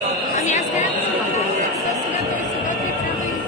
Ами аз гледам, че сега той и трябва и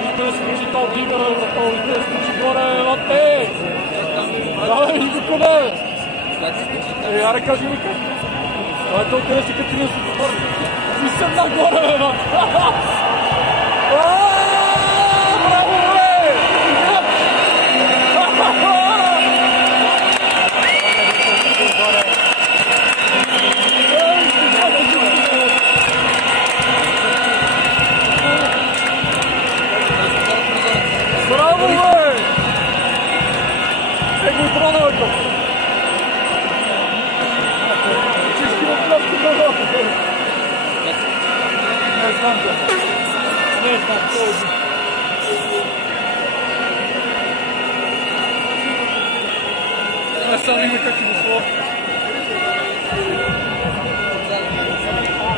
Виктор скочи то дига, Виктор скочи горе, лапе! Давай, Иго, бе! Аре, кажи ми как. Това е толкова си като си спорт. Си съм нагоре, бе, бе! Браво, бе! Браво, бе! Го и тронавето! Всички въпроси браво! Не знам това. Не знам този. Само има как и го слова.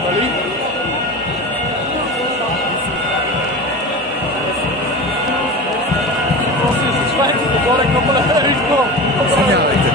Дали? Съмнявайте.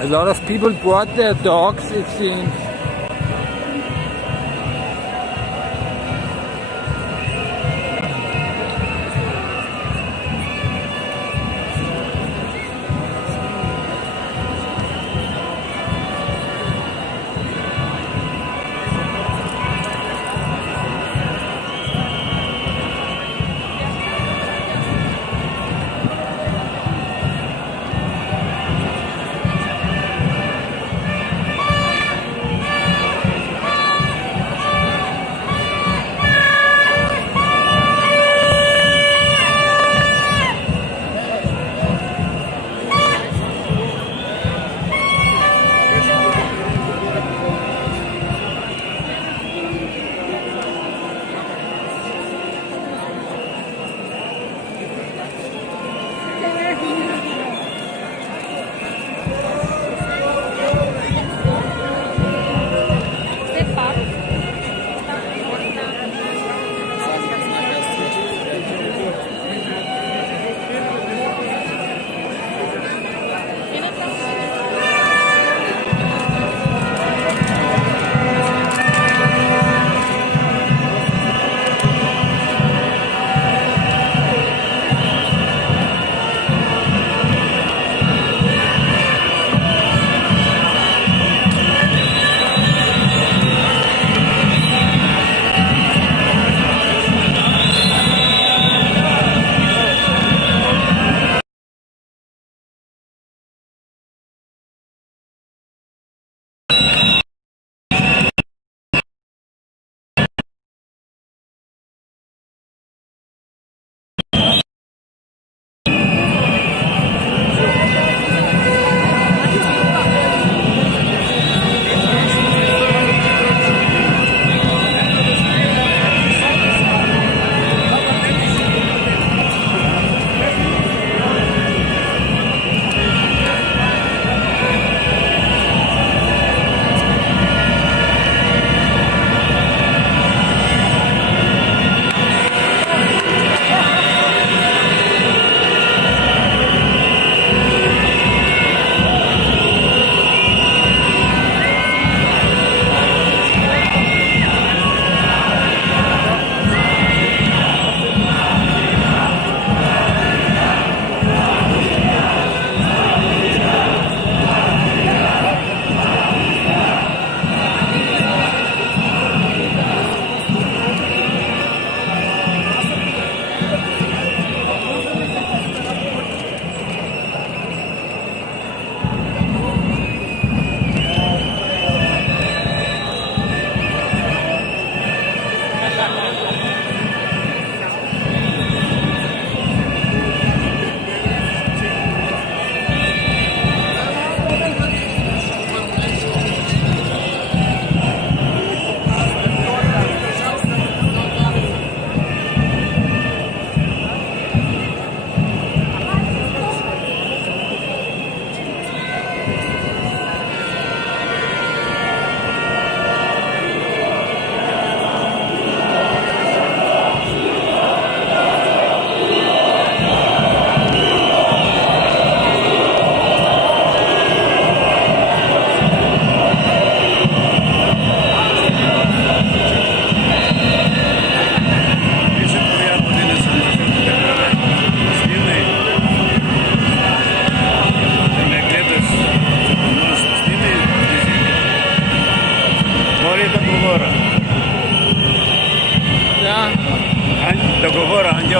A lot of people brought their dogs, it seems.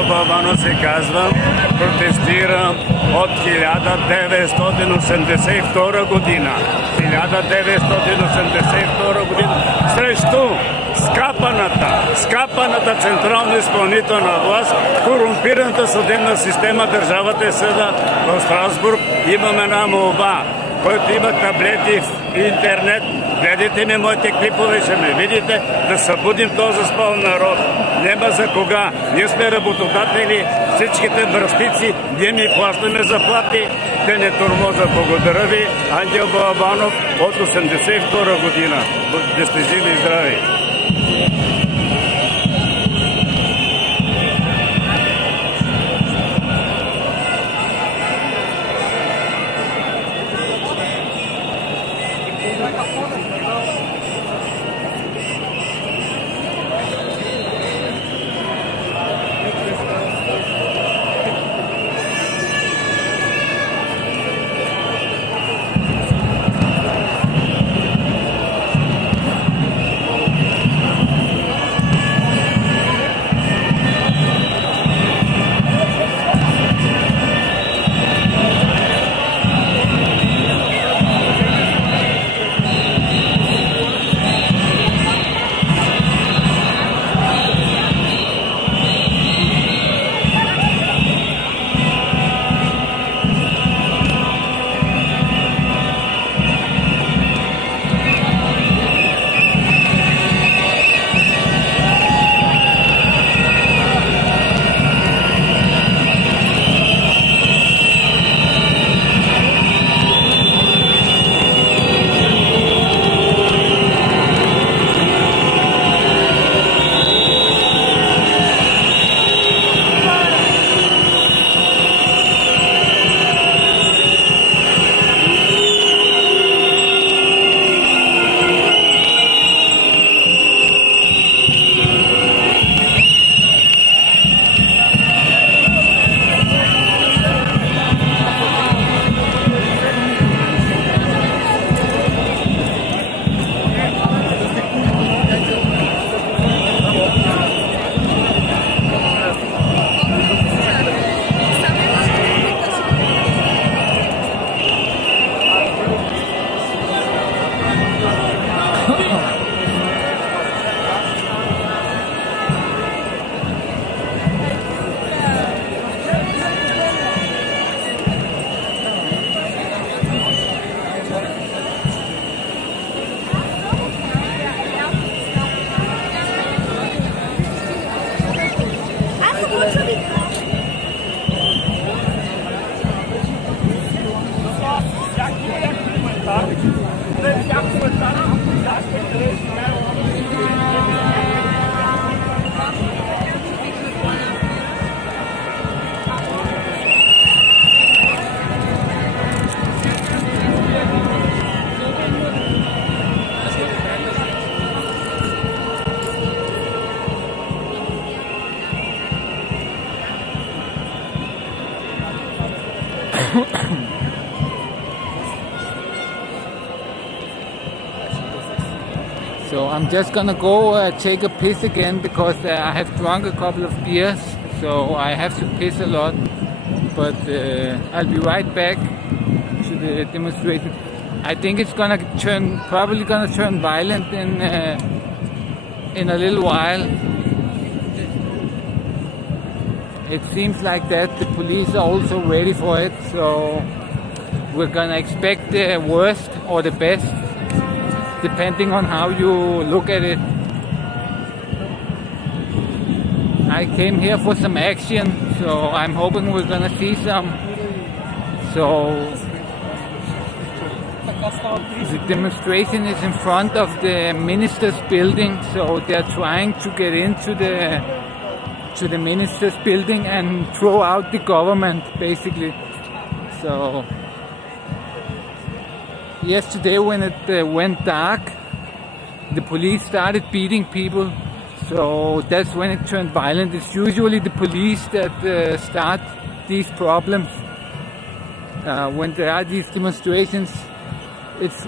Балабанов се казвам, протестирам от 1982 година. 1982 година срещу скапаната централна изпълнителна власт, корумпираната съдебна система, държавата е съда в Страсбург. Имам една молба, който има таблети в интернет. Гледайте ми моите клипове, ще ме видите, да събудим този спал народ. Нема за кога. Ние сме работодатели, всичките бръстици, ние ми плащаме заплати, те не тормоза. Благодаря ви, Ангел Балабанов от 1982 година. Да сте живи и здрави! I'm just gonna go take a piss again because I have drunk a couple of beers, so I have to piss a lot. But I'll be right back to the demonstration. I think it's probably gonna turn violent in a little while. It seems like that the police are also ready for it, so we're gonna expect the worst or the best, depending on how you look at it. I came here for some action, so I'm hoping we're gonna see some. So the demonstration is in front of the minister's building, so they're trying to get into the minister's building and throw out the government, basically. So yesterday when it went dark, the police started beating people, so that's when it turned violent. It's usually the police that start these problems. When there are these demonstrations, it's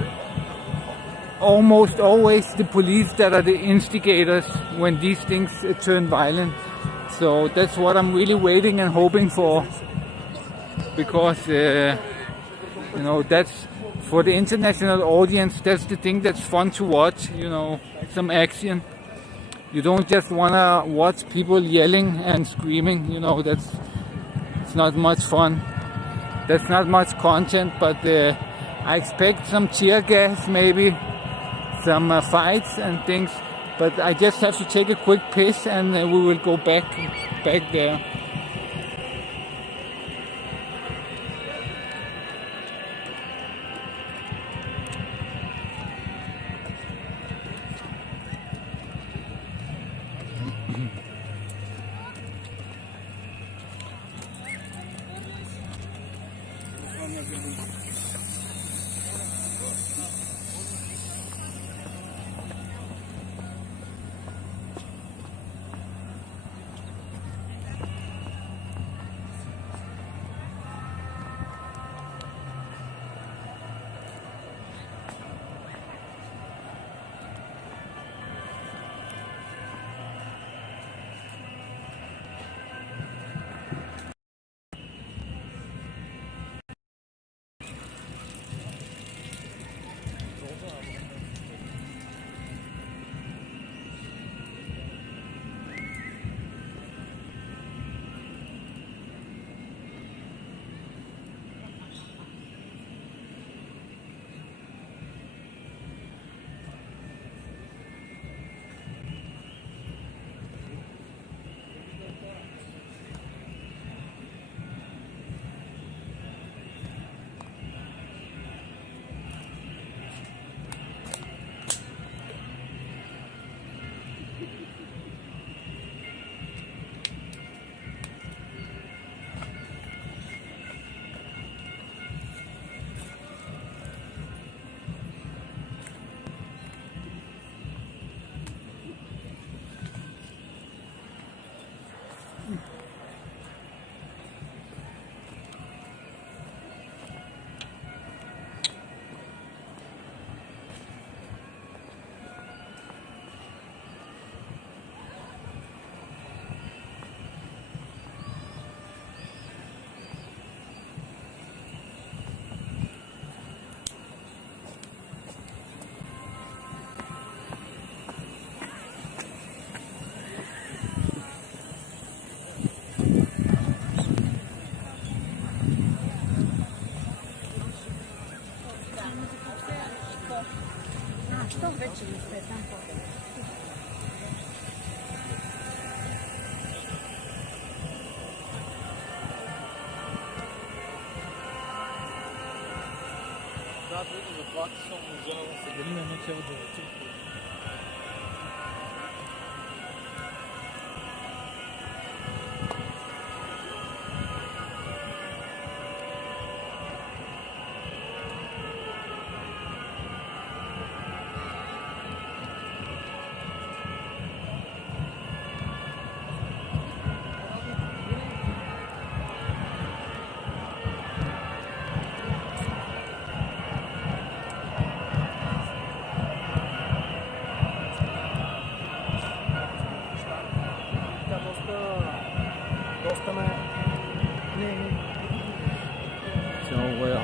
almost always the police that are the instigators when these things turn violent. So that's what I'm really waiting and hoping for, because you know, that's for the international audience. That's the thing that's fun to watch. You know, some action. You don't just wanna watch people yelling and screaming. You know, it's not much fun. That's not much content. But I expect some tear gas, maybe some fights and things. But I just have to take a quick piss and we will go back there.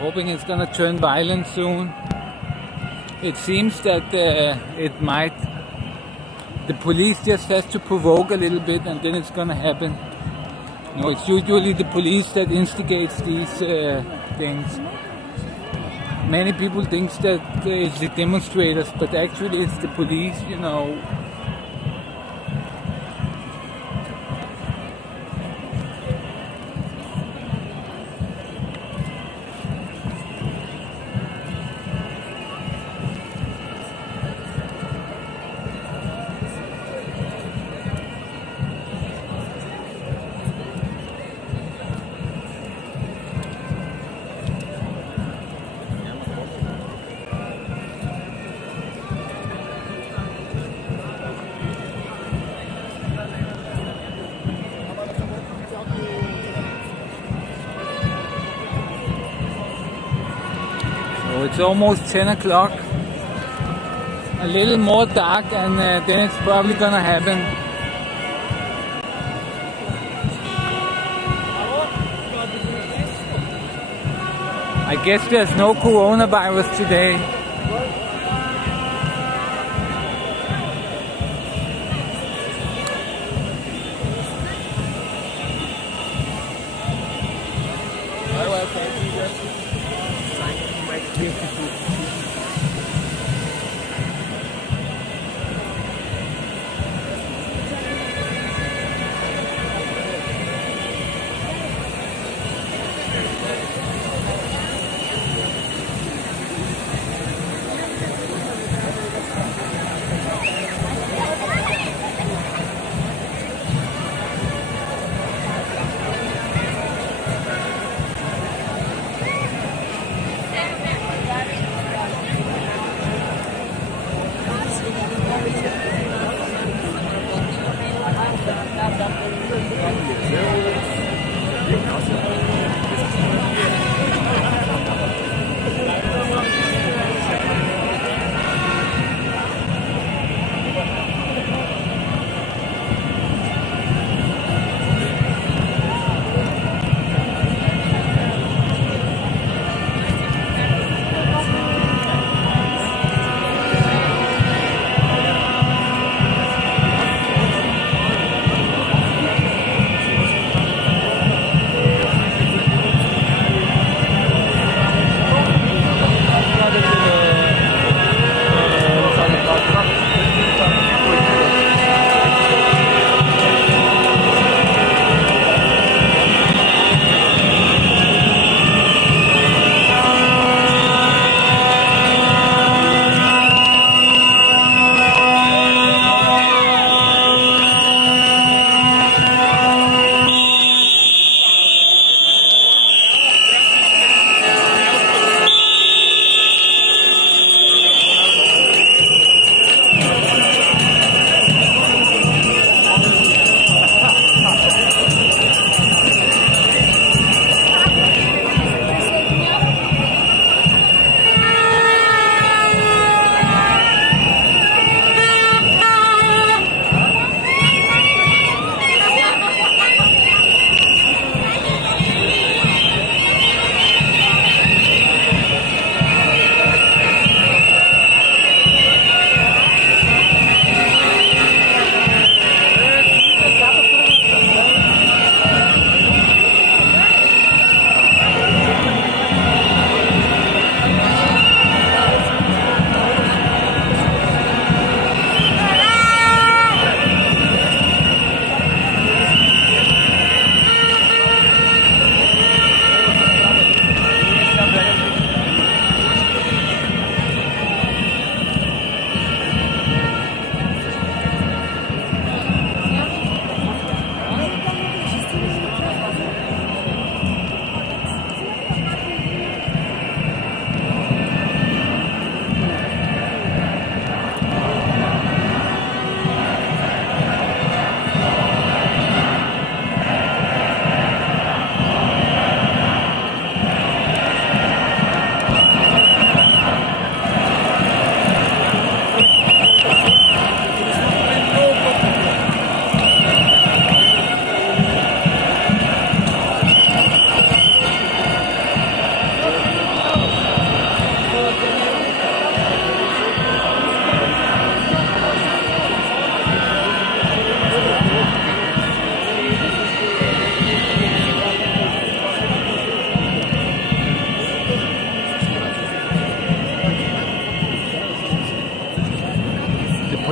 hoping it's gonna turn violent soon. It seems that it might. The police just has to provoke a little bit, and then it's gonna happen. No, it's usually the police that instigates these things. Many people think that it's the demonstrators, but actually it's the police, you know. So it's almost 10 o'clock. A little more dark, and then it's probably gonna happen. I guess there's no coronavirus today.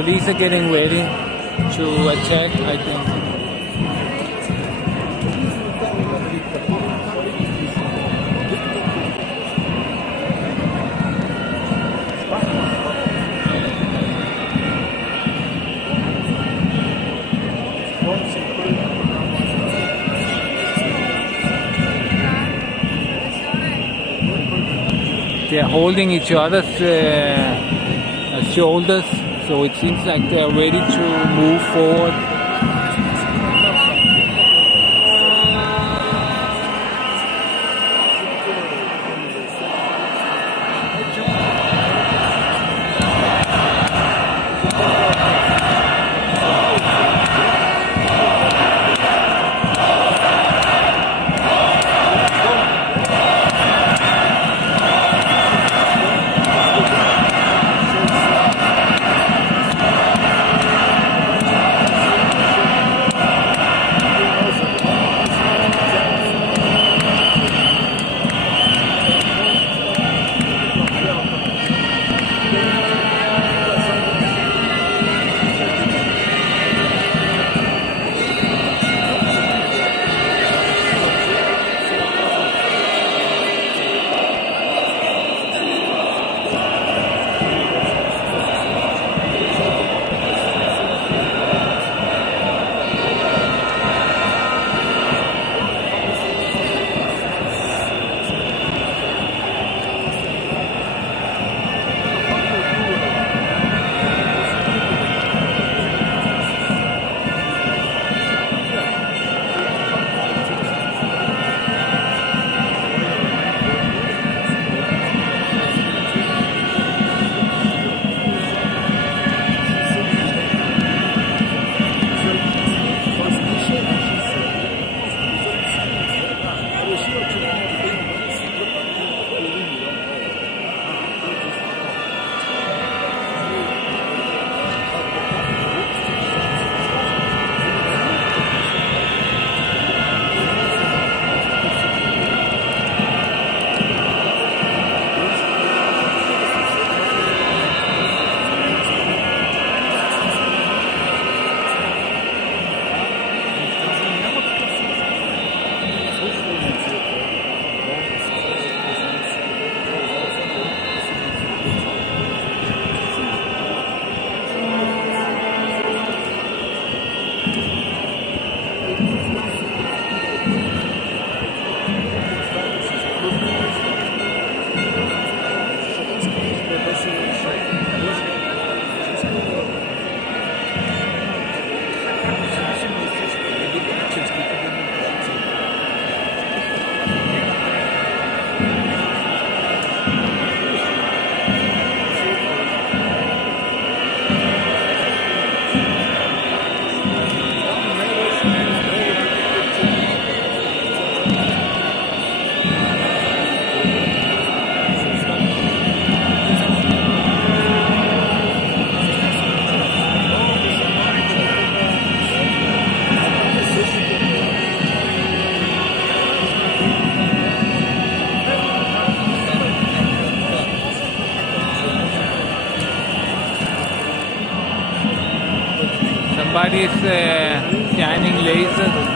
police are getting ready to attack, I think. They're holding each other's shoulders, so it seems like they're ready to move forward. Somebody's shining lasers.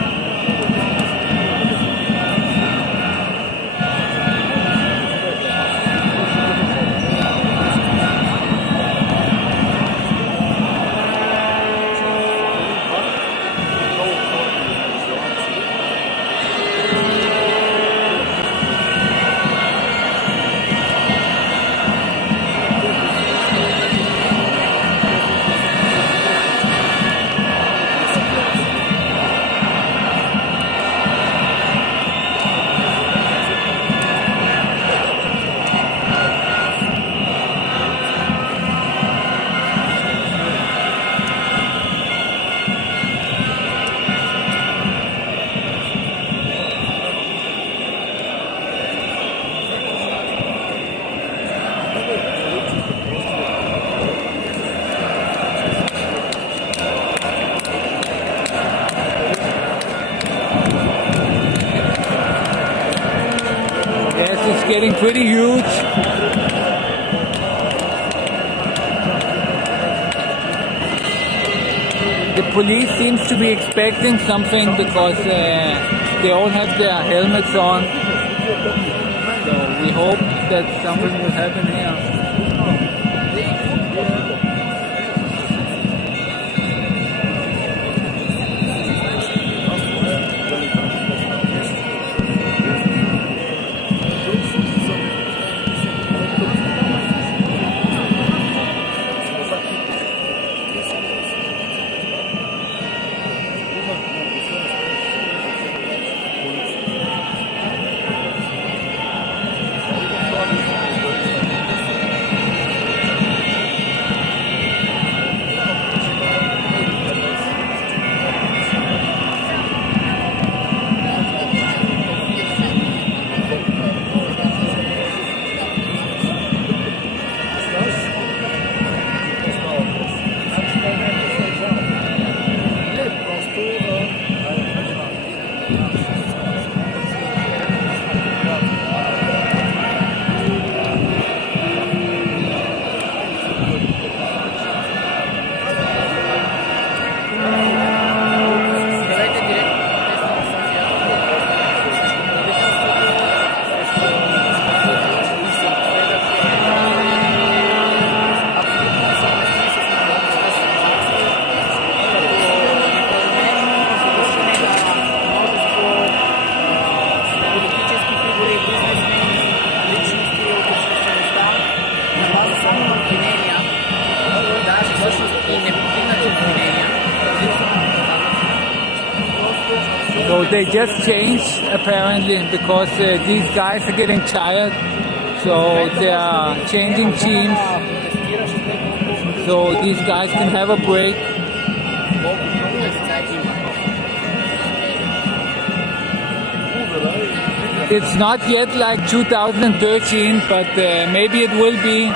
Getting pretty huge. The police seems to be expecting something because they all have their helmets on. So we hope that something will happen here. So they just changed apparently because these guys are getting tired. So they are changing teams. So these guys can have a break. It's not yet like 2013, but maybe it will be.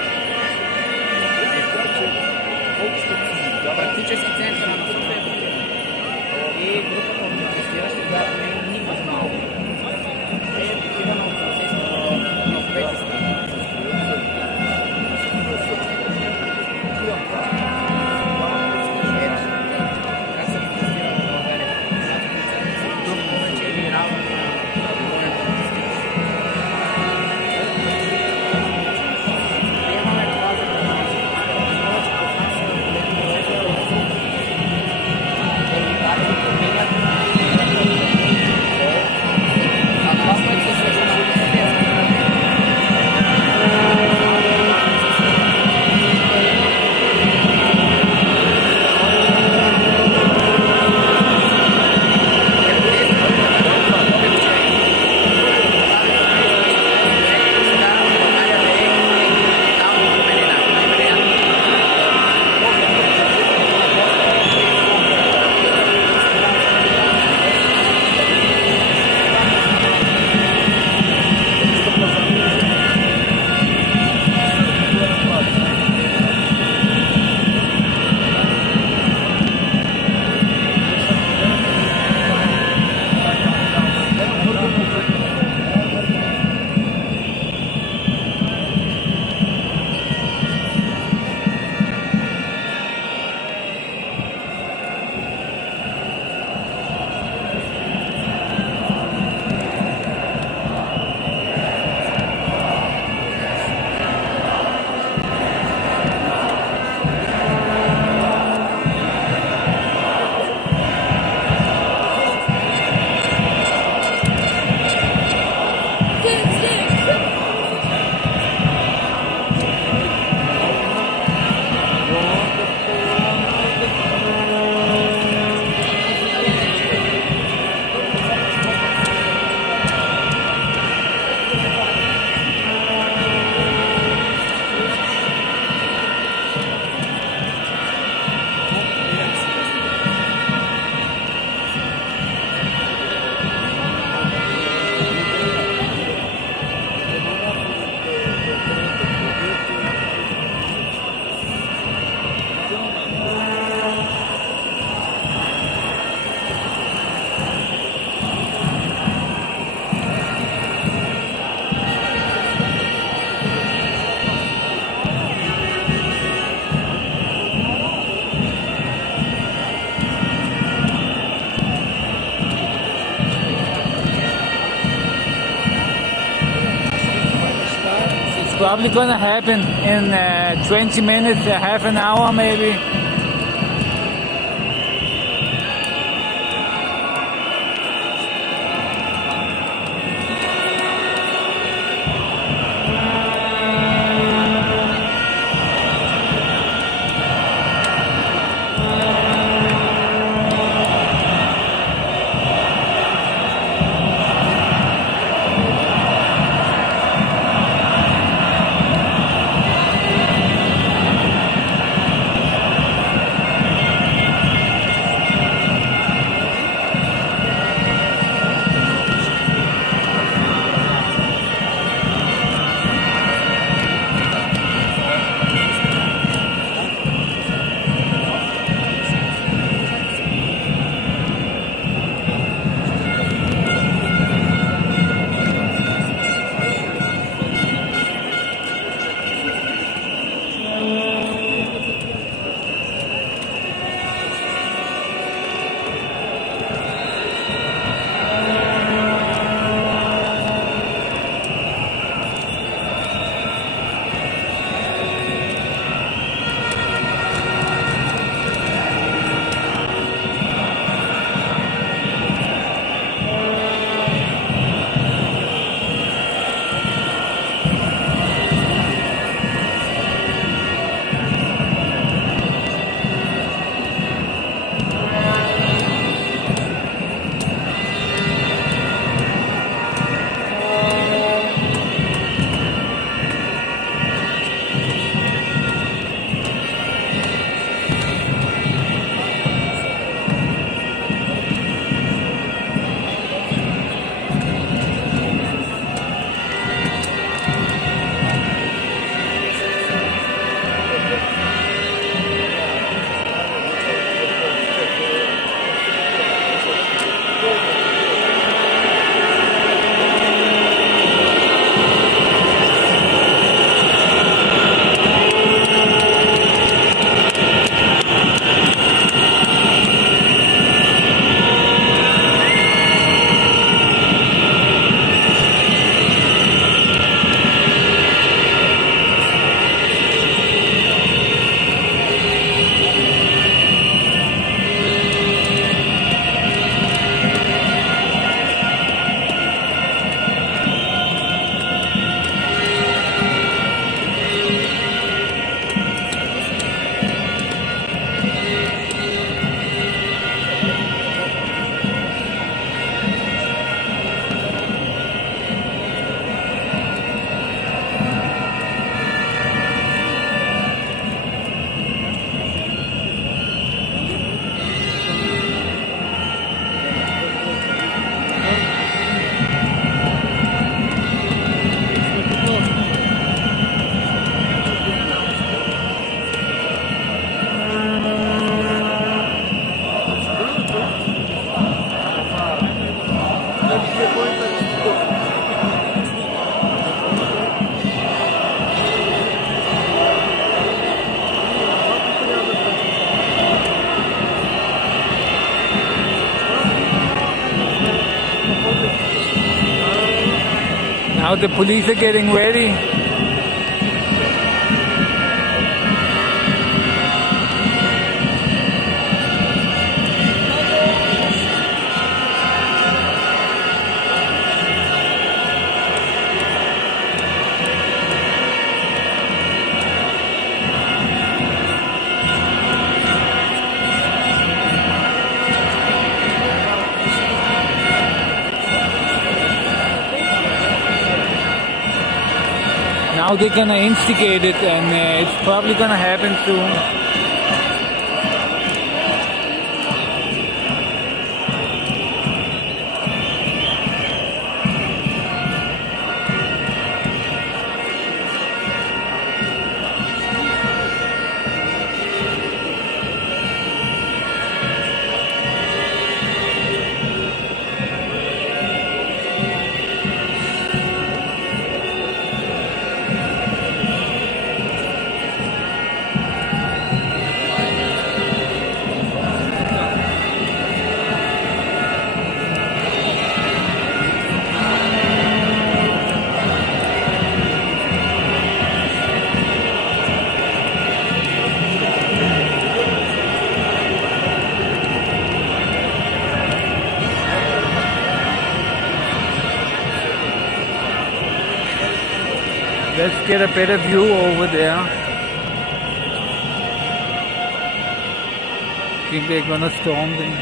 probably gonna happen in 20 minutes, half an hour maybe. Now the police are getting ready. Now they're gonna instigate it, and it's probably gonna happen soon. Let's get a better view over there. I think they're gonna storm them.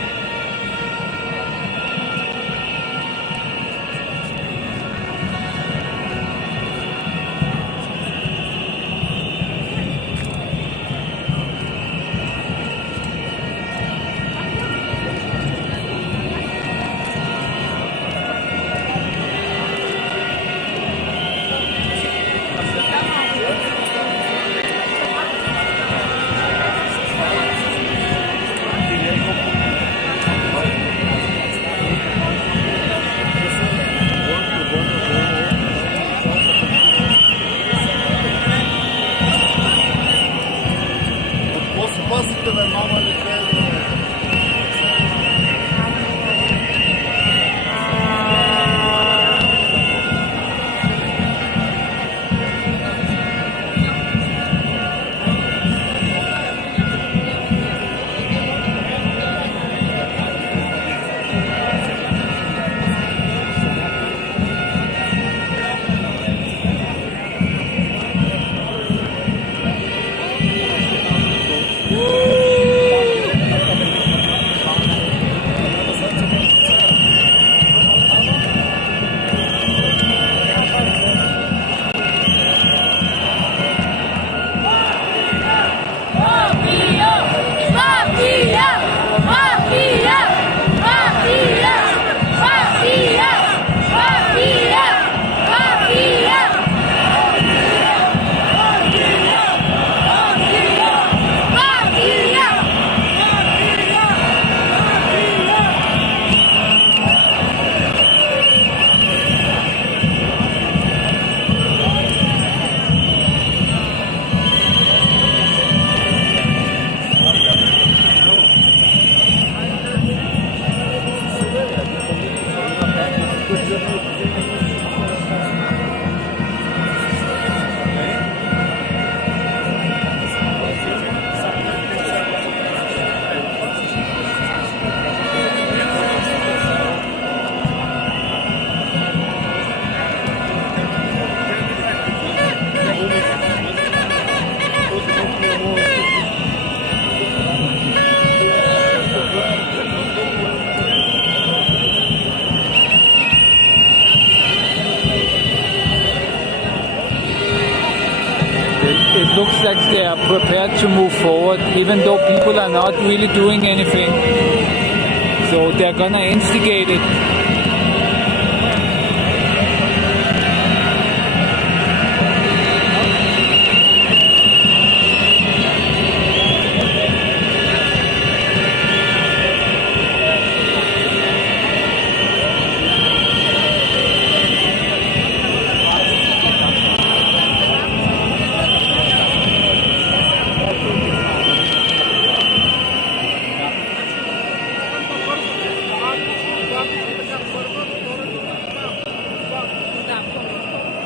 It looks like they are prepared to move forward, even though people are not really doing anything. So they're gonna instigate it.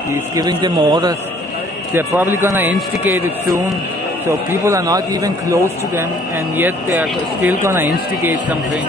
He's giving them orders. They're probably gonna instigate it soon. So people are not even close to them, and yet they're still gonna instigate something.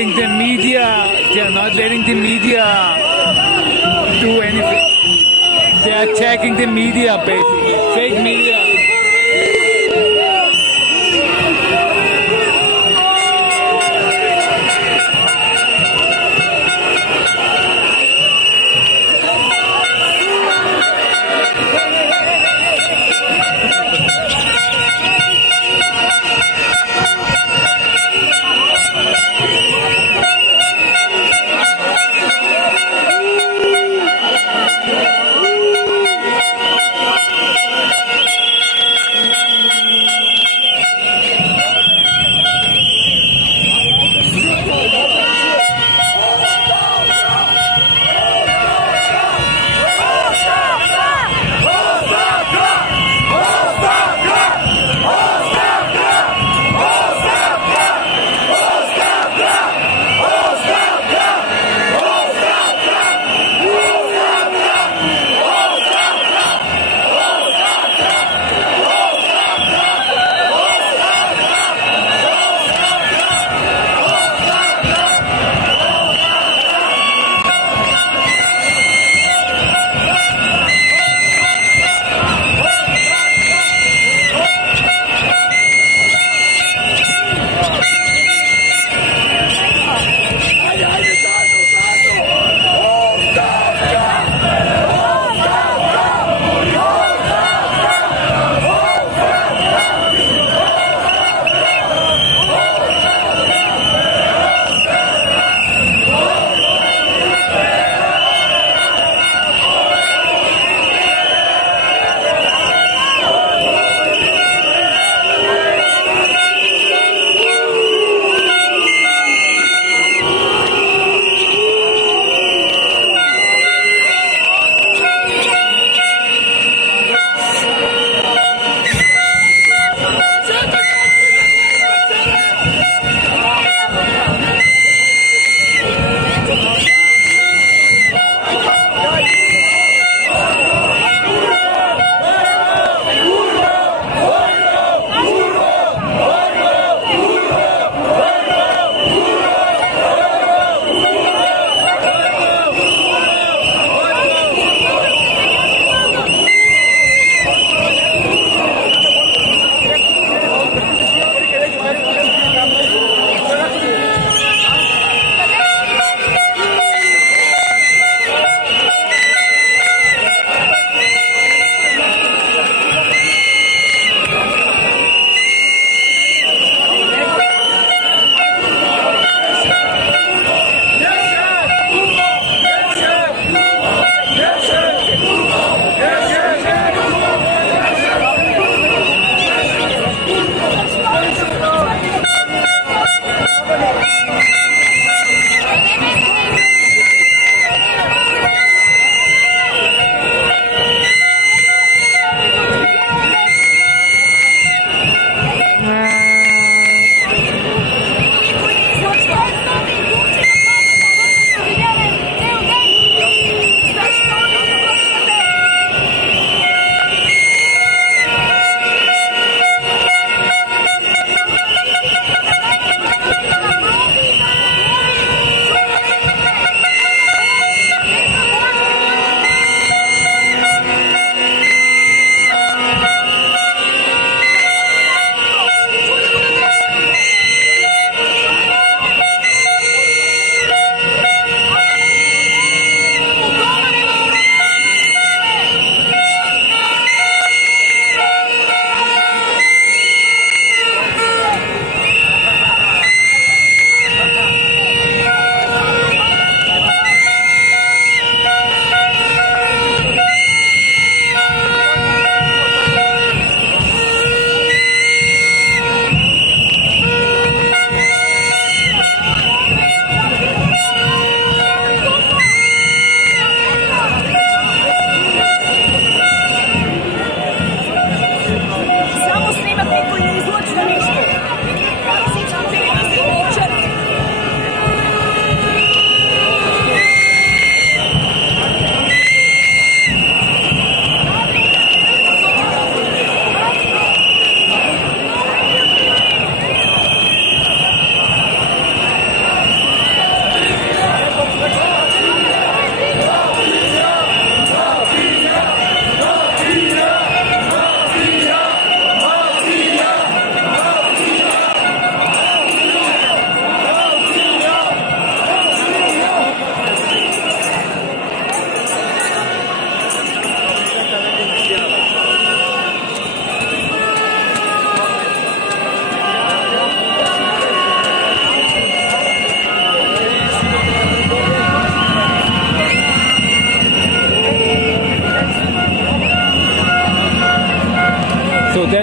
letting the media. They are not letting the media do anything. They are attacking the media, basically. Fake media.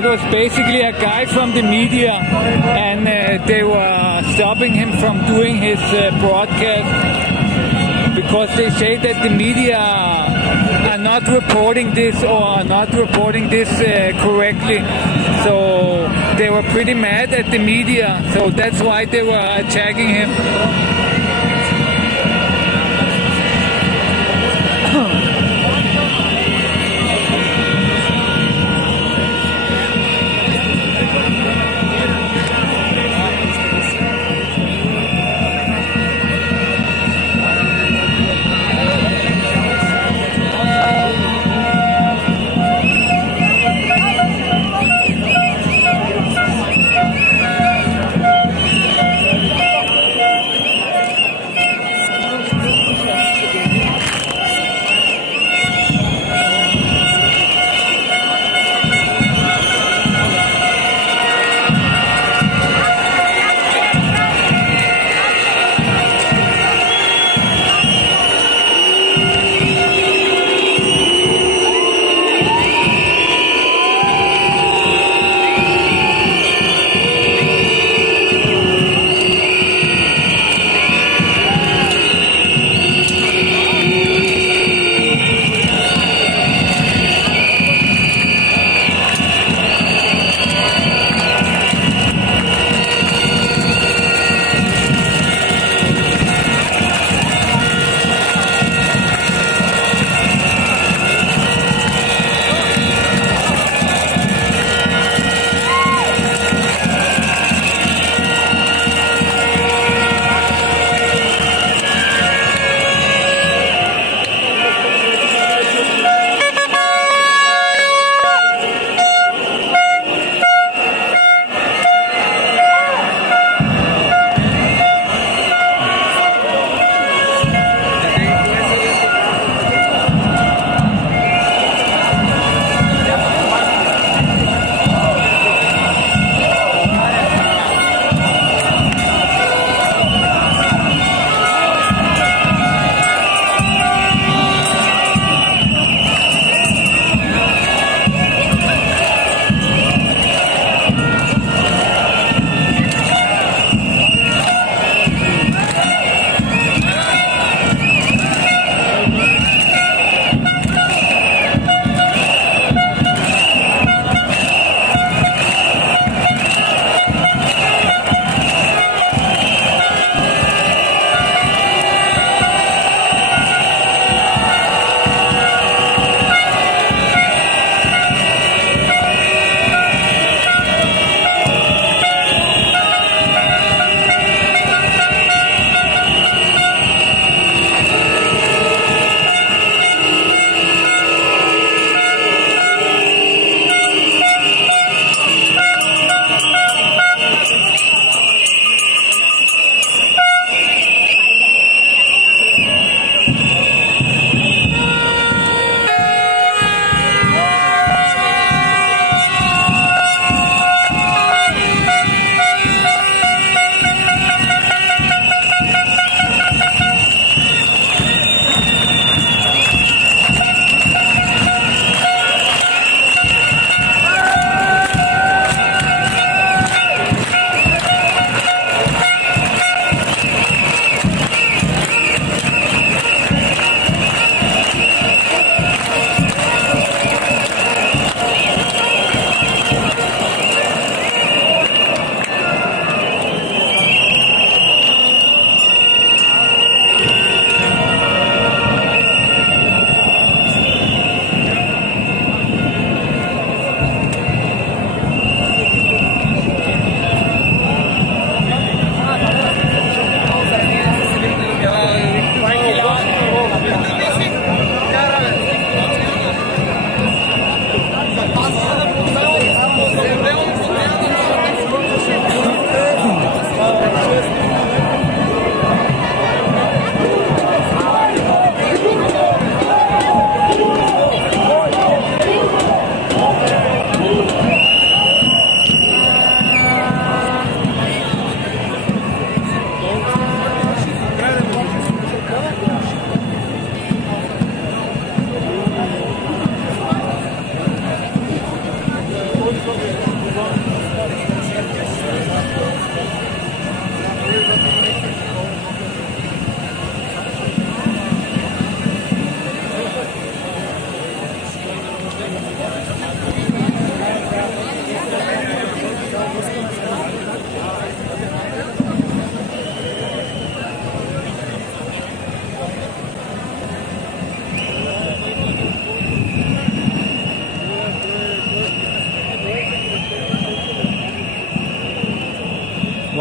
was basically a guy from the media, and they were stopping him from doing his broadcast because they say that the media are not reporting this or are not reporting this correctly. So they were pretty mad at the media, so that's why they were attacking him.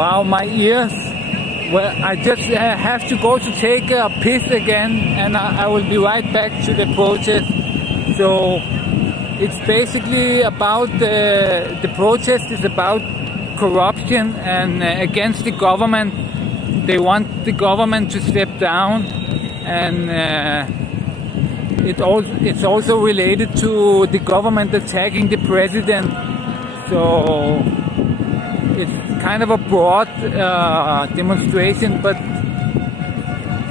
Wow, my ears. Well, I just have to go to take a piss again, and I will be right back to the protest. So it's basically about the protest is about corruption and against the government. They want the government to step down, and it's also related to the government attacking the president. So it's kind of a broad demonstration, but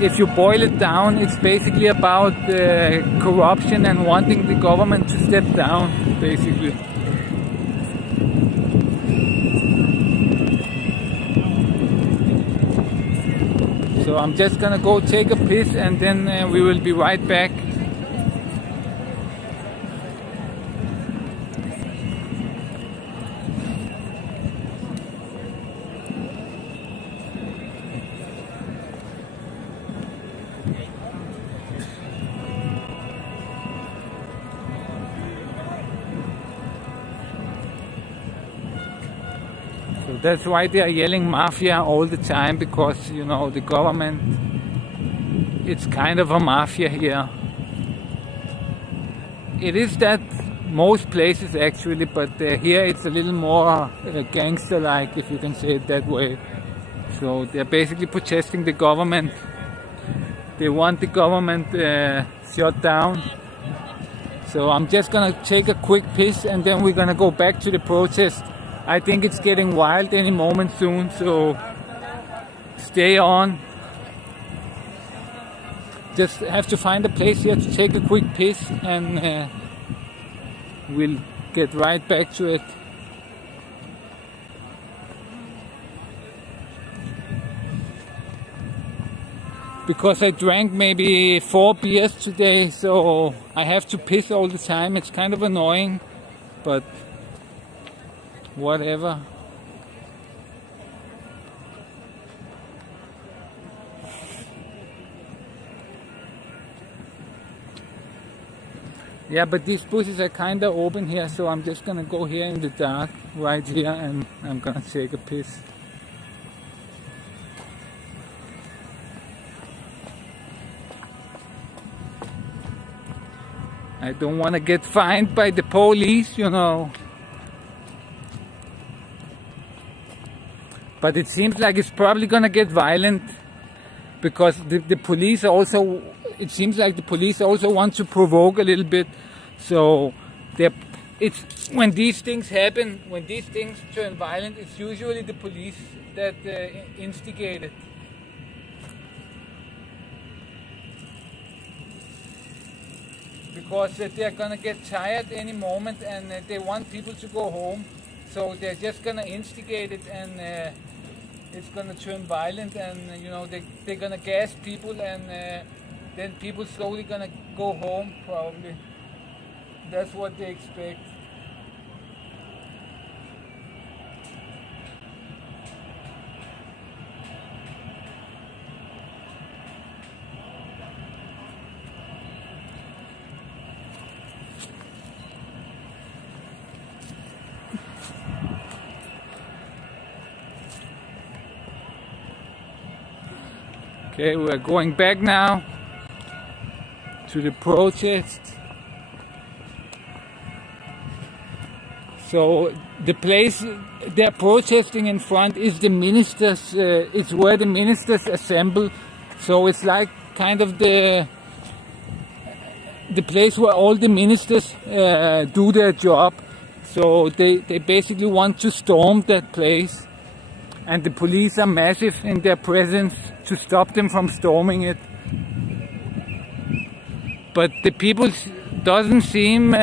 if you boil it down, it's basically about corruption and wanting the government to step down, basically. So I'm just gonna go take a piss, and then we will be right back. So that's why they are yelling mafia all the time, because, you know, the government, it's kind of a mafia here. It is that most places actually, but here it's a little more gangster-like, if you can say it that way. So they're basically protesting the government. They want the government shut down. So I'm just gonna take a quick piss, and then we're gonna go back to the protest. I think it's getting wild any moment soon, so stay on. Just have to find a place here to take a quick piss, and we'll get right back to it. Because I drank maybe 4 beers today, so I have to piss all the time. It's kind of annoying, but whatever. Yeah, but these bushes are kind of open here, so I'm just gonna go here in the dark right here, and I'm gonna take a piss. I don't want to get fined by the police, you know. But it seems like it's probably gonna get violent, because the police also, it seems like the police also want to provoke a little bit. So it's when these things happen, when these things turn violent, it's usually the police that instigate it. Because they're gonna get tired any moment, and they want people to go home. So they're just gonna instigate it, and it's gonna turn violent, and you know, they're gonna gas people, and then people slowly gonna go home, probably. That's what they expect. Okay, we're going back now to the protest. So the place they're protesting in front is the ministers. It's where the ministers assemble. So it's like kind of the place where all the ministers do their job. So they basically want to storm that place, and the police are massive in their presence to stop them from storming it. But the people doesn't seem,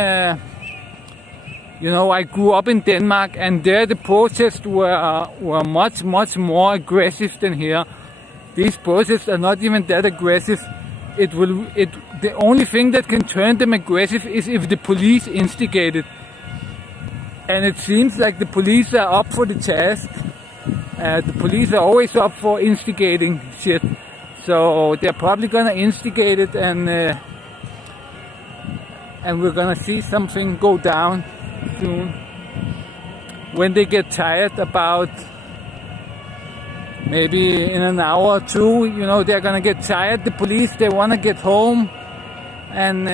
you know, I grew up in Denmark, and there the protests were much more aggressive than here. These protests are not even that aggressive. The only thing that can turn them aggressive is if the police instigate it. And it seems like the police are up for the task. The police are always up for instigating shit. So they're probably gonna instigate it, and we're gonna see something go down soon when they get tired about maybe in an hour or two, they're gonna get tired. The police, they wanna get home, and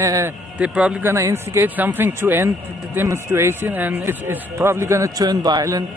they're probably gonna instigate something to end the demonstration, and it's probably gonna turn violent.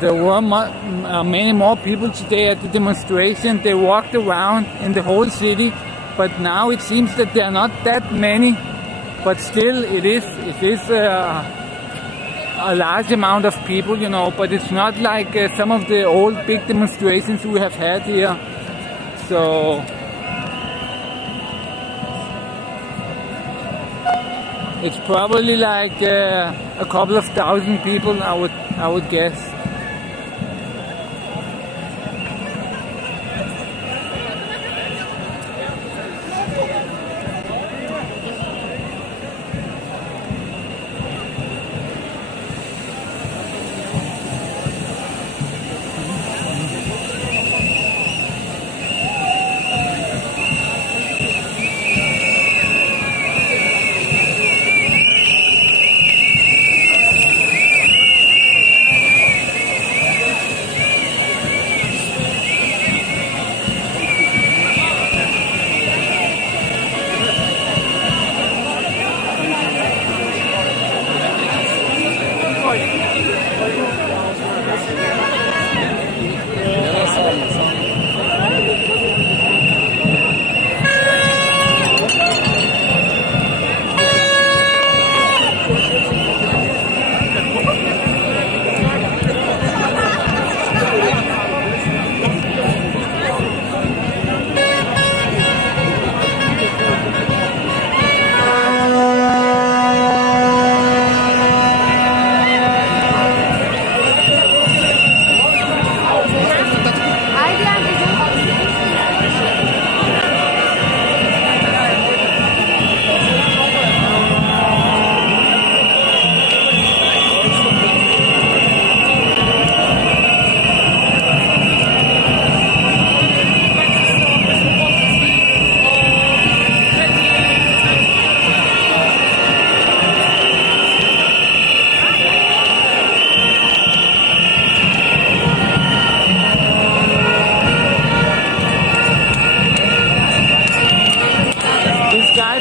There were many more people today at the demonstration. They walked around in the whole city, but now it seems that there are not that many. But still, it is a large amount of people, But it's not like some of the old big demonstrations we have had here. So it's probably like a couple of thousand people, I would guess.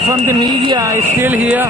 From the media is still here.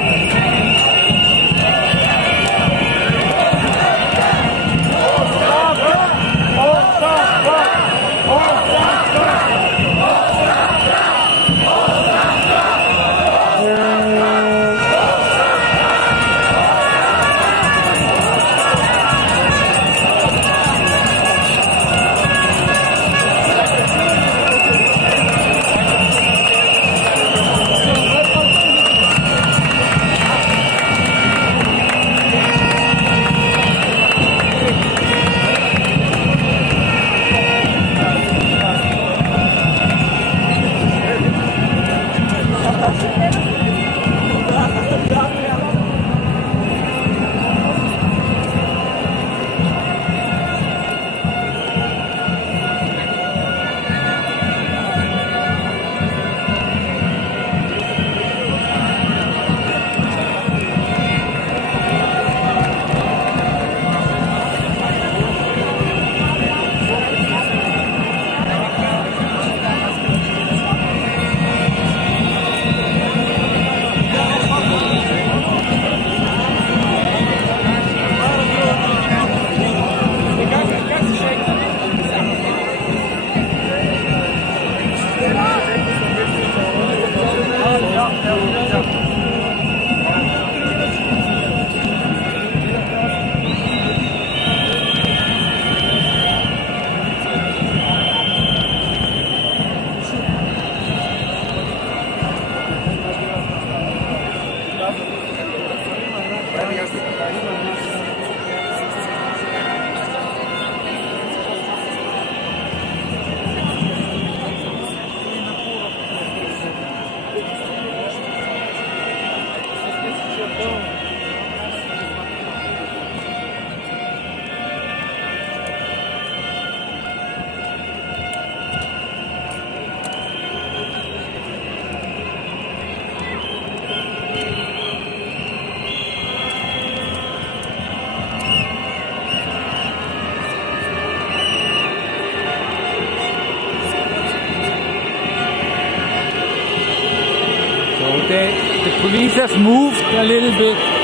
Police has moved a little bit.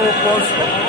Bravo, Polska.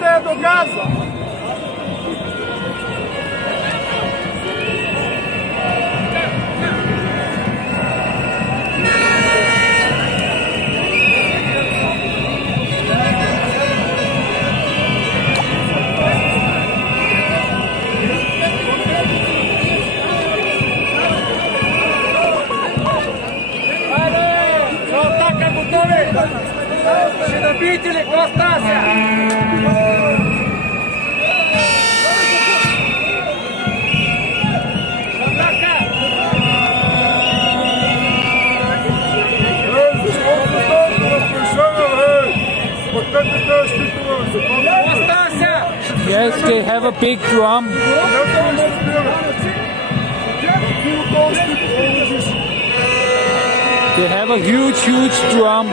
Пазите до газа! Ще набиете ли? Какво става сега? Yes, they have a big drum. They have a huge drum.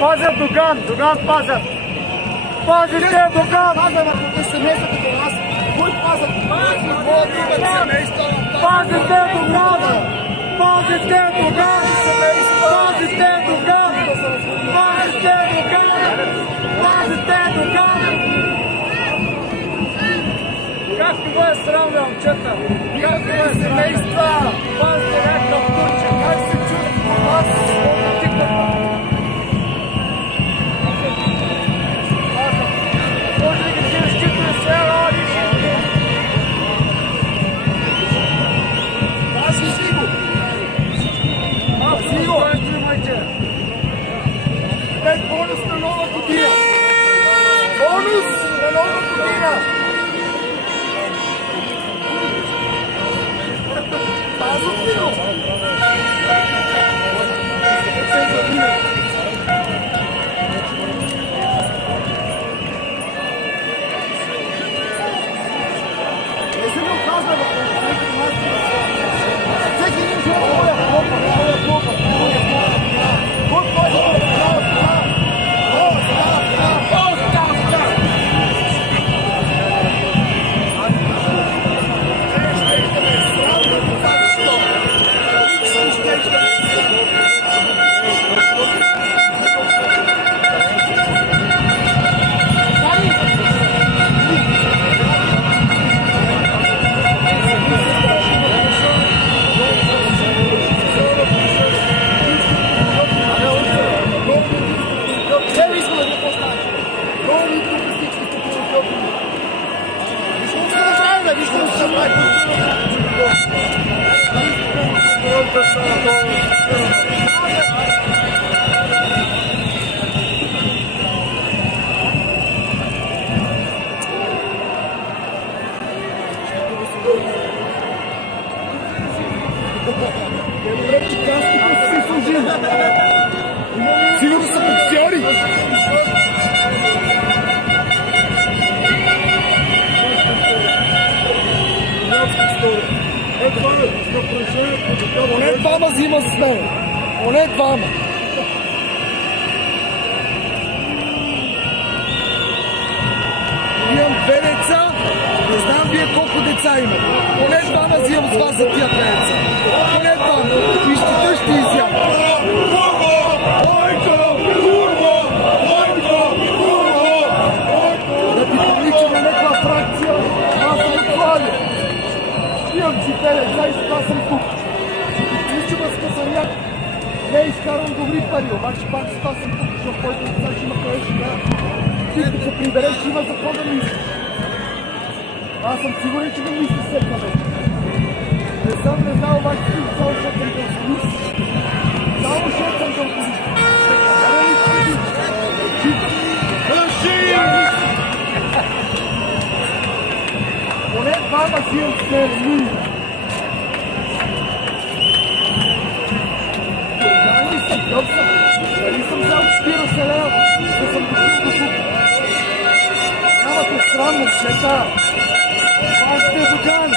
Пазят Доган пазят! Пазите Доган! Семейството до нас, кой пазят? Пазите Доган! Пазите Доган! Пазите Доган! Пазите Доган! Пазите Доган! Как го е срам, бе, момчета? Как го е семейства? Пазите някакъв турче! Как се чувствате вас? Колко тиквата? Може да ги ти разчитаме сега, роди! Дай бонус на нова година! Бонус на нова година! Пазът ли го? Не се ми оказва да всеки един жил моя хлопа. Сигурно са боксери! Ето това е! Поне двама взима с мен. Поне двама. Имам две деца. Не знам вие колко деца имате. Поне двама взимам с вас за тия две деца. Поне двама. И ще изям. Да ти прилича на някаква фракция, аз съм отваля. Имам си две деца и това съм тук. Си ти прилича на сказаняк. Не изкарвам добри пари, обаче пак с това съм тук, защото който деца ще има къде сега. Ти като се прибереш, ще има за какво да мислиш. Аз съм сигурен, че да мислиш всеки вече. Не знам, обаче ти само ще съм дължист. Само ще съм дължист. Поне двама си имам с мен, мили. Дали съм, гъл съм. Дали съм взел 40 лева, да съм дошъл до тук. Нямате срамно, света. Това сте догани.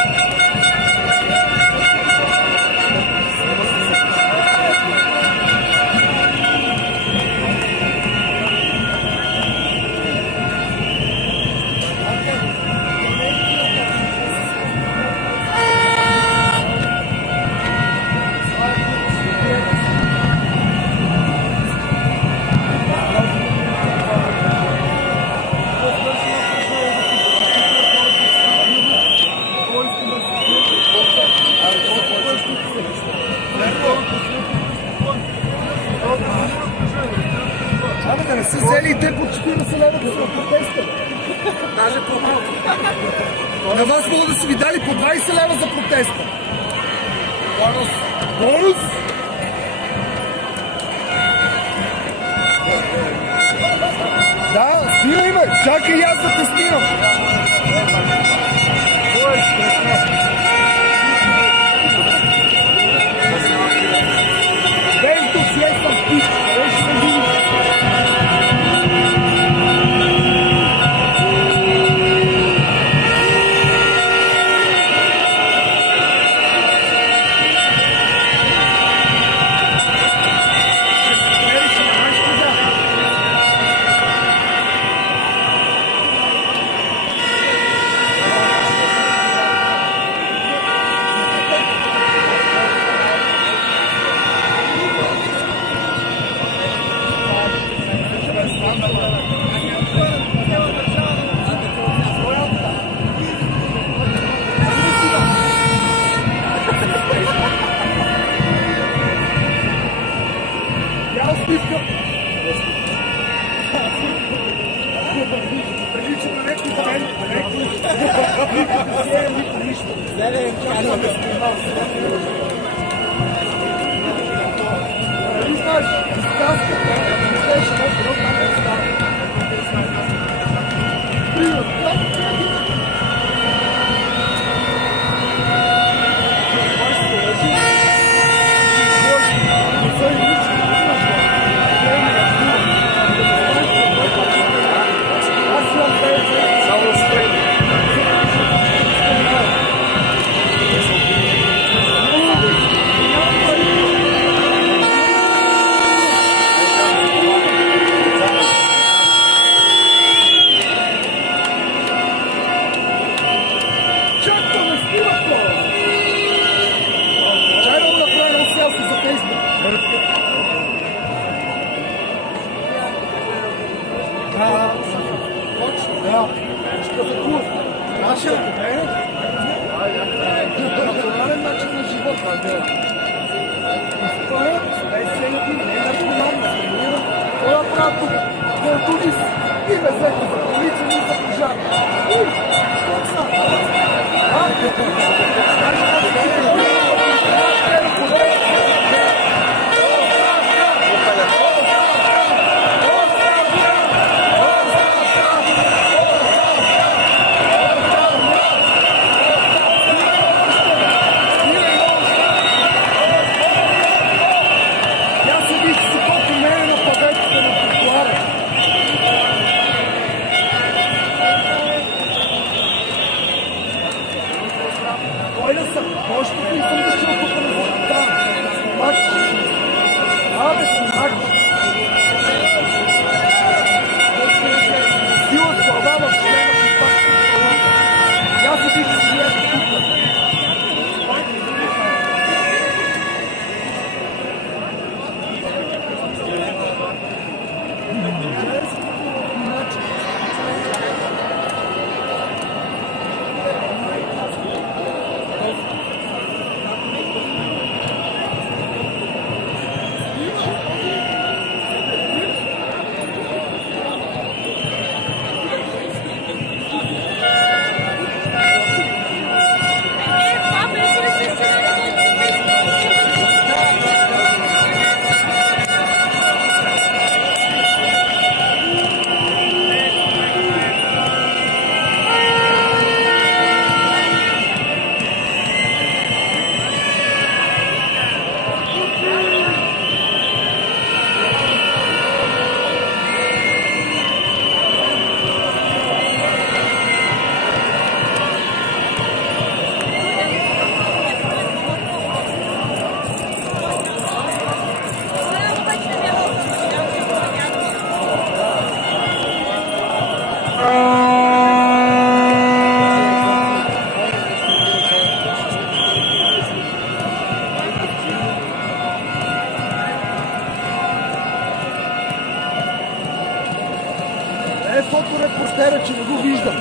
Абе да не са взели и те по 40 лева да са протеста. Даже по-малко. На вас могат да са ви дали по 20 лева за протеста. Бонус! Бонус! Да, спирай ме! Чакай и аз да тестирам! Венто си е съм пич! Вече не видиш! Olha камера, че не го виждам.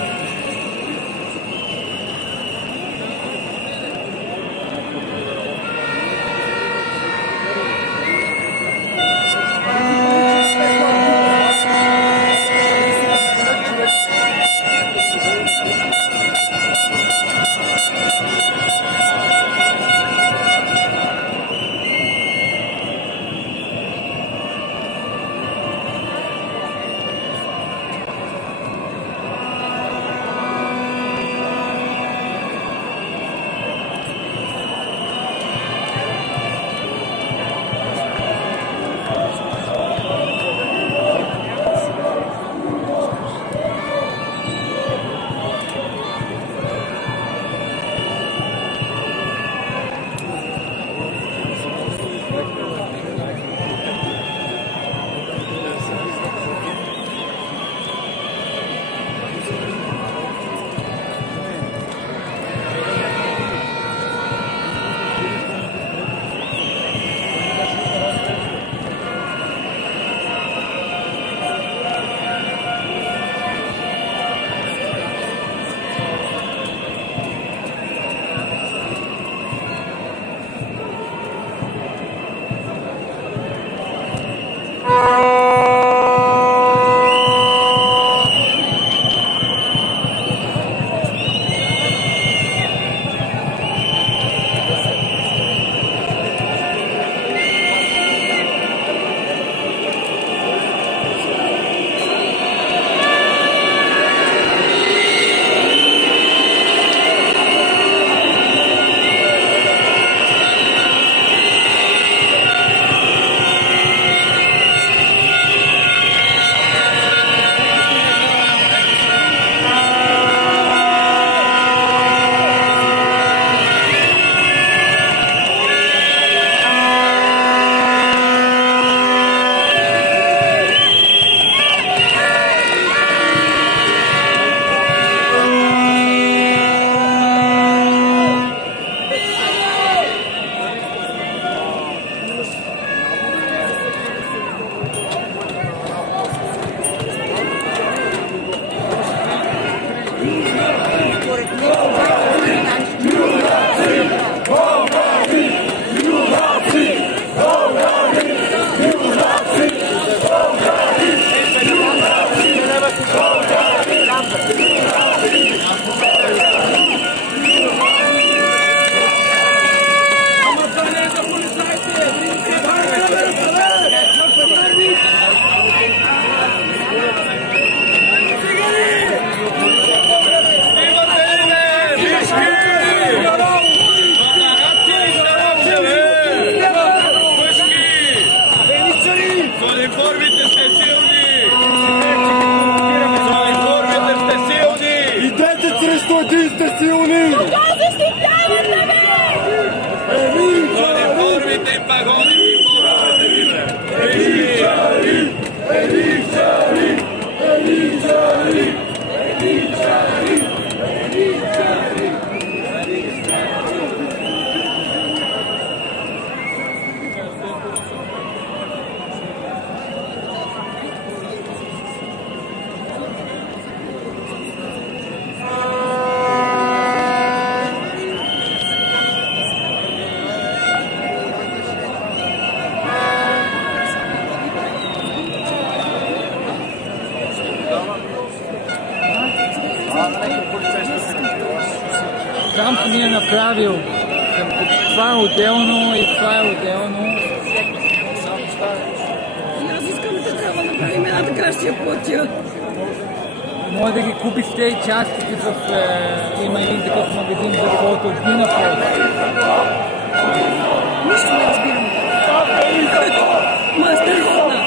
Trump mi je napravil, това е отделно и това е отделно. Аз искам да трябва да направим една така, ще я платя. Може да ги купиш тези частите в... има един такъв магазин за фото, Дина фото. Нищо не разбирам. Мастер Ходна.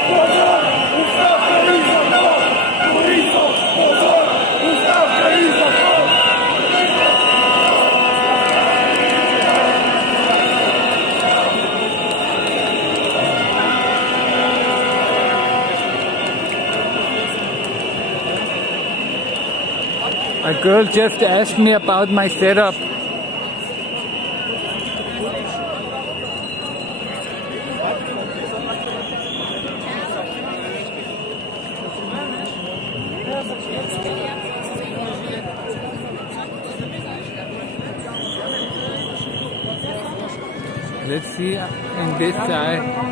A girl just asked me about my setup. Let's see in this side.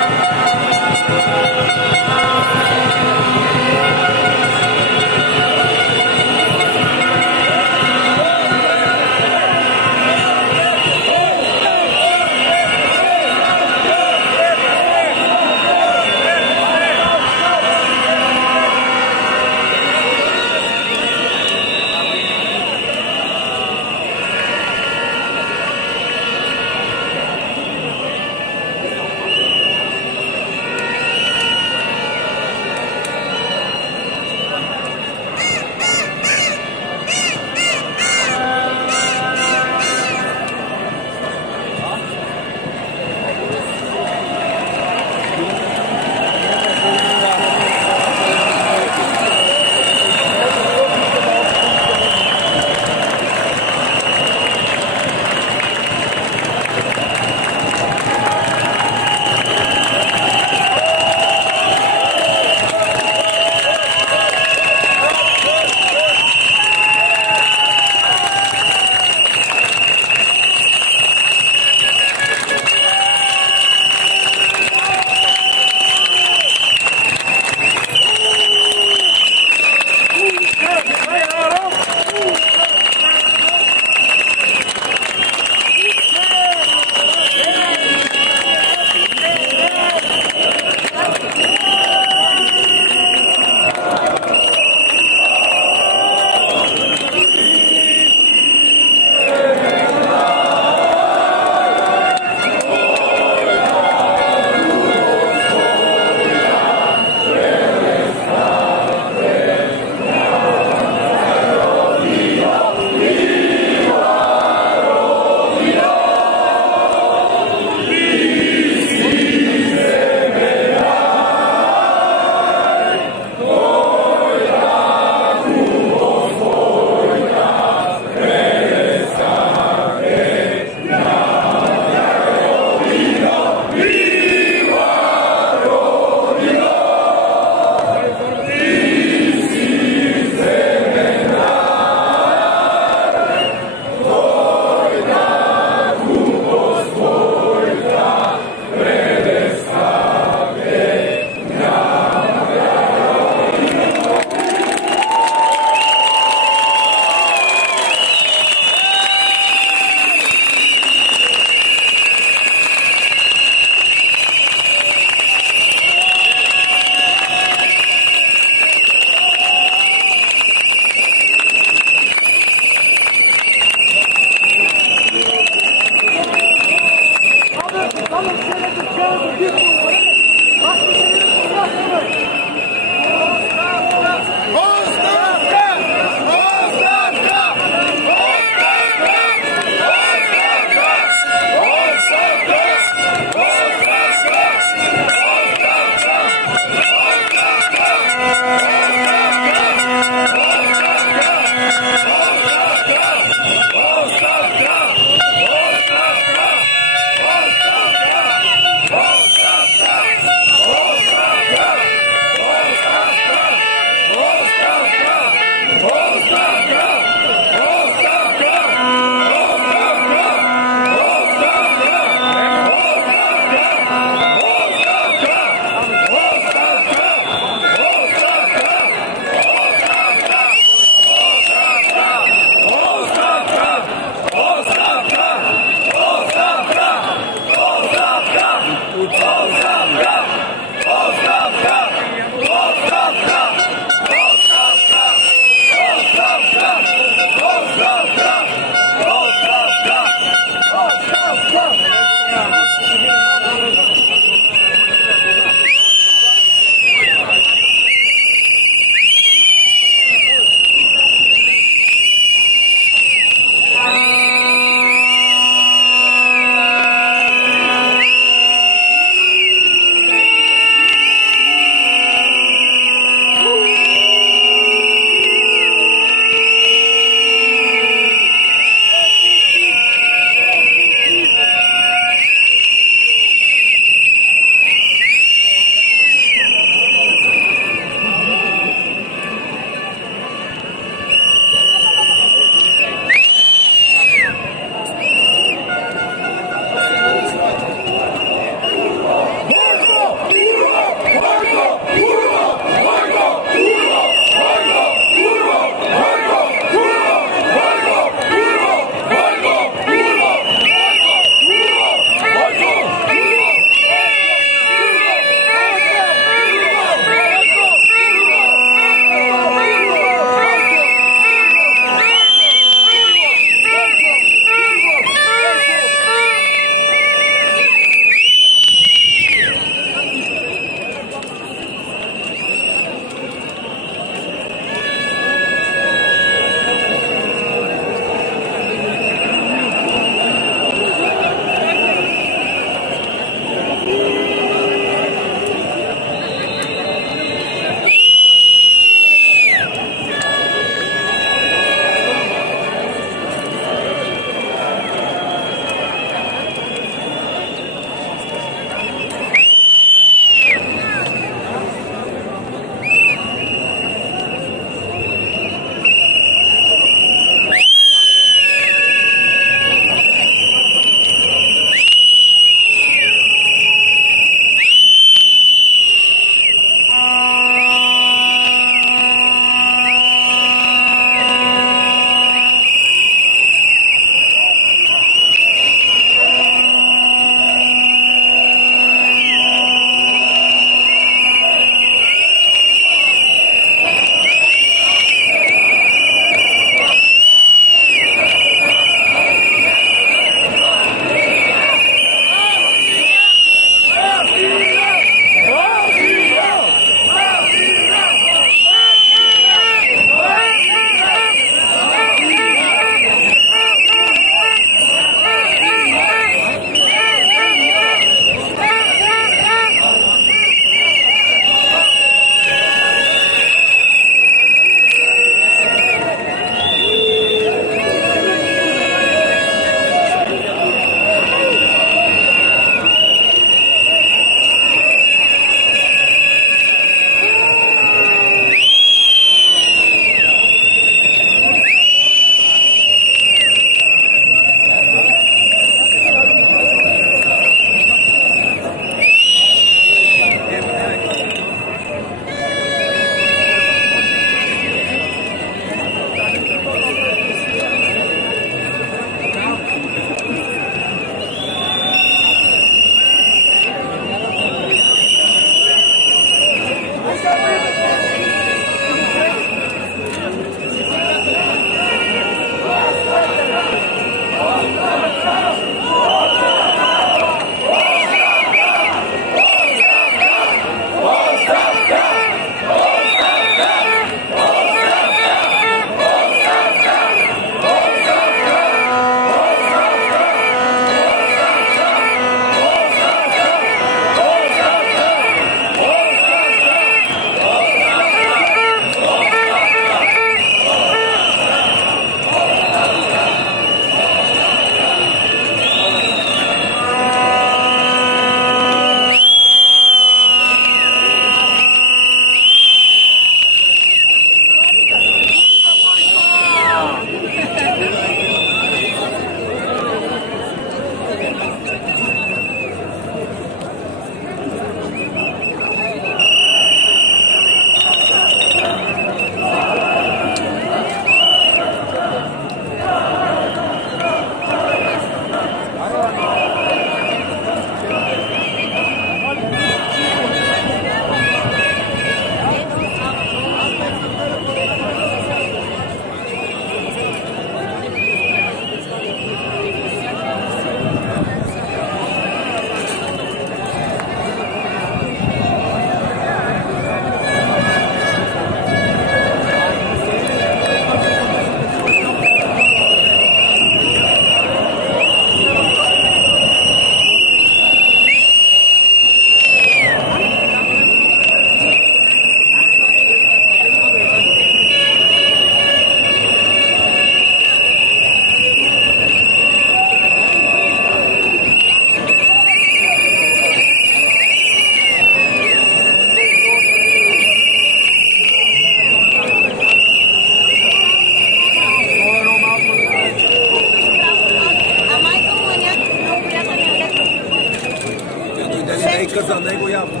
Нека за него явно.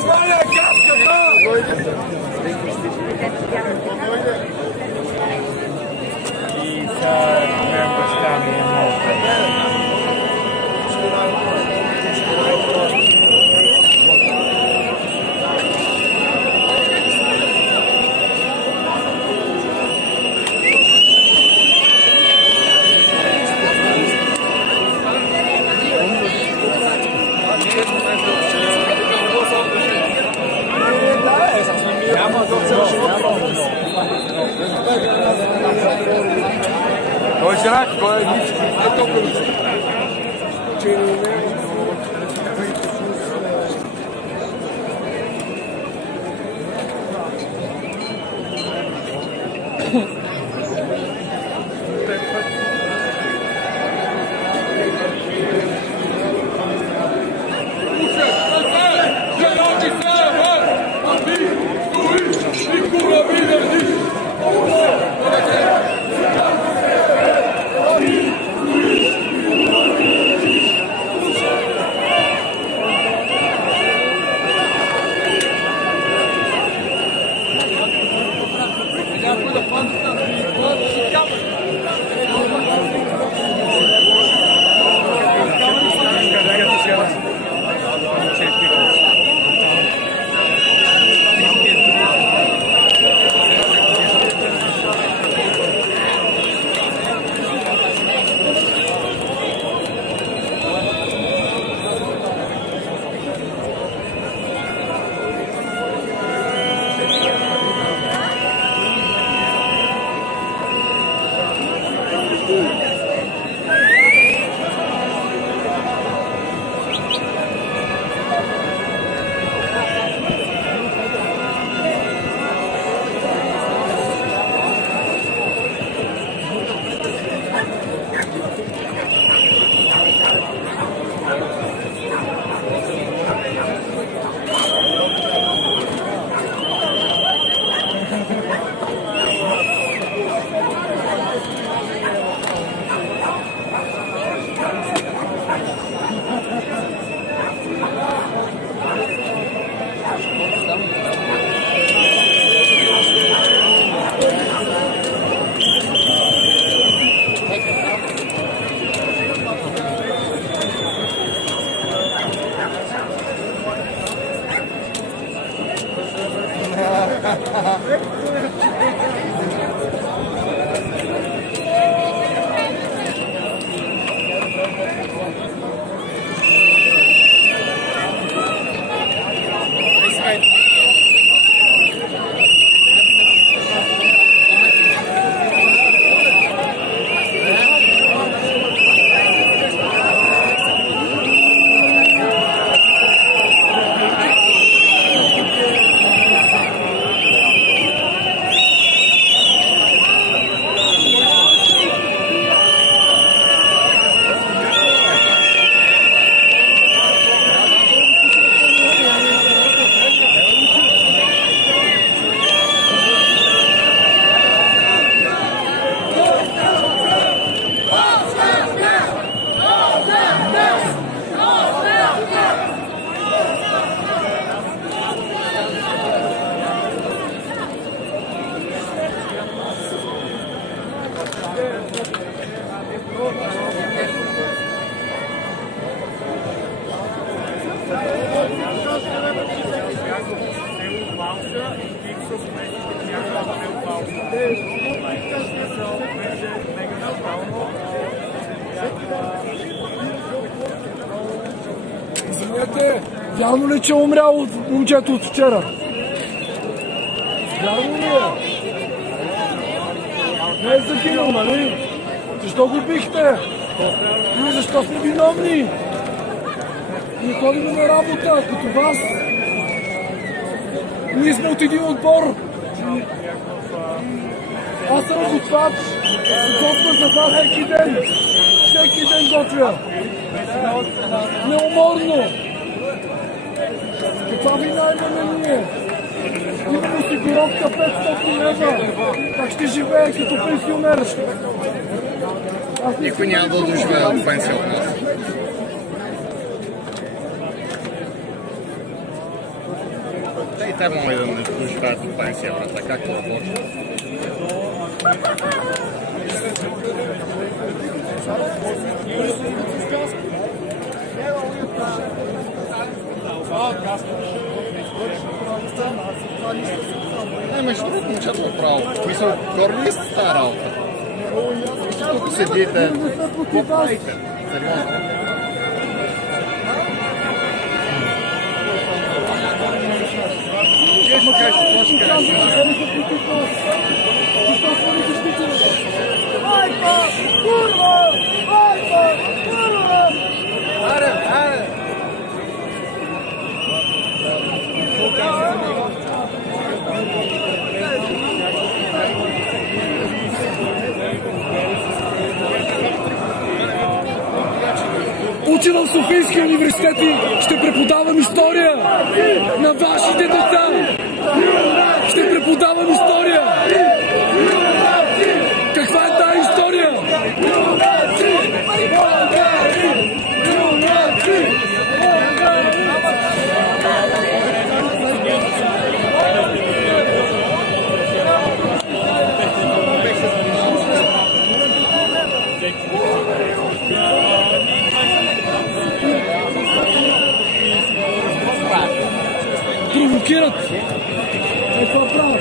Сваляй капката! Кой е зрак? Кой е нищо? Извинете, вярно ли, че е умрял момчето от вчера? Вярно ли е? Не е загинал, нали? Защо го бихте? Ние защо сме виновни? Ние ходим на работа, като вас. Ние сме от един отбор. Аз съм готвач. Готвя за вас всеки ден. Всеки ден готвя. Неуморно. Каква вина имаме ние? Имам осигуровка 500 лева. Как ще живее като пенсионер? Никой няма да доживее от пенсия от нас. И те могат да не доживеят от пенсия, брата, както работи. Между другото, момчето е право. Мисля, горни ли сте тази работа? Тук седите. Какво правите? Сериозно. Уча в Софийския университет и ще преподавам история на вашите деца. Ще преподавам история. Каква е тази история? Провокират. Какво правят?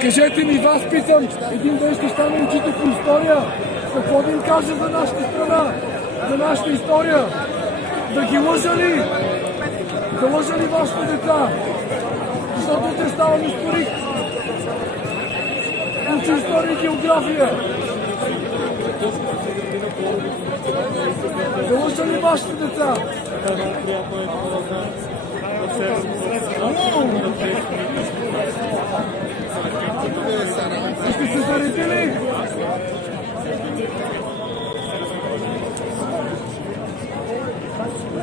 Кажете ми, вас питам, един ден ще стане учител по история. Какво да им кажа за нашата страна? За нашата история? Да ги лъжа ли? Да лъжа ли вашите деца? Защото утре ставам историк. Учи история и география. Да лъжа ли вашите деца? Ще се зареди ли?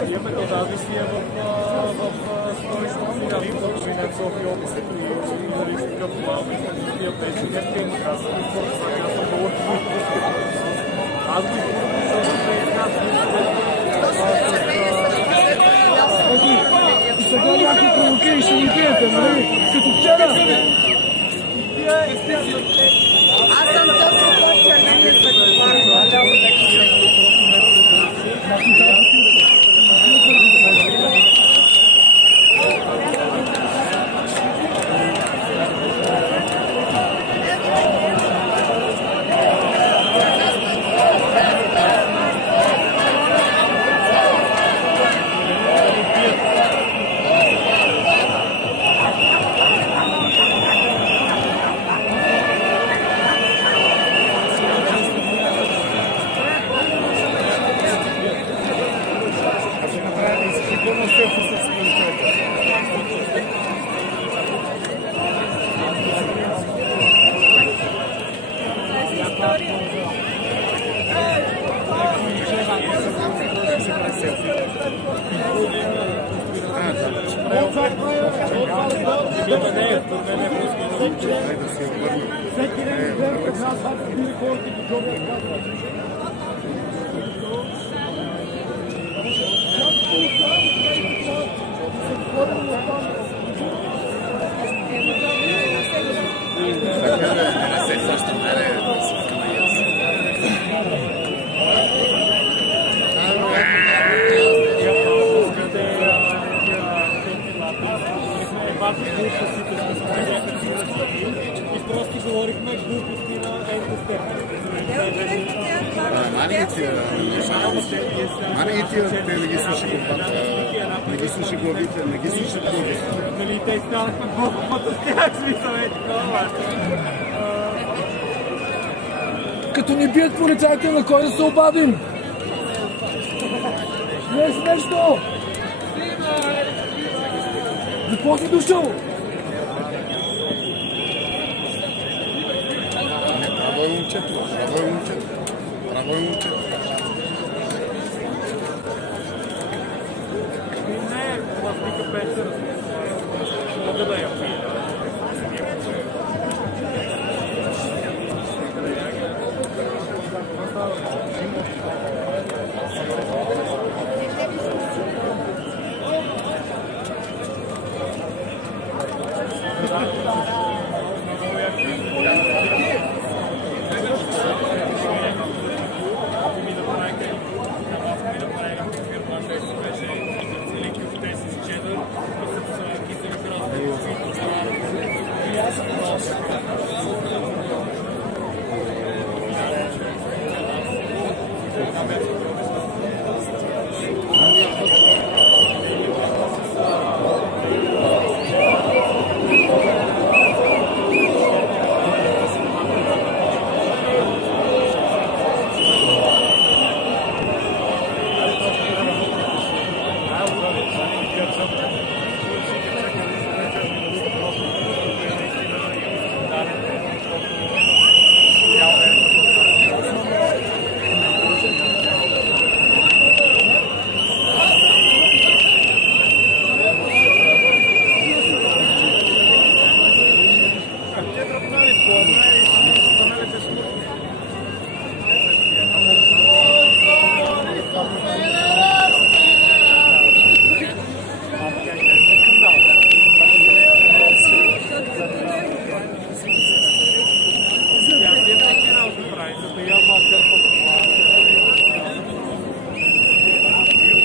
Имаме различия в столичната в София област и дали ще такъв тия пенсионерки има каса. Аз би сега някой провокира и ще ни биете, нали? Като вчера. Аз съм точно почва, не се просто говорихме глупости на ЕСТ. Ами и тия не ги слушай не ги слушай главите, не ги слушай главите. Нали, те станахме глупото с тях, смисъл е такова. Като ни бият полицайите, на кой да се обадим? Не е смешно! За какво си дошъл? момчето. Браво е момчето. Браво е момчето. Не, вика Петър. Мога да я пия.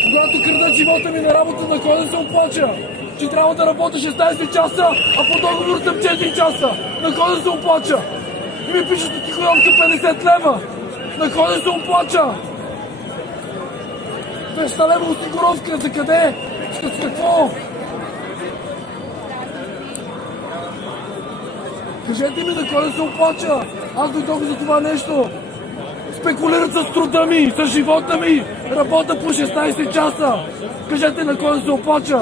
Когато крадат живота ми на работа, на кой да се оплача? Че трябва да работя 16 часа, а по договор съм 4 часа. На кой да се оплача? И ми пишат осигуровка 50 лева. На кой да се оплача? 200 лева осигуровка, за къде? С какво? Кажете ми на кой да се оплача. Аз дойдох за това нещо. Спекулират с труда ми, с живота ми. Работя по 16 часа. Кажете на кой да се оплача.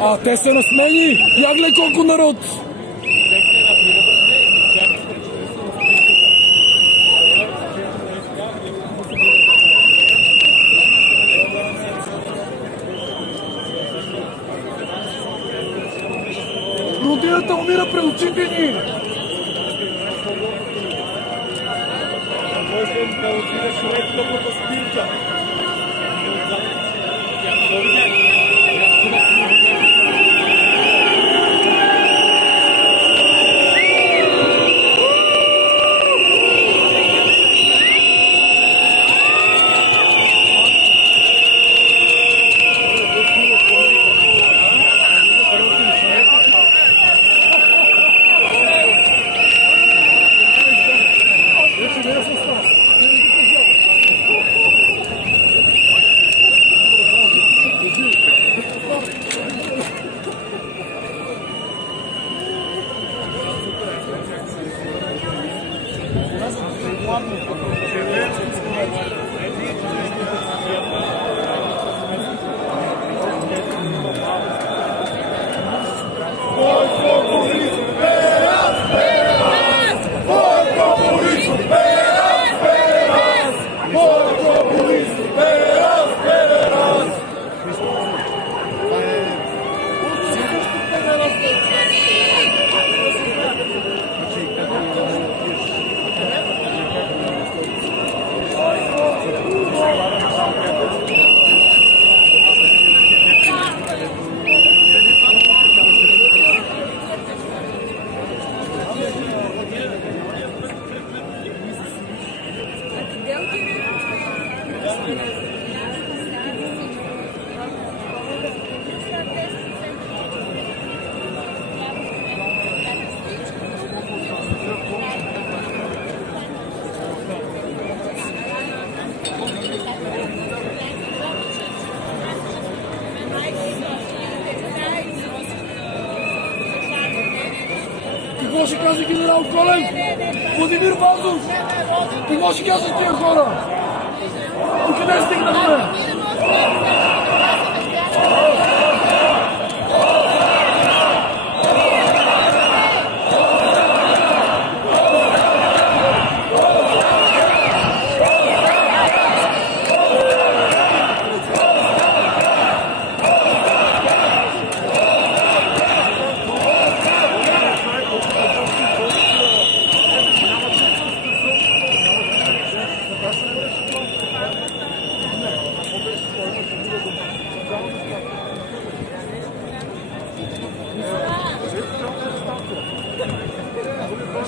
А те са на смени. Я гледай колко народ. Родината умира пред очите ни. Какво ще казва генерал Колев? Владимир Вазов? Какво ще казват тия хора? До къде стигнахме?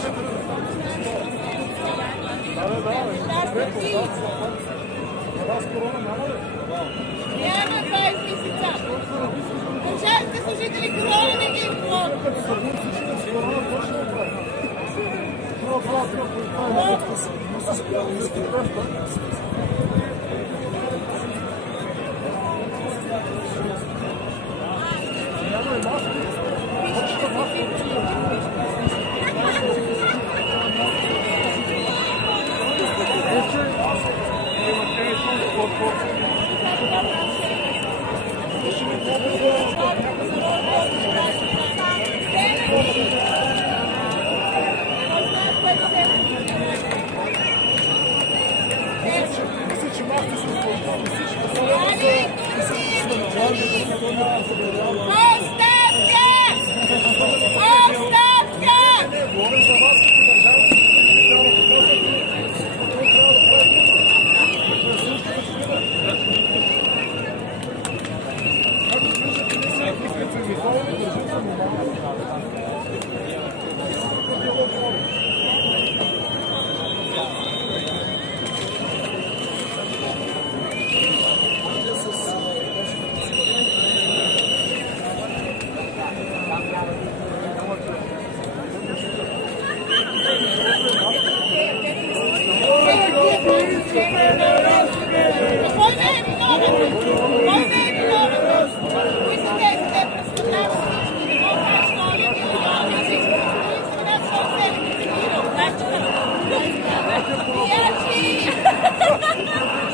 Няма 20 месеца. Държавните служители корона не ги помогат.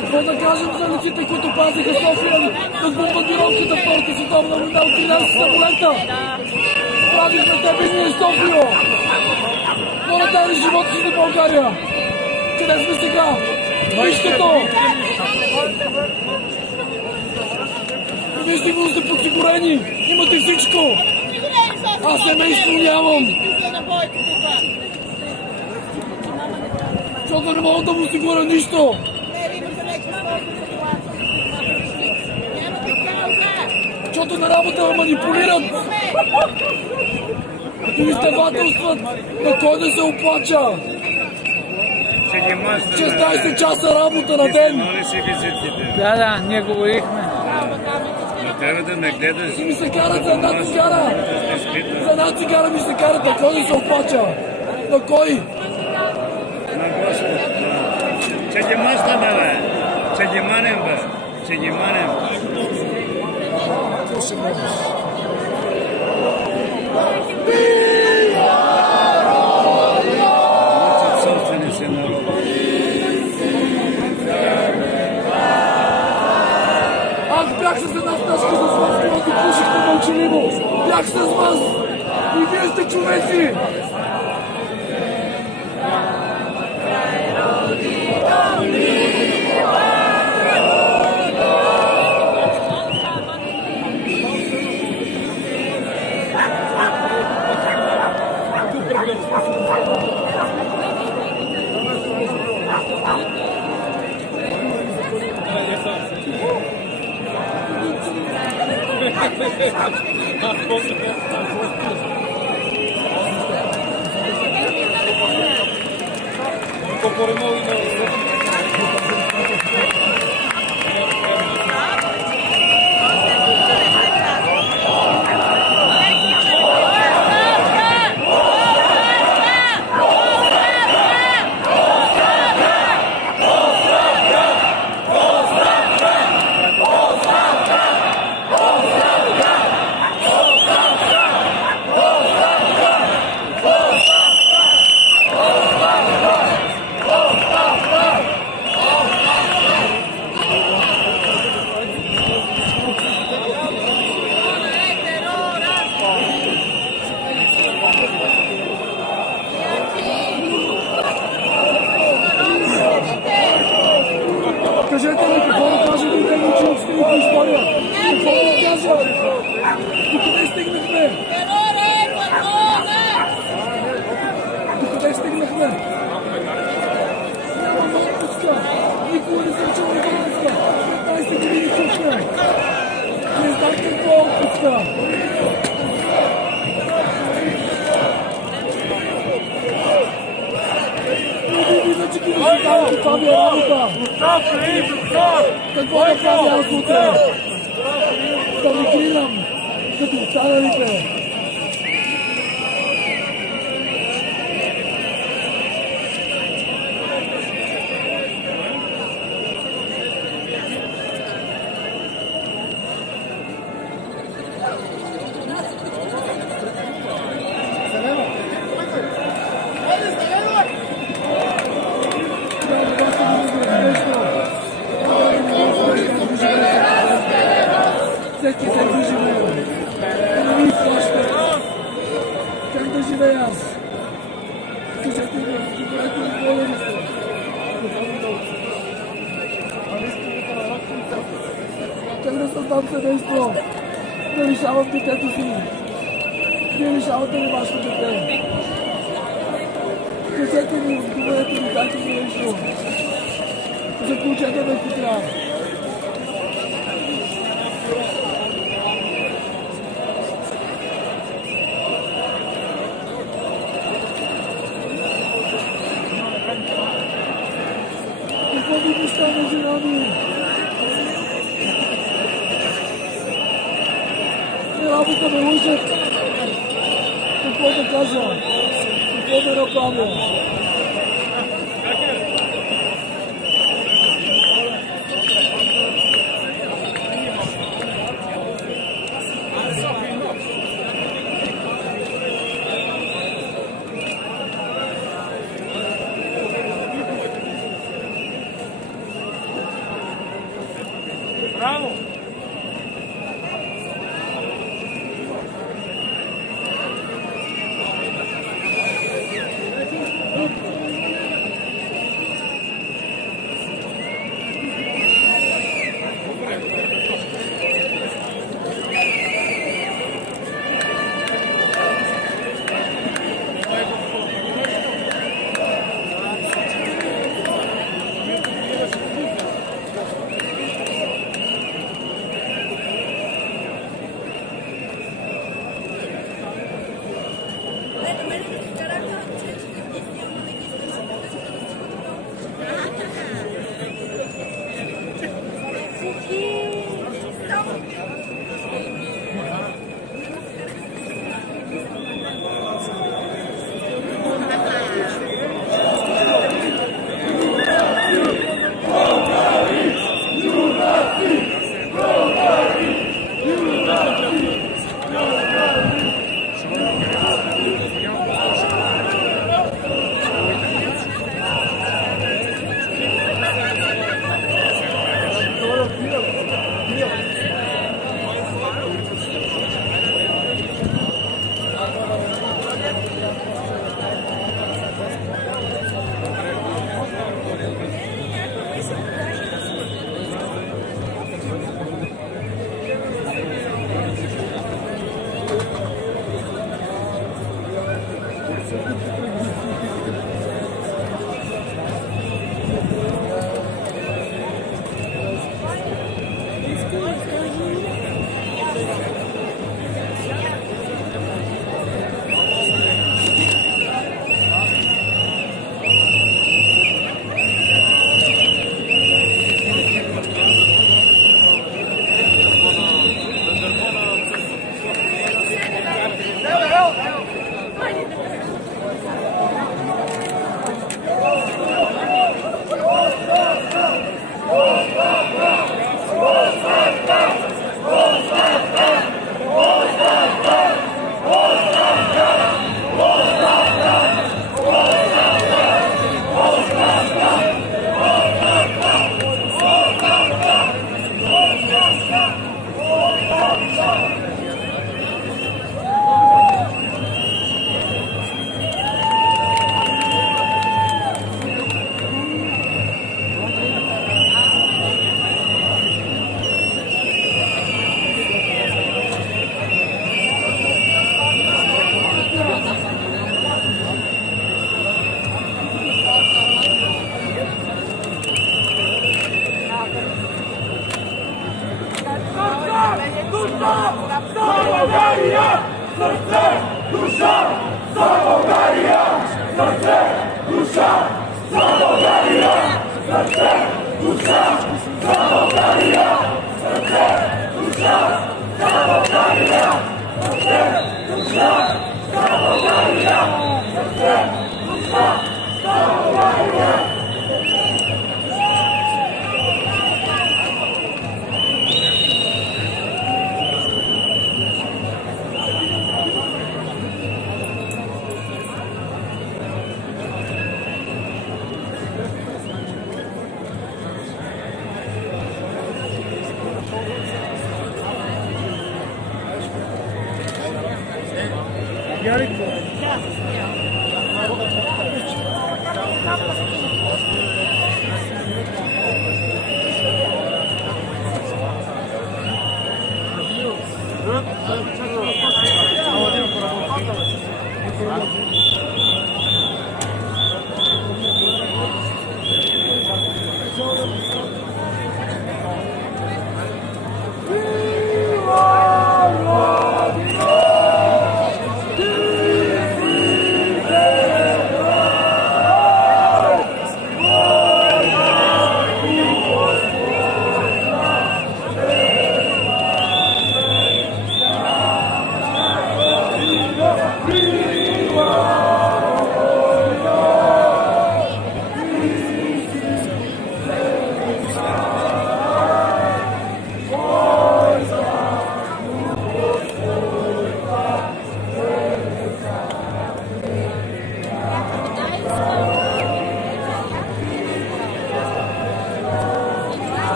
Какво да кажем за лиците, които пазиха София от бомбардировката в Втората световна война от 13 самолета? Правихме тебе и ние София! Хора дали живота си на България! Къде сме сега? Нищото! Вие сигурно сте подсигурени! Имате всичко! Аз семейство нямам! Защото не мога да му осигуря нищо! Защото на работа манипулират! Като издевателстват, на кой да се оплача? 16 часа работа на ден! Да, ние говорихме. Трябва да ме гледаш. И ми се карат за една цигара! За една цигара ми се карат, на кой да се оплача? На кой? На Господ. Че ги мастаме, бе. Че ги манем, бе. Че ги манем. Учат собствени си народ. Аз бях с една стачка с вас, когато пушихте мълчаливо. Бях с вас. И вие сте човеци. е работа. Какво да правя аз утре? Да мигрирам като останалите. Всеки ден да живея. Не ми плаща. Как да живея аз? Кажете ми, добрете ми, моля ви се. Как да създам семейство? Да лишавам детето си. Вие лишавате ли вашето дете? Кажете ми, отговорете ми, дайте ми нещо. Заключете ме кутра. Какво ви не стане, жена ми? Не работа ме лъжат. Какво да кажа? Какво да направя? Браво!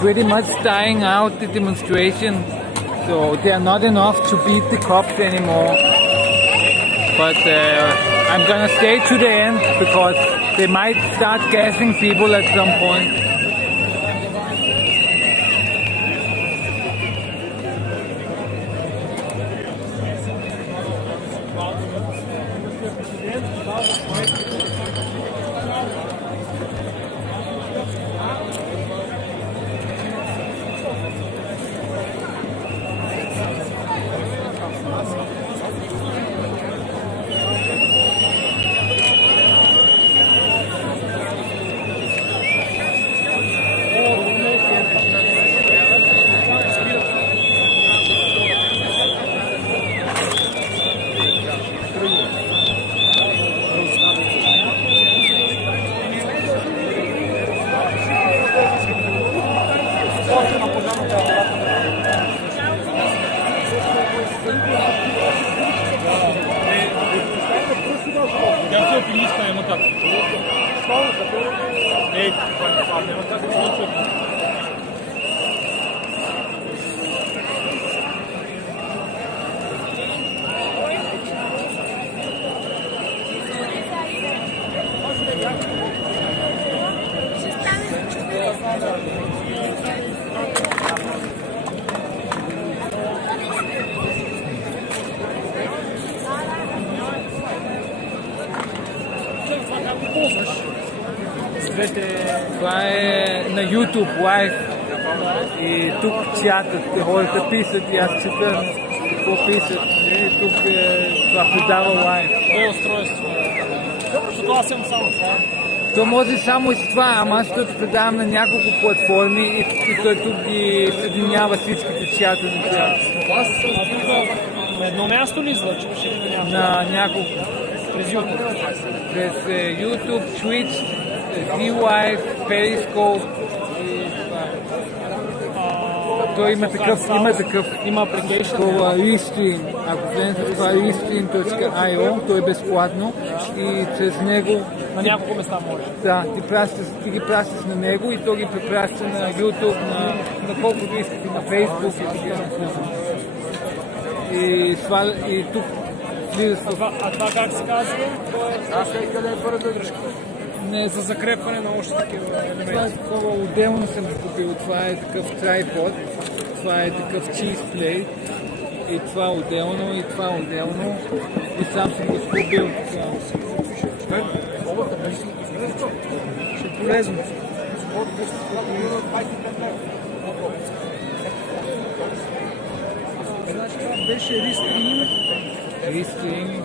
Pretty much dying out, the demonstration, so they are not enough to beat the cops anymore. But I'm gonna stay to the end because they might start gassing people at some point. Това е на YouTube Live и тук чатът, хората писат и аз чета какво писат. И тук това предава лайв. Това е устройство. Защото аз съм само това. То може само и с това, ама аз тук предавам на няколко платформи и той тук ги съединява всичките чатове. На едно място ли излъчваш или на На няколко. През YouTube? През YouTube, Twitch, D-Live, Periscope и това. Той има такъв application. Restream. Ако влезете в това restream.io, той е безплатно и чрез него На няколко места може. да, ти ги пращаш на него и той ги препраща на YouTube, на колкото искате, на Facebook и така нататък. И тук влизаш в... А това как се казва? Къде е първата дръжка? Не, За закрепване на още такива това елементи. е такова отделно съм купил. Това е такъв трайпод, това е такъв cheese plate и това отделно и това отделно и сам съм го купил. Ще полезно. Беше ристрим. Ристрим.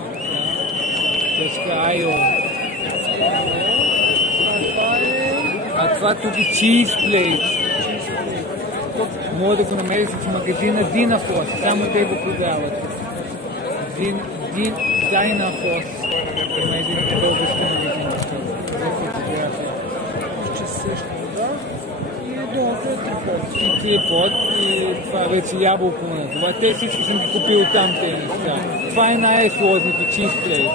Тъскайо. А това тук е чиз плейт. Може да го намериш в магазина Динафос. Само те го продават. Динафос. Има един български магазин. За фотография. Ще също, да. И долу е трипод. И трипод, и това вече ябълко на това. Те всички съм ги купил там тези неща. Това е най-сложното чиз плейт.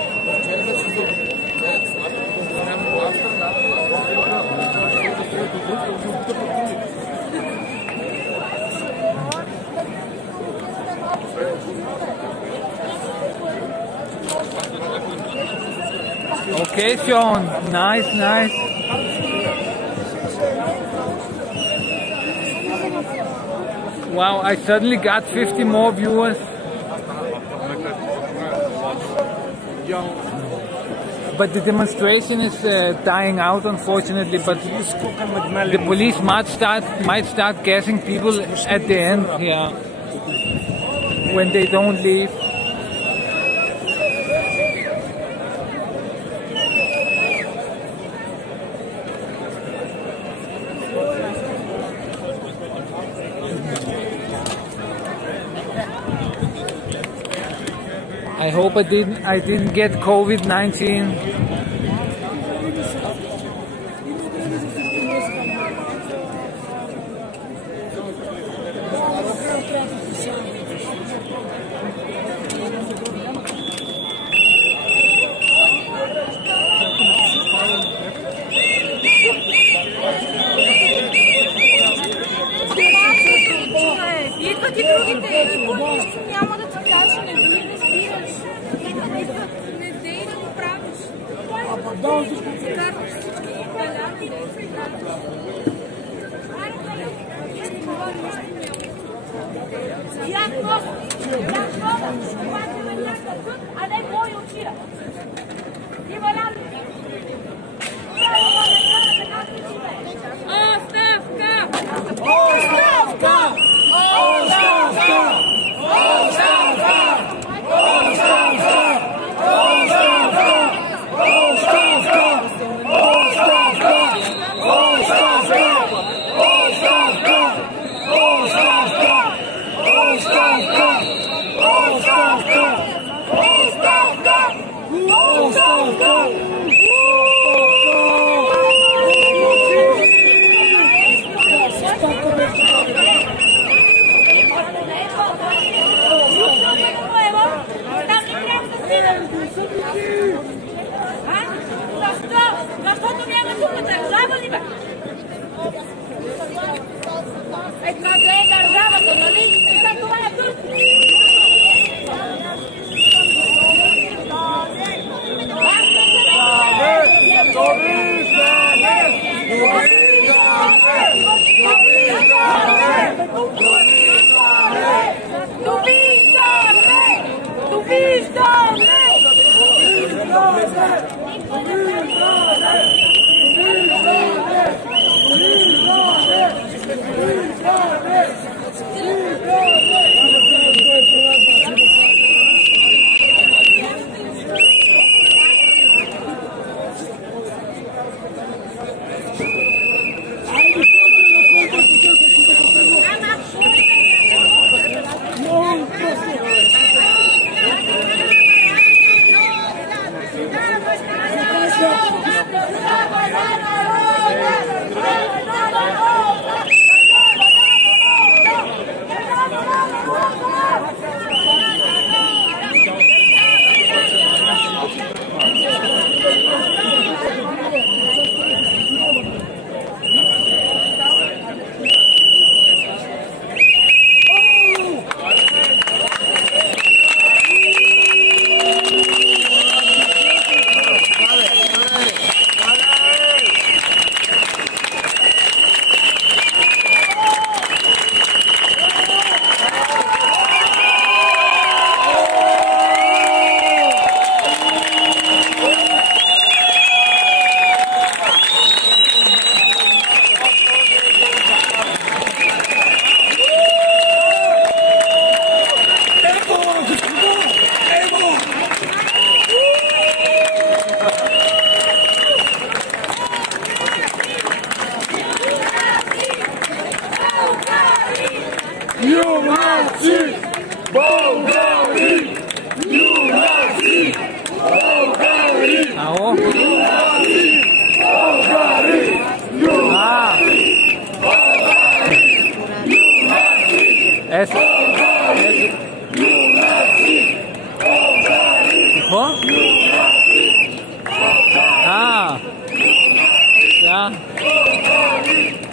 Okay, Sean. Nice, nice. Wow, I suddenly got 50 more viewers. But the demonstration is dying out, unfortunately. But the police might start gassing people at the end here when they don't leave. I hope I didn't get COVID-19. Идват и другите. Нищо няма да ти кажа, не спираш. Идват, не дей да го правиш. Карваш всички италяни. А не бой отира. Има ляли. Оставка! Оставка! Защото няма тук държава ли бе? Това е държавата, нали? И за това е Турция.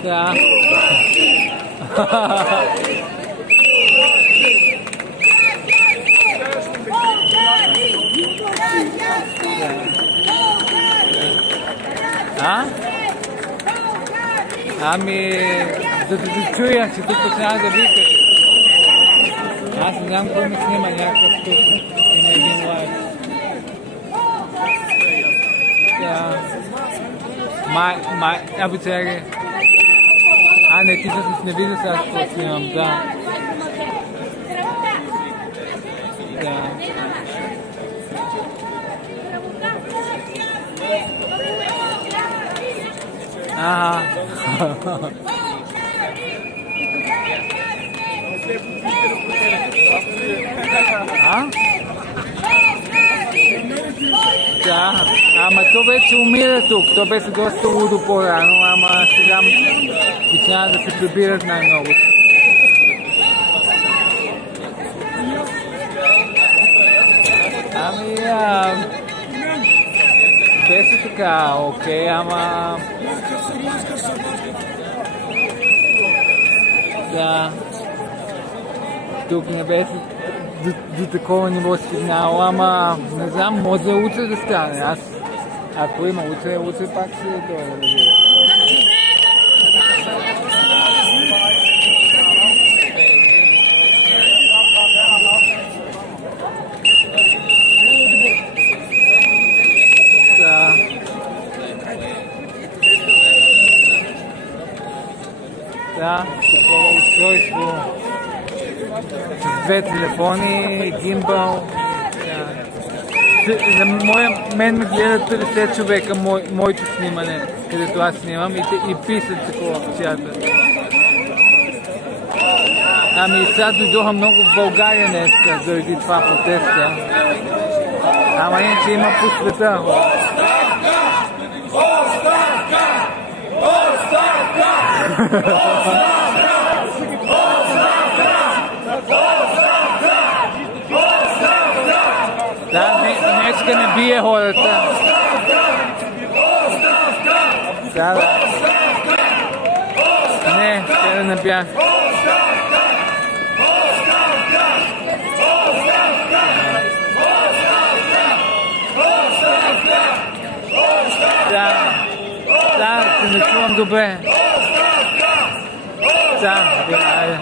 Да. А? Ами, за да те чуя, че тук трябва да викаш. Аз не знам кой ме снима някакъв тук. Има един лайв. Да. Абе, чакай. Не, ти всъщност не виждаш аз какво снимам, да. Да. Ага. А? Да, ама то вече умира тук. То беше доста лудо по-рано, ама сега почина да се прибират най-много. Ами, беше така, окей, ама... Да. Тук не беше до такова ниво стигнало, ама не знам, може утре да стане. Аз, ако има утре пак ще дойда да видя. Да, такова устройство с две телефони, гимбал. За мен ме гледат 50 човека моето снимане, където аз снимам и писат такова в чата. Ами сега дойдоха много в България днес заради това протеста. Ама иначе има по света. Да, днеска не бие хората. Да. Не, вчера не бях. Да, се не чувам добре. Да, айде.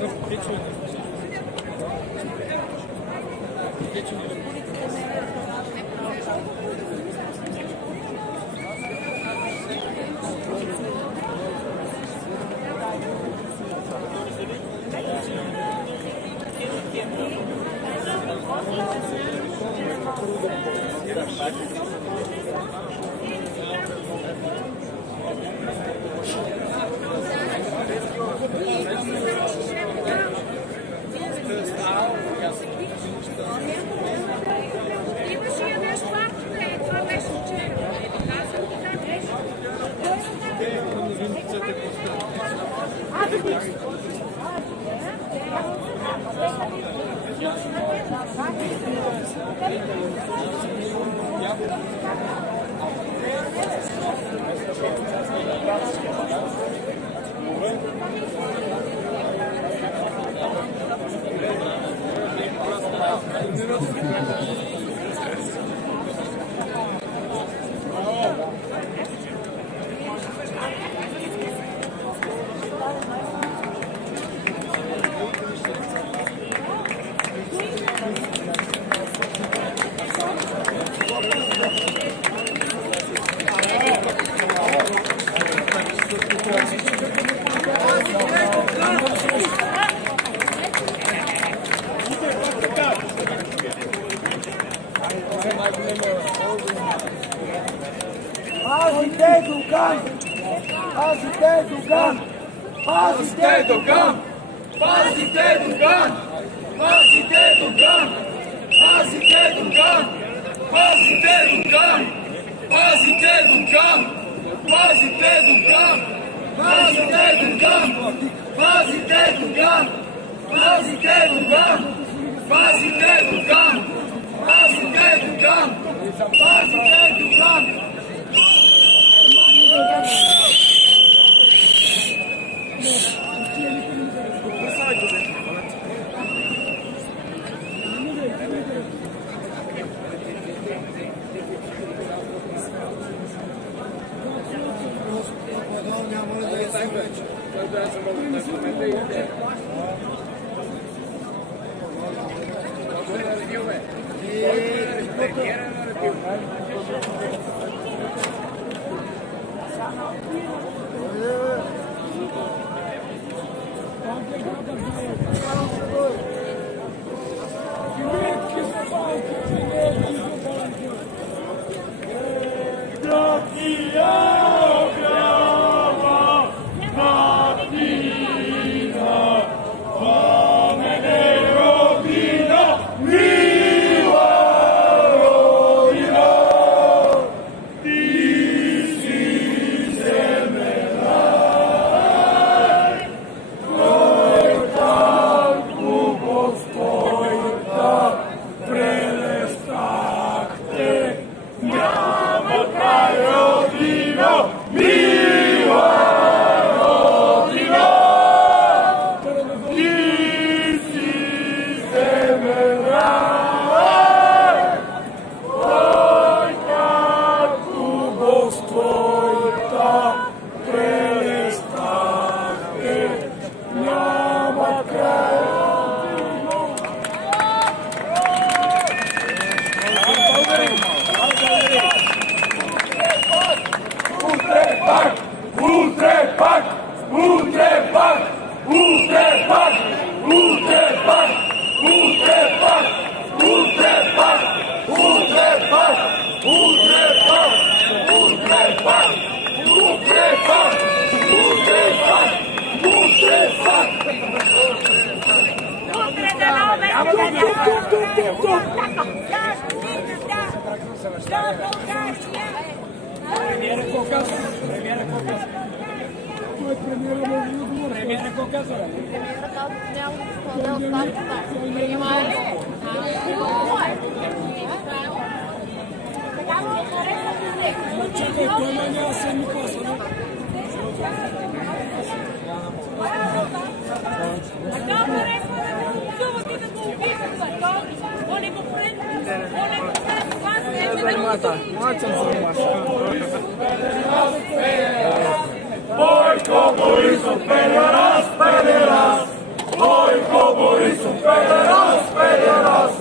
No, Имаше и ядеш папчета, това беше вчера. Аз съм Pazite Dugan! Pazite Dugan! Pazite Dugan! Pazite Dugan! Pazite Dugan! Pazite Dugan! Pazite Dugan! Pazite Dugan! Pazite Dugan! Pazite Dugan! Pazite Dugan! Pazite Dugan! Pazite Dugan! Pazite Dugan! Pazite Dugan! Bojko Borisov, pederas, pederas. Bojko Borisov, pederas, pederas.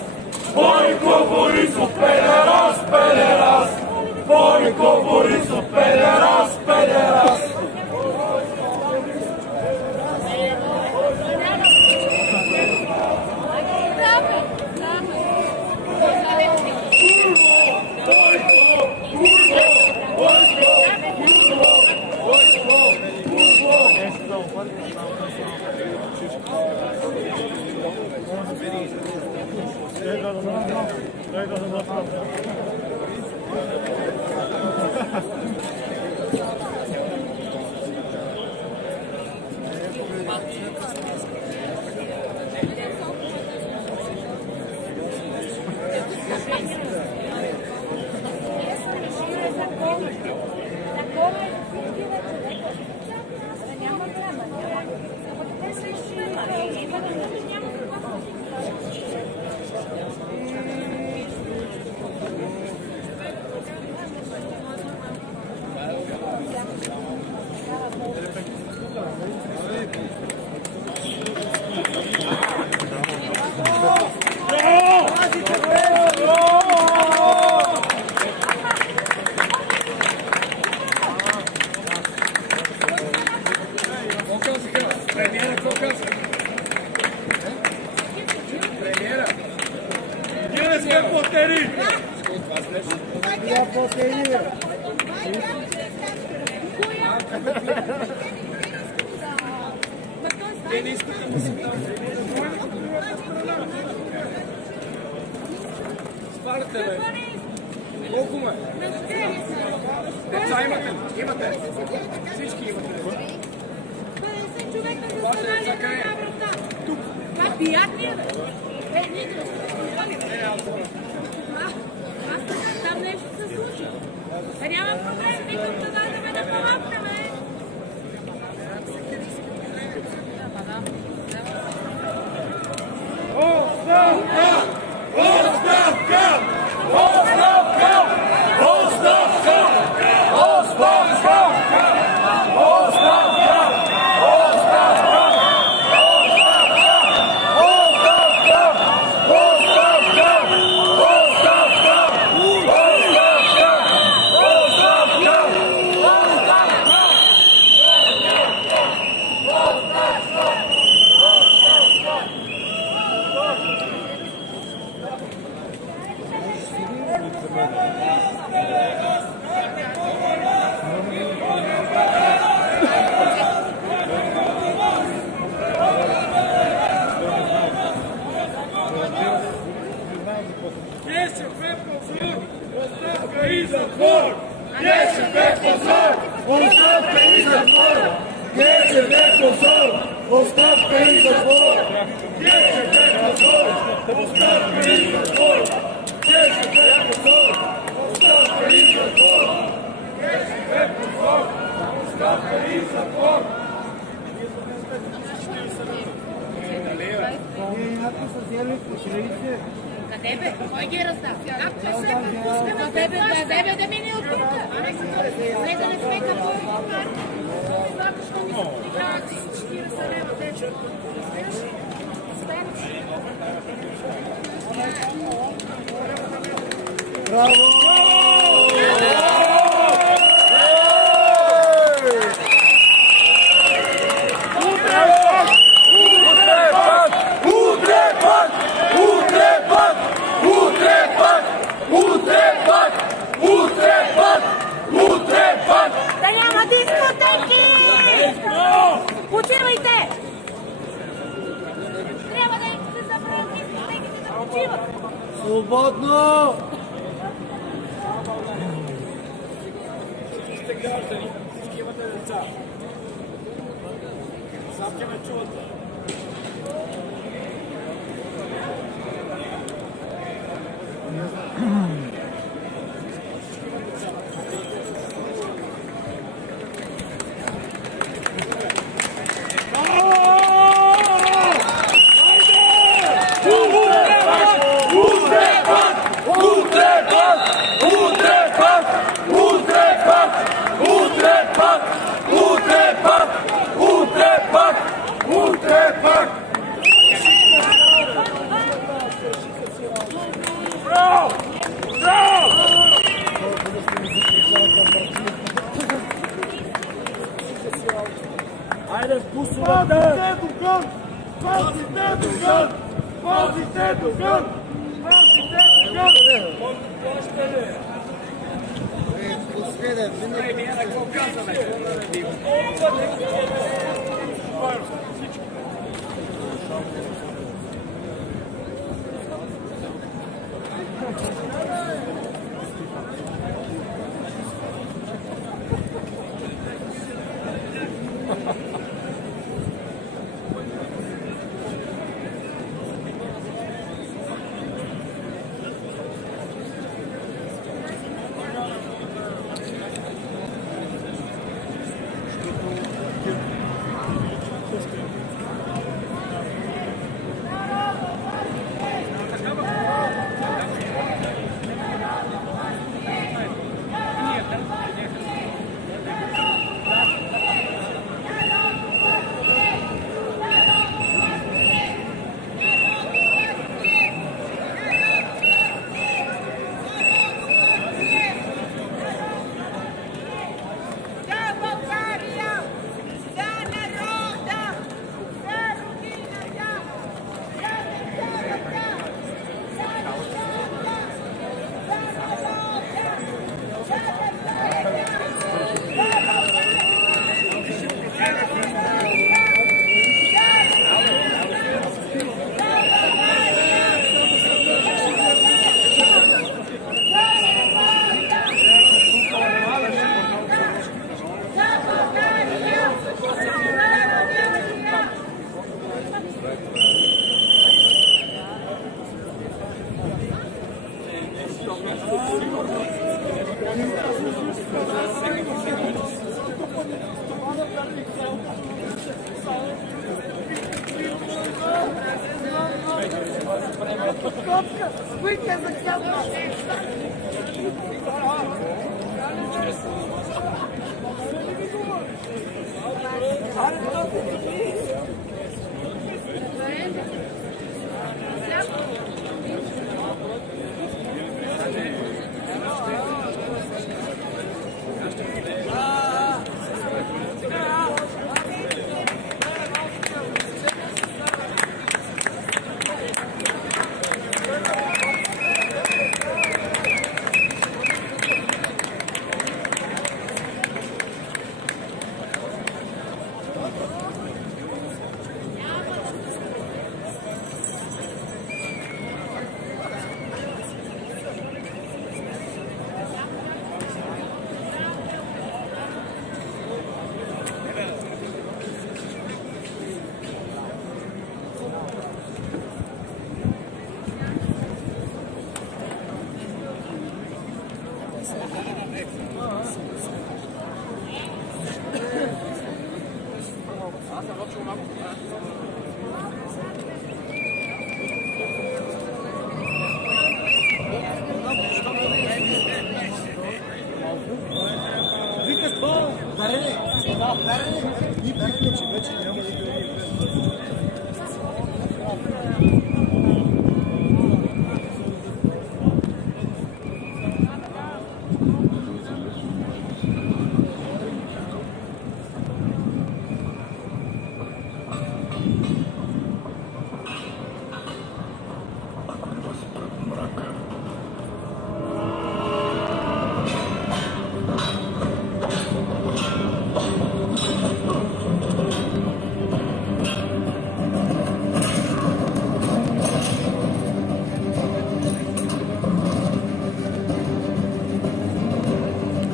Ери! Спарте, бе! Колко ме? Деца имате? Имате? Всички имате? 50 човека за събрание на една врата. Тук. Това пият ли е, бе? Нито. Аз така, там нещо се случи. Няма проблем, викам да дадем да помогнем, бе. Оставка! Оставка! Оставка! Оставка! Оставка! Оставка! Оставка и затвор! ГЧП позор! Оставка и затвор! ГЧП позор! Оставка и затвор! ГЧП позор! Оставка и затвор! ГЧП позор! Оставка и затвор! ГЧП позор! Оставка и затвор! Къде бе? Кой ги раздава? Как не се пускаме? Къде бе да мине от тук? Не да не сме като партия. Защо ми се подиграват с 40 лева вече? Да няма дискотеки! Почивайте! Трябва да се забравят дискотеките да почиват! Свободно! Всички сте граждани, всички имате деца. Сам ме чувате. Айде, спусувате! Пазите до гън! Пазите до гън! Пазите до гън! Пазите до гън! Още ли? Ей, ние на какво казваме? Копка, выйти за ксяка.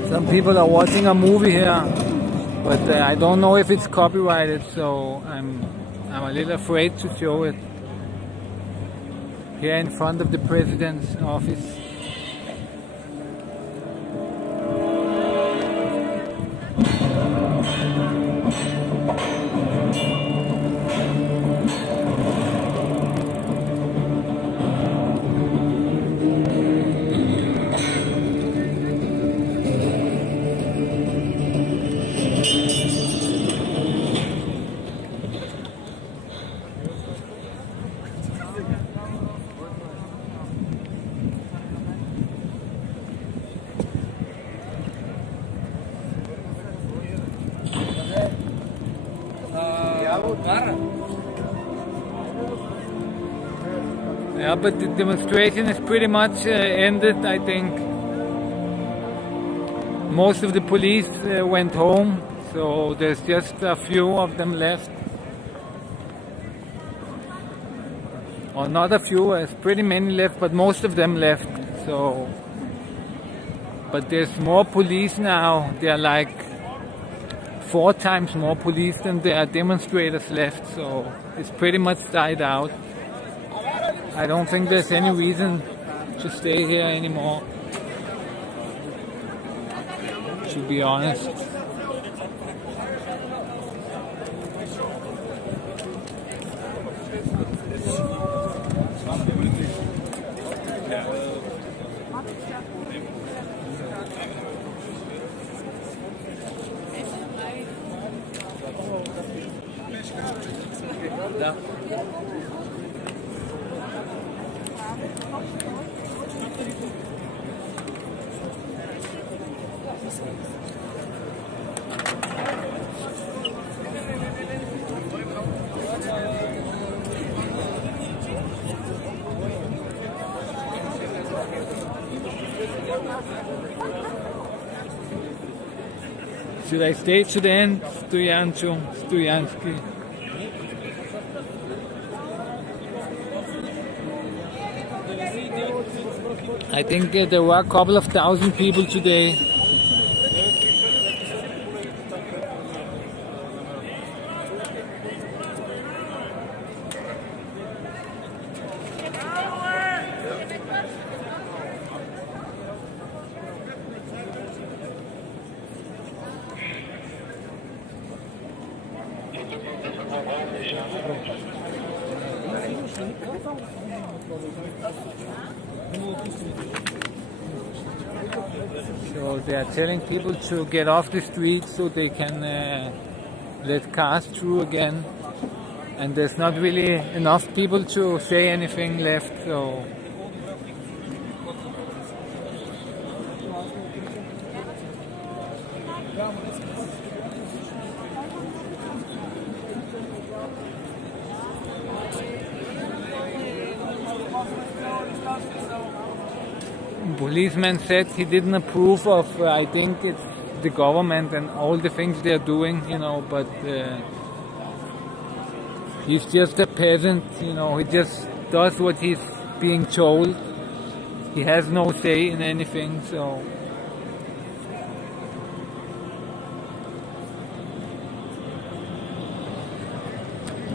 Some people are watching a movie here, but I don't know if it's copyrighted, so I'm a little afraid to show it here in front of the president's office. Yeah, but the demonstration is pretty much ended, I think. Most of the police went home, so there's just a few of them left. Or not a few, there's pretty many left, but most of them left. So, but there's more police now. There are like 4 times more police than there are demonstrators left, so it's pretty much died out. I don't think there's any reason to stay here anymore, to be honest. Should I stay to the end? Stoyansky. I think there were a couple of thousand people today. So they are telling people to get off the street so they can let cars through again. And there's not really enough people to say anything left, so policeman said he didn't approve of, I think it's the government and all the things they're doing, but he's just a peasant, he just does what he's being told. He has no say in anything, so.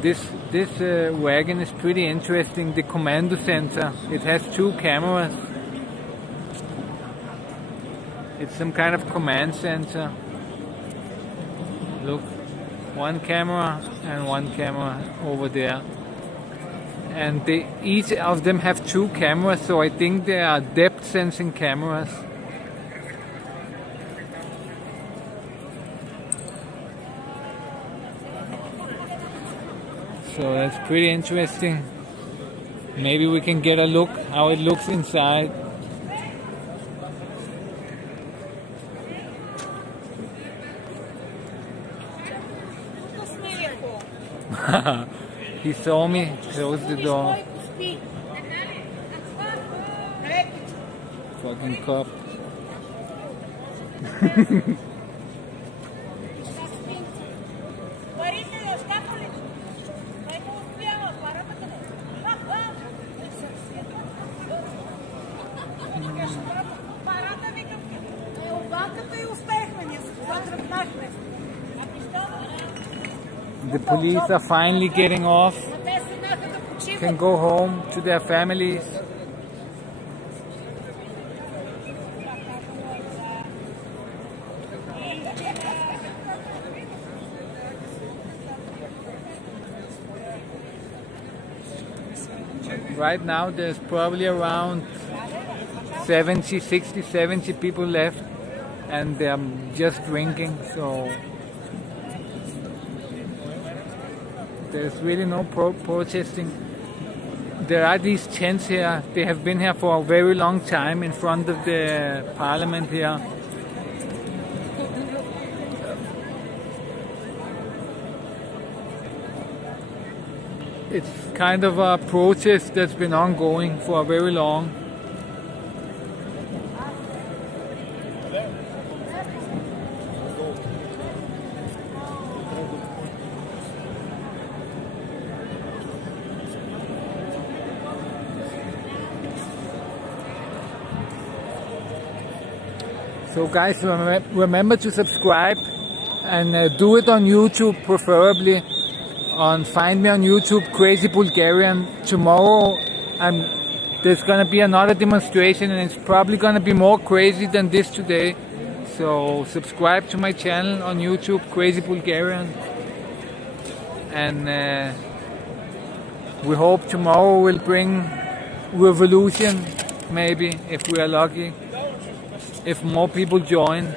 This wagon is pretty interesting, the commando center. It has 2 cameras. It's some kind of command center. Look, 1 camera and 1 camera over there. And each of them have 2 cameras, so I think they are depth sensing cameras. So that's pretty interesting. Maybe we can get a look how it looks inside. He saw me, closed the door. Fucking cop. The police are finally getting off, can go home to their families. Right now there's probably around 70 people left, and they're just drinking, so there's really no protesting. There are these tents here. They have been here for a very long time in front of the parliament here. It's kind of a protest that's been ongoing for a very long. So guys, remember to subscribe and do it on YouTube preferably. Find me on YouTube, Crazy Bulgarian. Tomorrow there's gonna be another demonstration, and it's probably gonna be more crazy than this today. So subscribe to my channel on YouTube, Crazy Bulgarian. And we hope tomorrow will bring revolution, maybe, if we are lucky. If more people join.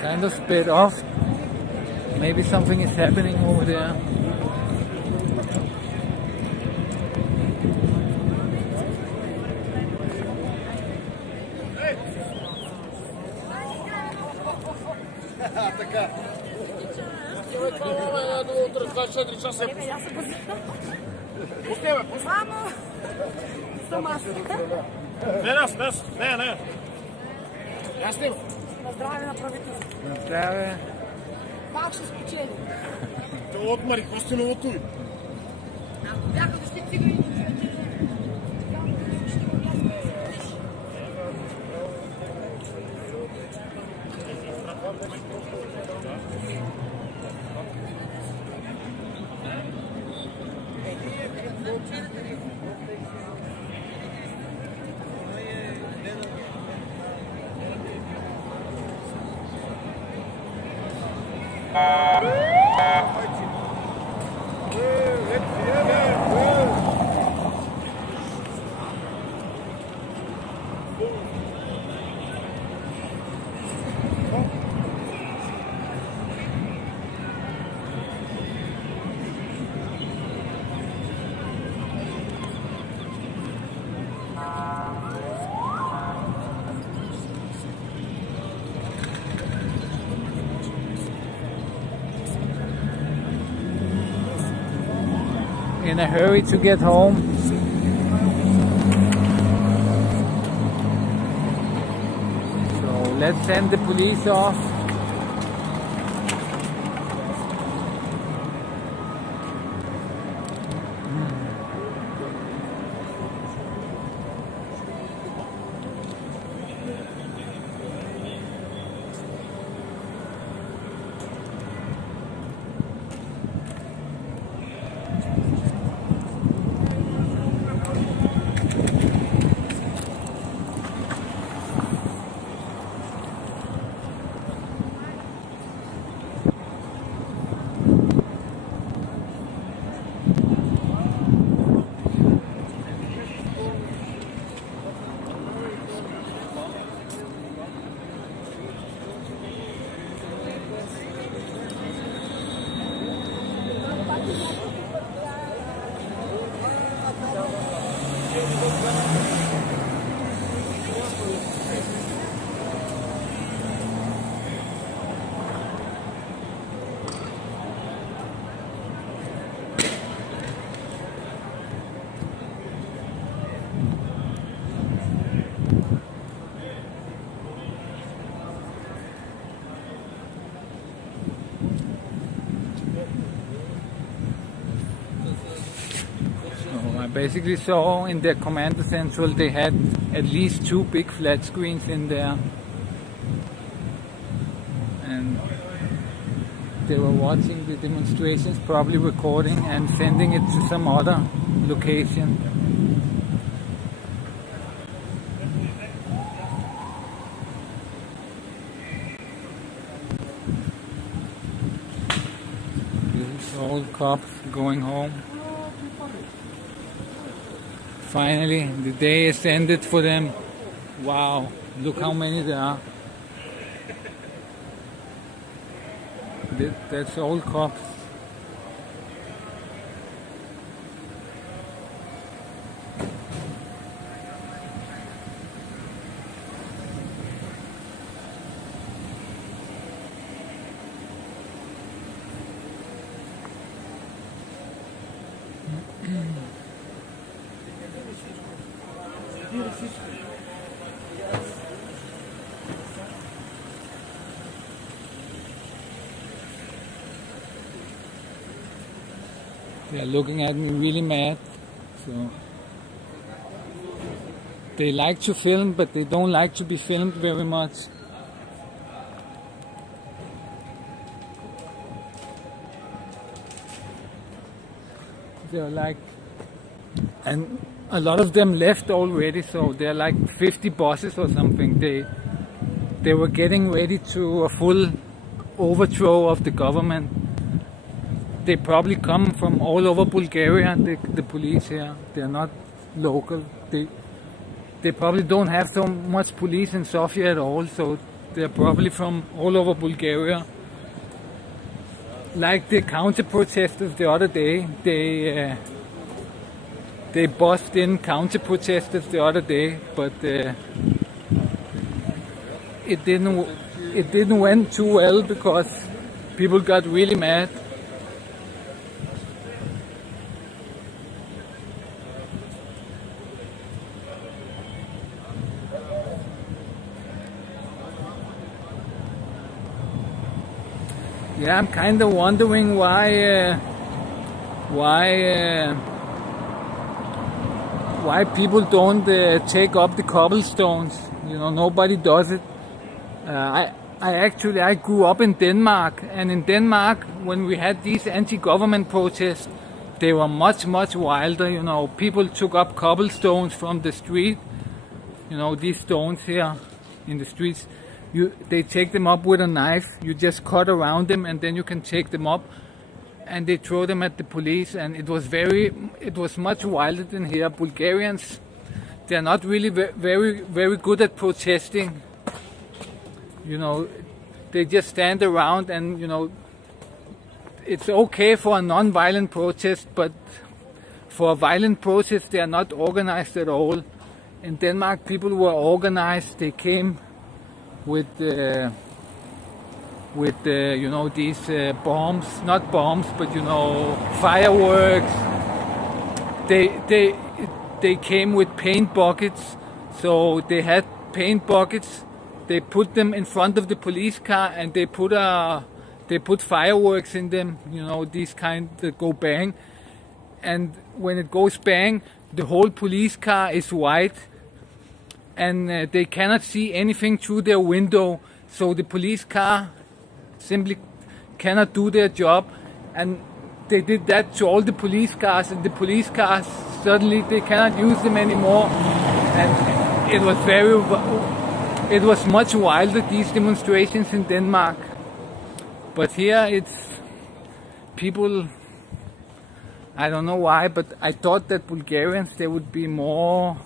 kind of sped off. Maybe something is happening over there. Vamos! Sou massa. Не. Я с ним. На здраве на правителството. Здраве. Пак ще спечели. Те отмари, Костиновото. Ако бяха дошли циганите, in a hurry to get home. So let's send the police off. I basically saw in their command central they had at least 2 big flat screens in there, and they were watching the demonstrations, probably recording and sending it to some other location. These old cops going home. Finally, the day is ended for them. Wow, look how many there are. That's all cops. They are looking at me really mad. So they like to film, but they don't like to be filmed very much. They're like, and a lot of them left already, so they're like 50 buses or something. They were getting ready to a full overthrow of the government. They probably come from all over Bulgaria, the police here. They're not local. They probably don't have so much police in Sofia at all, so They're probably from all over Bulgaria. Like the counter-protesters the other day, they bussed in counter-protesters the other day, but it didn't went too well because people got really mad. Yeah, I'm kind of wondering why people don't take up the cobblestones. You know, nobody does it. I grew up in Denmark, and in Denmark, when we had these anti-government protests, they were much wilder. You know, people took up cobblestones from the street. You know, these stones here in the streets. They take them up with a knife. You just cut around them, and then you can take them up, and they throw them at the police. And it was much wilder than here. Bulgarians, they're not really very good at protesting. You know, they just stand around, and you know, it's okay for a non-violent protest, but for a violent protest, they are not organized at all. In Denmark, people were organized. They came with you know, these bombs, not bombs, but you know, fireworks. They came with paint buckets, so they had paint buckets. They put them in front of the police car, and they put fireworks in them. You know, these kind that go bang, and when it goes bang, the whole police car is white. And they cannot see anything through their window, so the police car simply cannot do their job. And they did that to all the police cars, and the police cars suddenly they cannot use them anymore. And it was much wilder, these demonstrations in Denmark. But here it's people, I don't know why, but I thought that Bulgarians, they would be more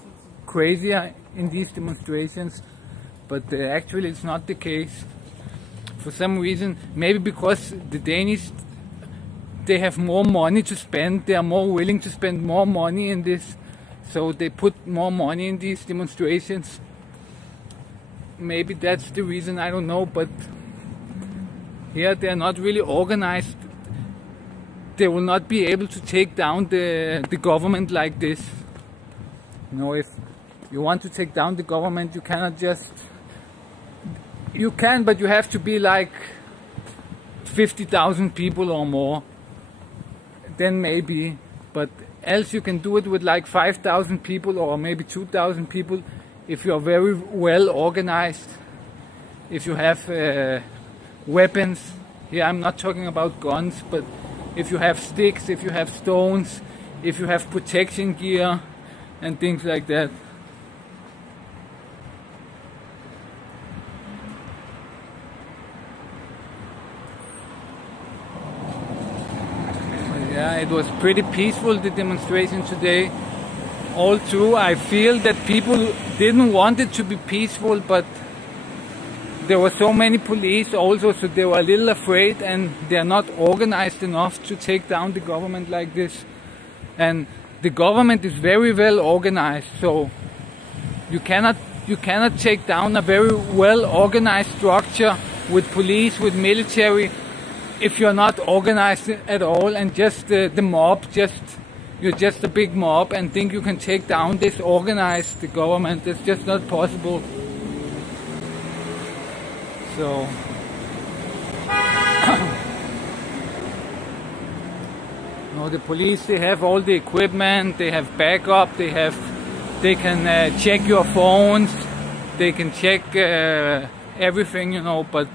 crazier in these demonstrations, but actually it's not the case. For some reason, maybe because the Danish, they have more money to spend, they are more willing to spend more money in this, so they put more money in these demonstrations. Maybe that's the reason, I don't know, but here they are not really organized. They will not be able to take down the government like this. You know, if you want to take down the government, you cannot just... You can, but you have to be like 50,000 people or more. Then maybe. But else you can do it with like 5,000 people or maybe 2,000 people if you are very well organized. If you have weapons. Here I'm not talking about guns, but if you have sticks, if you have stones, if you have protection gear and things like that. Yeah, it was pretty peaceful, the demonstration today. All true, I feel that people didn't want it to be peaceful, but there were so many police also, so they were a little afraid, and they are not organized enough to take down the government like this. And the government is very well organized, so you cannot take down a very well organized structure with police, with military, if you're not organized at all, and just the mob, you're just a big mob and think you can take down this organized government. It's just not possible. So no, the police, they have all the equipment, they have backup, they can check your phones, they can check everything, you know, but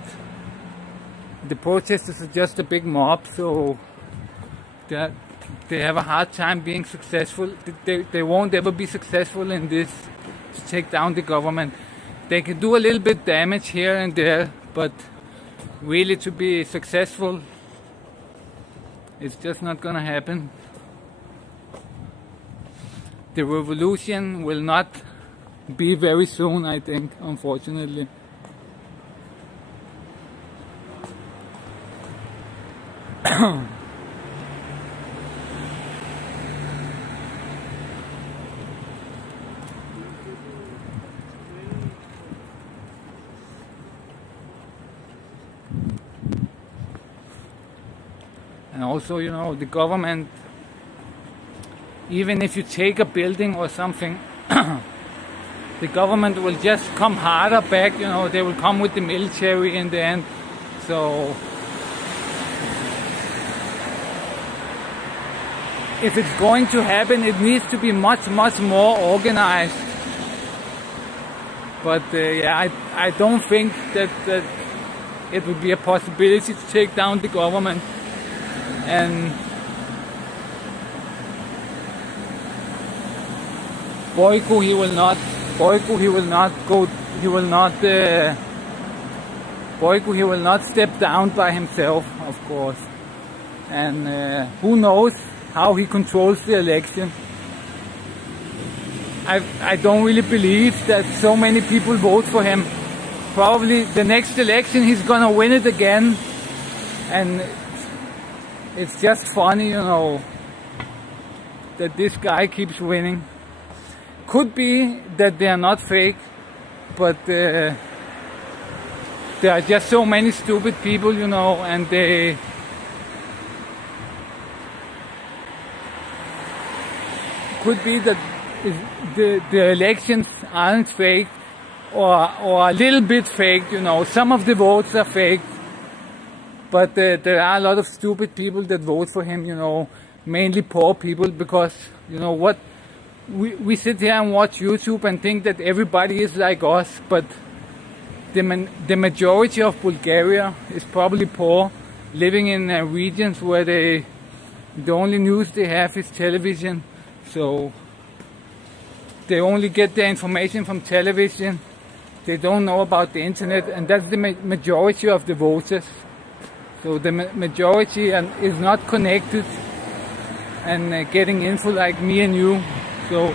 the protesters are just a big mob, so they have a hard time being successful. They won't ever be successful in this, to take down the government. They can do a little bit damage here and there, but really to be successful, it's just not gonna happen. The revolution will not be very soon, I think, unfortunately. And also, you know, the government, even if you take a building or something, the government will just come harder back, you know, they will come with the military in the end. So if it's going to happen, it needs to be much more organized. But yeah, I don't think that it would be a possibility to take down the government. And Boyko, he will not step down by himself, of course. And who knows how he controls the election. I don't really believe that so many people vote for him. Probably the next election he's gonna win it again. And it's just funny, you know, that this guy keeps winning. Could be that they are not fake, but there are just so many stupid people, you know, and they could be that the elections aren't fake or a little bit fake, you know. Some of the votes are fake. But there are a lot of stupid people that vote for him, you know, mainly poor people, because, you know what, we sit here and watch YouTube and think that everybody is like us, but the majority of Bulgaria is probably poor, living in regions where the only news they have is television, so they only get their information from television, they don't know about the internet, and that's the majority of the voters. So the majority is not connected and getting info like me and you. So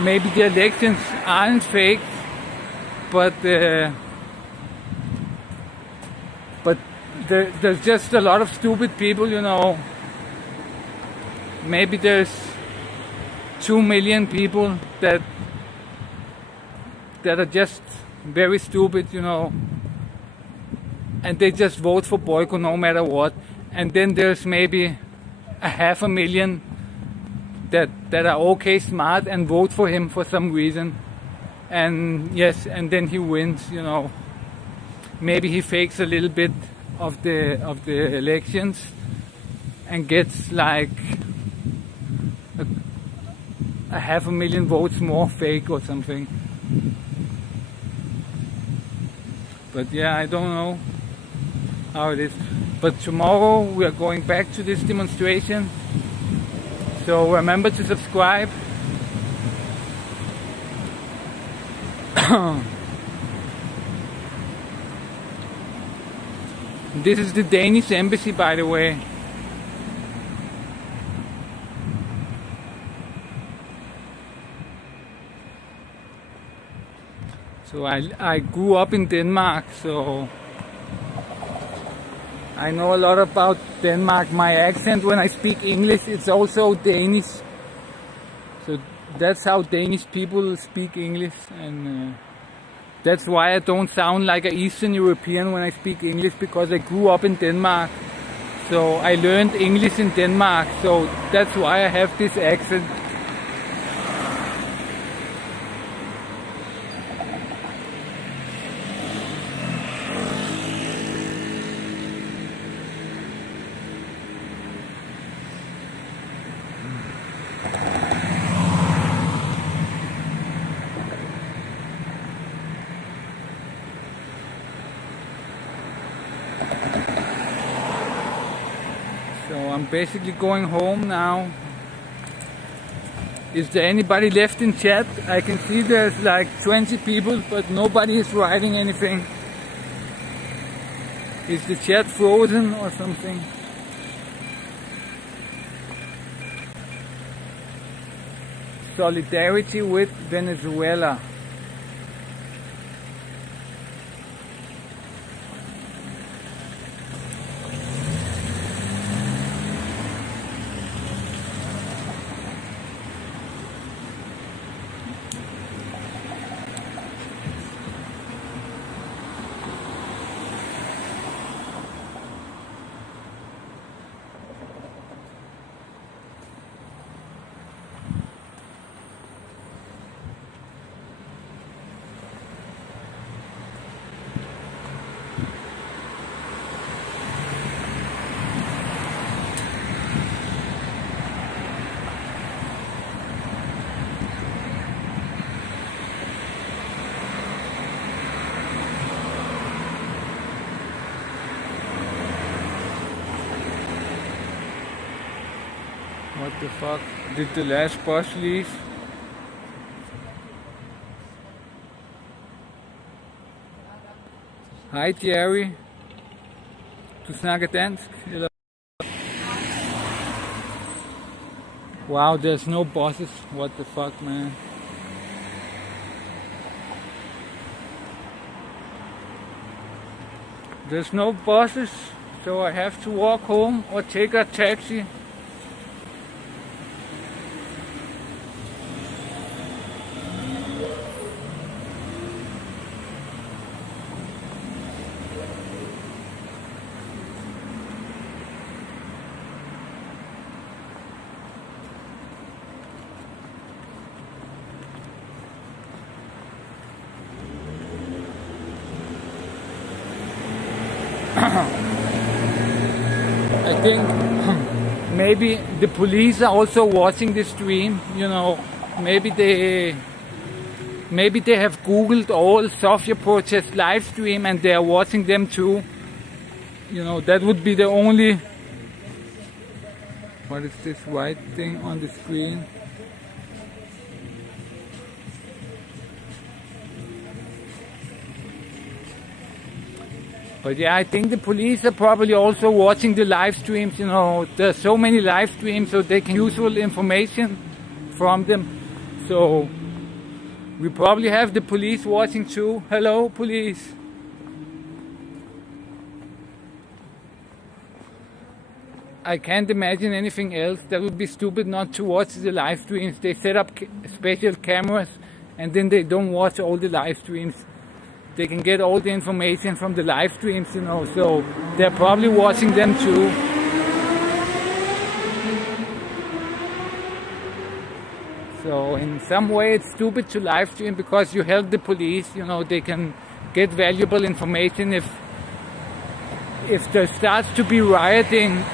maybe the elections aren't fake, but there's just a lot of stupid people, you know. Maybe there's 2 million people that are just very stupid, you know. And they just vote for Boyko no matter what. And then there's maybe 500,000 that are okay smart and vote for him for some reason. And yes, and then he wins, you know. Maybe he fakes a little bit of the elections and gets like a 500,000 votes more fake or something. But yeah, I don't know how it is. But tomorrow we are going back to this demonstration. So remember to subscribe. This is the Danish embassy, by the way. So I grew up in Denmark, so I know a lot about Denmark. My accent when I speak English, it's also Danish. So that's how Danish people speak English, and that's why I don't sound like an Eastern European when I speak English, because I grew up in Denmark. So I learned English in Denmark, so that's why I have this accent. So I'm basically going home now. Is there anybody left in chat? I can see there's like 20 people, but nobody is writing anything. Is the chat frozen or something? Solidarity with Venezuela. What the fuck? Did the last bus leave? Hej Jerry. Du snakker dansk, eller? Wow, there's no buses. What the fuck, man? There's no buses, so I have to walk home or take a taxi. I think maybe the police are also watching the stream, you know, maybe they have googled all Sofia protest live stream and they are watching them too. You know, that would be the only... What is this white thing on the screen? But yeah, I think the police are probably also watching the live streams, you know, there's so many live streams so they can useful information from them. So we probably have the police watching too. Hello, police. I can't imagine anything else. That would be stupid not to watch the live streams. They set up special cameras and then they don't watch all the live streams. They can get all the information from the live streams, you know, so they're probably watching them too. So in some way it's stupid to live stream because you help the police, you know, they can get valuable information if there starts to be rioting.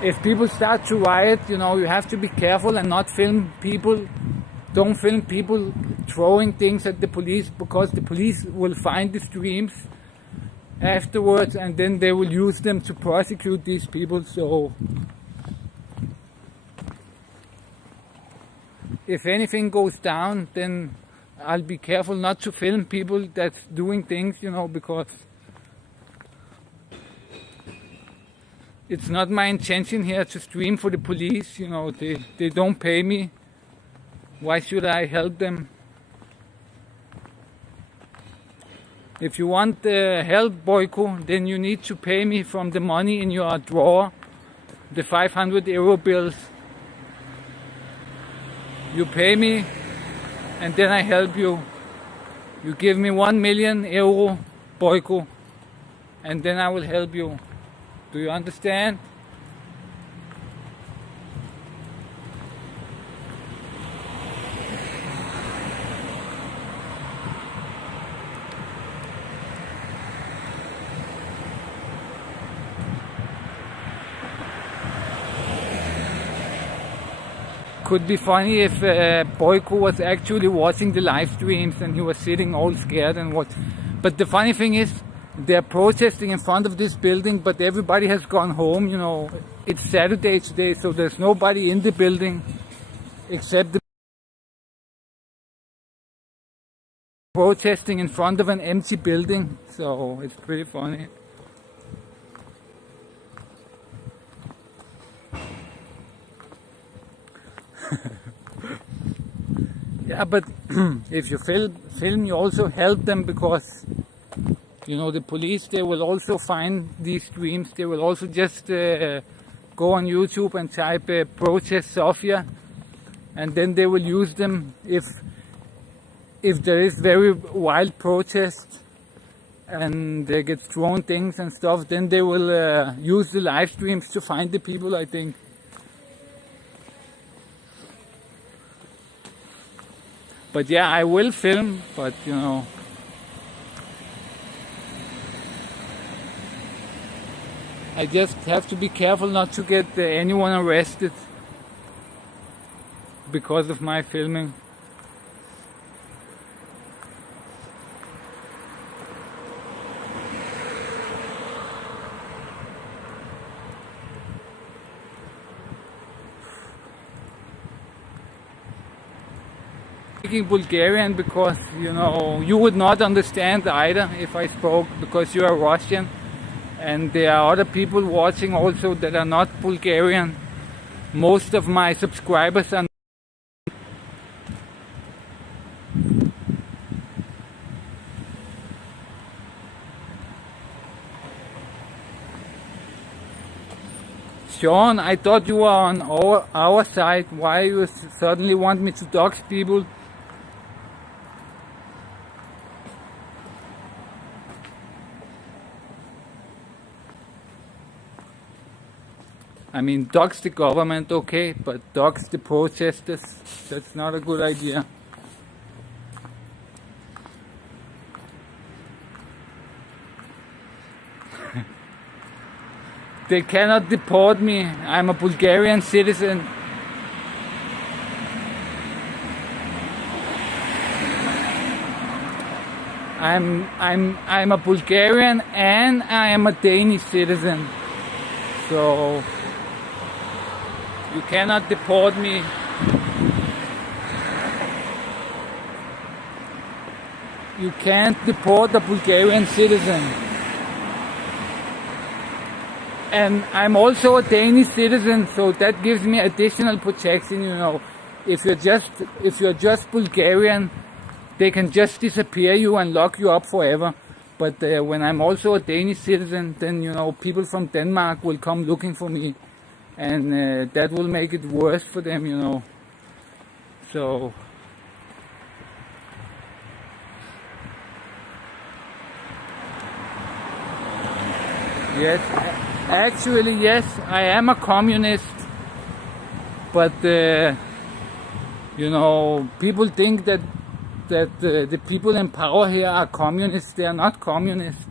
If people start to riot, you know, you have to be careful and not film people. Don't film people throwing things at the police because the police will find the streams afterwards and then they will use them to prosecute these people. So if anything goes down, then I'll be careful not to film people that's doing things, you know, because it's not my intention here to stream for the police, you know, they don't pay me. Why should I help them? If you want help, Boyko, then you need to pay me from the money in your drawer, the 500 euro bills. You pay me and then I help you. You give me 1 million euro, Boyko, and then I will help you. Do you understand? Could be funny if Boyko was actually watching the live streams and he was sitting all scared and what. But the funny thing is, they're protesting in front of this building, but everybody has gone home, you know. It's Saturday today, so there's nobody in the building except the protesting in front of an empty building. So it's pretty funny. Yeah, but if you film, you also help them because, you know, the police, they will also find these streams. They will also just go on YouTube and type protest Sofia, and then they will use them if there is very wild protest and they get thrown things and stuff, then they will use the live streams to find the people, I think. But yeah, I will film, but you know, I just have to be careful not to get anyone arrested because of my filming. speaking Bulgarian because, you know, you would not understand either if I spoke, because you are Russian. And there are other people watching also that are not Bulgarian. Most of my subscribers are. Sean, I thought you were on our side. Why you suddenly want me to dox people? I mean, dox the government, okay, but dox the protesters, that's not a good idea. They cannot deport me. I'm a Bulgarian citizen. I'm a Bulgarian and I am a Danish citizen. So you cannot deport me. You can't deport a Bulgarian citizen. And I'm also a Danish citizen, so that gives me additional protection, you know. If you're just Bulgarian, they can just disappear you and lock you up forever. But when I'm also a Danish citizen, then, you know, people from Denmark will come looking for me. And that will make it worse for them, you know. So yes, actually yes, I am a communist. But you know, people think that the people in power here are communists. They are not communists.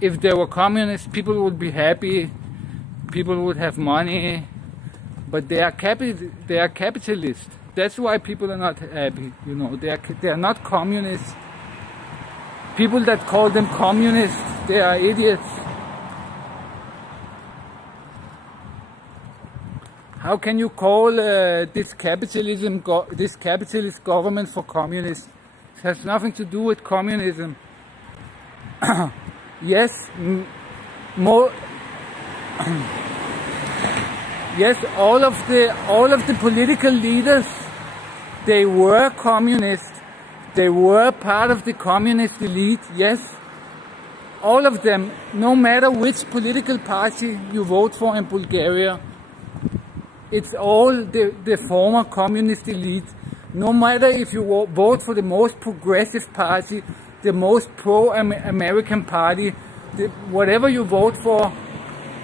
If they were communists, people would be happy. People would have money, but they are capitalists. That's why people are not happy. You know, they are not communists. People that call them communists, they are idiots. How can you call this capitalist government for communist? It has nothing to do with communism. Yes, more. Yes, all of the political leaders, they were communists. They were part of the communist elite. Yes, all of them. No matter which political party you vote for in Bulgaria, it's all the former communist elite. No matter if you vote for the most progressive party, the most pro-American party, whatever you vote for,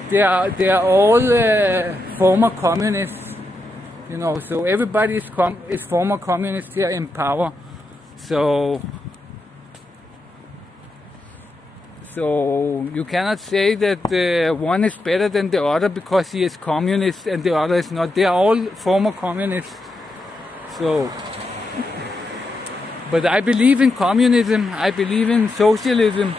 they are all former communists, you know. So everybody is former communist here in power. So you cannot say that one is better than the other because he is communist and the other is not. They are all former communists. So, but I believe in communism. I believe in socialism.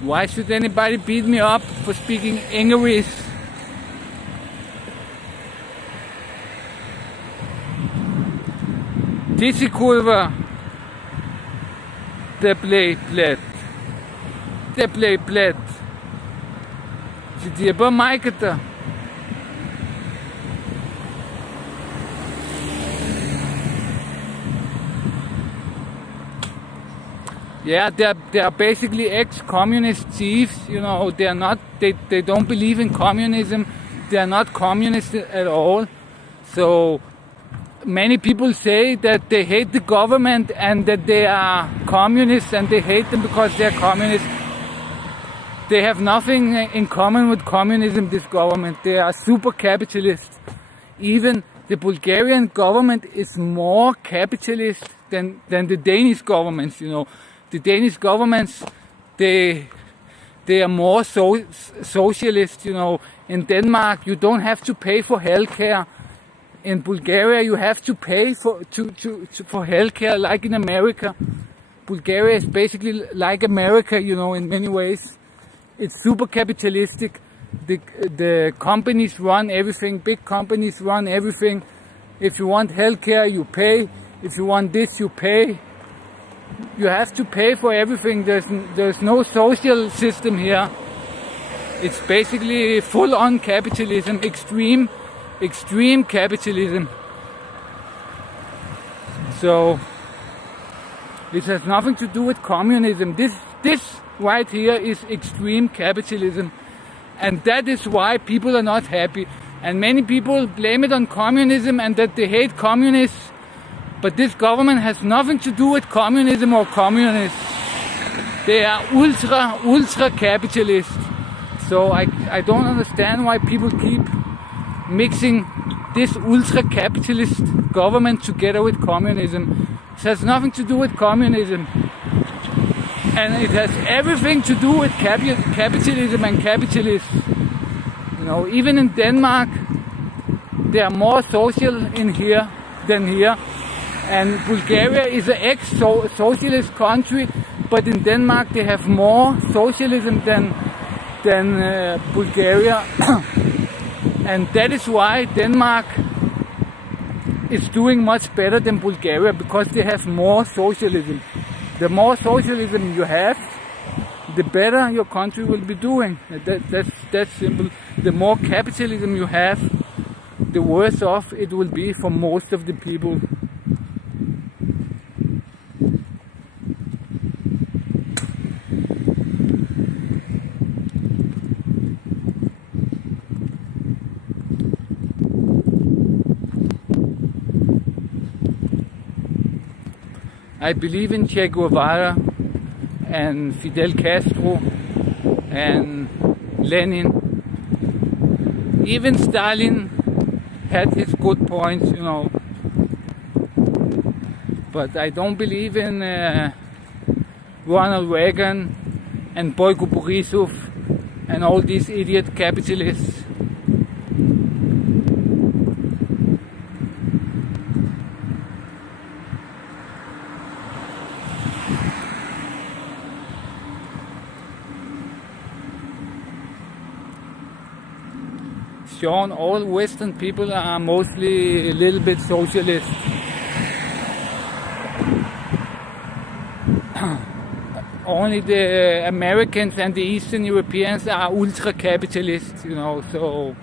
Why should anybody beat me up for speaking English? Ти си курва, теплей плед, теплей плед, си ти еба майката. Yeah, they are basically ex-communist thieves, you know. They are not. They don't believe in communism. They are not communists at all. So many people say that they hate the government and that they are communists and they hate them because they are communists. They have nothing in common with communism, this government. They are super capitalists. Even the Bulgarian government is more capitalist than the Danish governments, you know. The Danish governments, they are more socialist, you know. In Denmark, you don't have to pay for healthcare. In Bulgaria, you have to pay for healthcare, like in America. Bulgaria is basically like America, you know, in many ways. It's super capitalistic. The companies run everything. Big companies run everything. If you want healthcare, you pay. If you want this, you pay. You have to pay for everything. There's no social system here. It's basically full-on capitalism, extreme capitalism. So this has nothing to do with communism. This right here is extreme capitalism, and that is why people are not happy. And many people blame it on communism and that they hate communists. But this government has nothing to do with communism or communists. They are ultra capitalist. So I don't understand why people keep mixing this ultra capitalist government together with communism. It has nothing to do with communism. And it has everything to do with capitalism and capitalists. You know, even in Denmark, they are more social in here than here. And Bulgaria is an ex-socialist country, but in Denmark they have more socialism than Bulgaria. And that is why Denmark is doing much better than Bulgaria, because they have more socialism. The more socialism you have, the better your country will be doing. That's simple. The more capitalism you have, the worse off it will be for most of the people. I believe in Che Guevara and Fidel Castro and Lenin. Even Stalin had his good points, you know. But I don't believe in Ronald Reagan and Boyko Borisov and all these idiot capitalists. Sure, all Western people are mostly a little bit socialist. Only the Americans and the Eastern Europeans are ultra-capitalists, you know, so...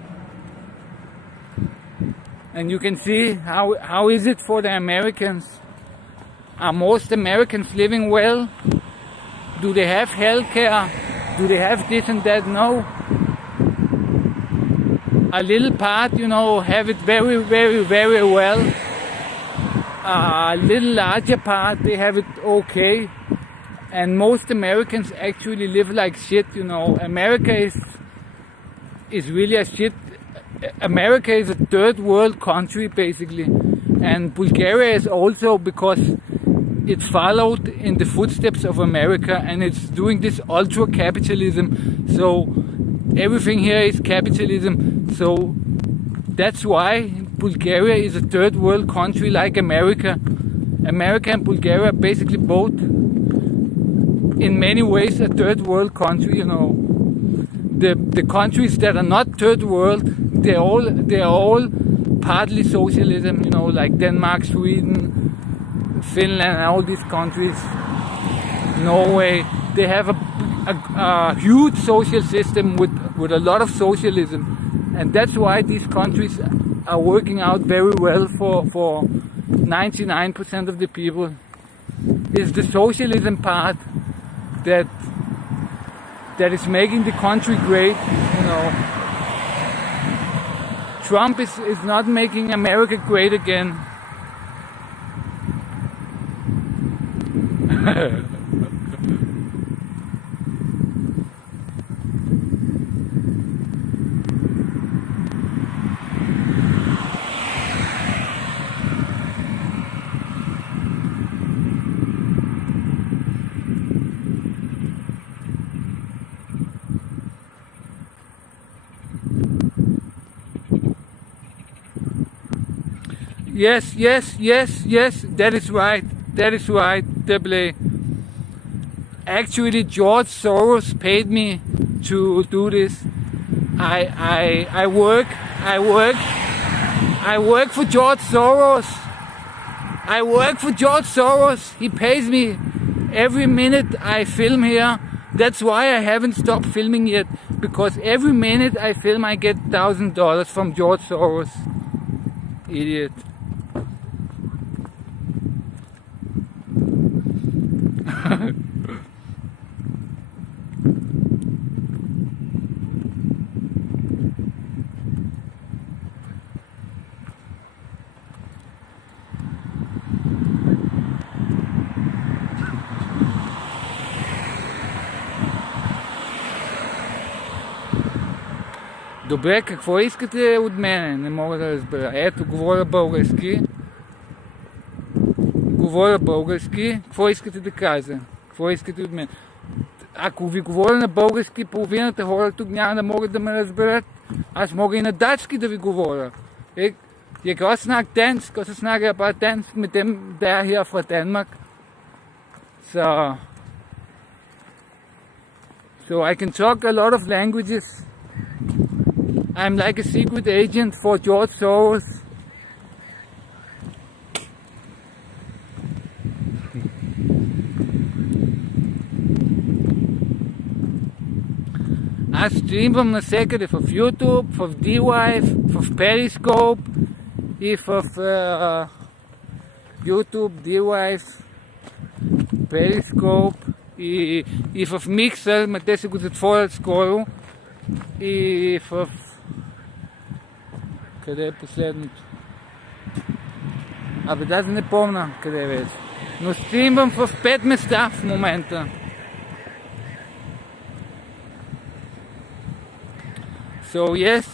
And you can see how is it for the Americans? Are most Americans living well? Do they have health care? Do they have this and that? No. A little part, you know, have it very, very, very well. A little larger part, they have it okay. And most Americans actually live like shit, you know. America is really a shit. America is a third world country, basically. And Bulgaria is also, because it followed in the footsteps of America, and it's doing this ultra capitalism. So everything here is capitalism. So that's why Bulgaria is a third world country like America. America and Bulgaria are basically both in many ways a third world country, you know. The countries that are not third world, they're all partly socialism, you know, like Denmark, Sweden, Finland, and all these countries. Norway, they have a huge social system with a lot of socialism. And that's why these countries are working out very well for 99% of the people. It's the socialism part that is making the country great, you know. Trump is not making America great again. Yes, that is right, double A. Actually, George Soros paid me to do this. I work for George Soros. I work for George Soros. He pays me every minute I film here. That's why I haven't stopped filming yet, because every minute I film I get $1,000 from George Soros. Idiot. Добре, какво искате от мене? Не мога да разбера. Ето, говоря български. Говоря български. Какво искате да кажа? Какво искате от мен? Ако ви говоря на български, половината хора тук няма да могат да ме разберат. Аз мога и на датски да ви говоря. Jeg kan også snakke dansk, og så snakker jeg bare dansk med dem, der er her fra Danmark. So I can talk a lot of languages. I'm like a secret agent for George Soros. Аз стримвам навсекъде в YouTube, в D-Live, в Periscope и в YouTube, D-Live, Periscope и в Mixer, но те се го затворят скоро. И в... Къде е последното? Абе, даже не помня къде е вече. Но стримвам в 5 места в момента. So yes,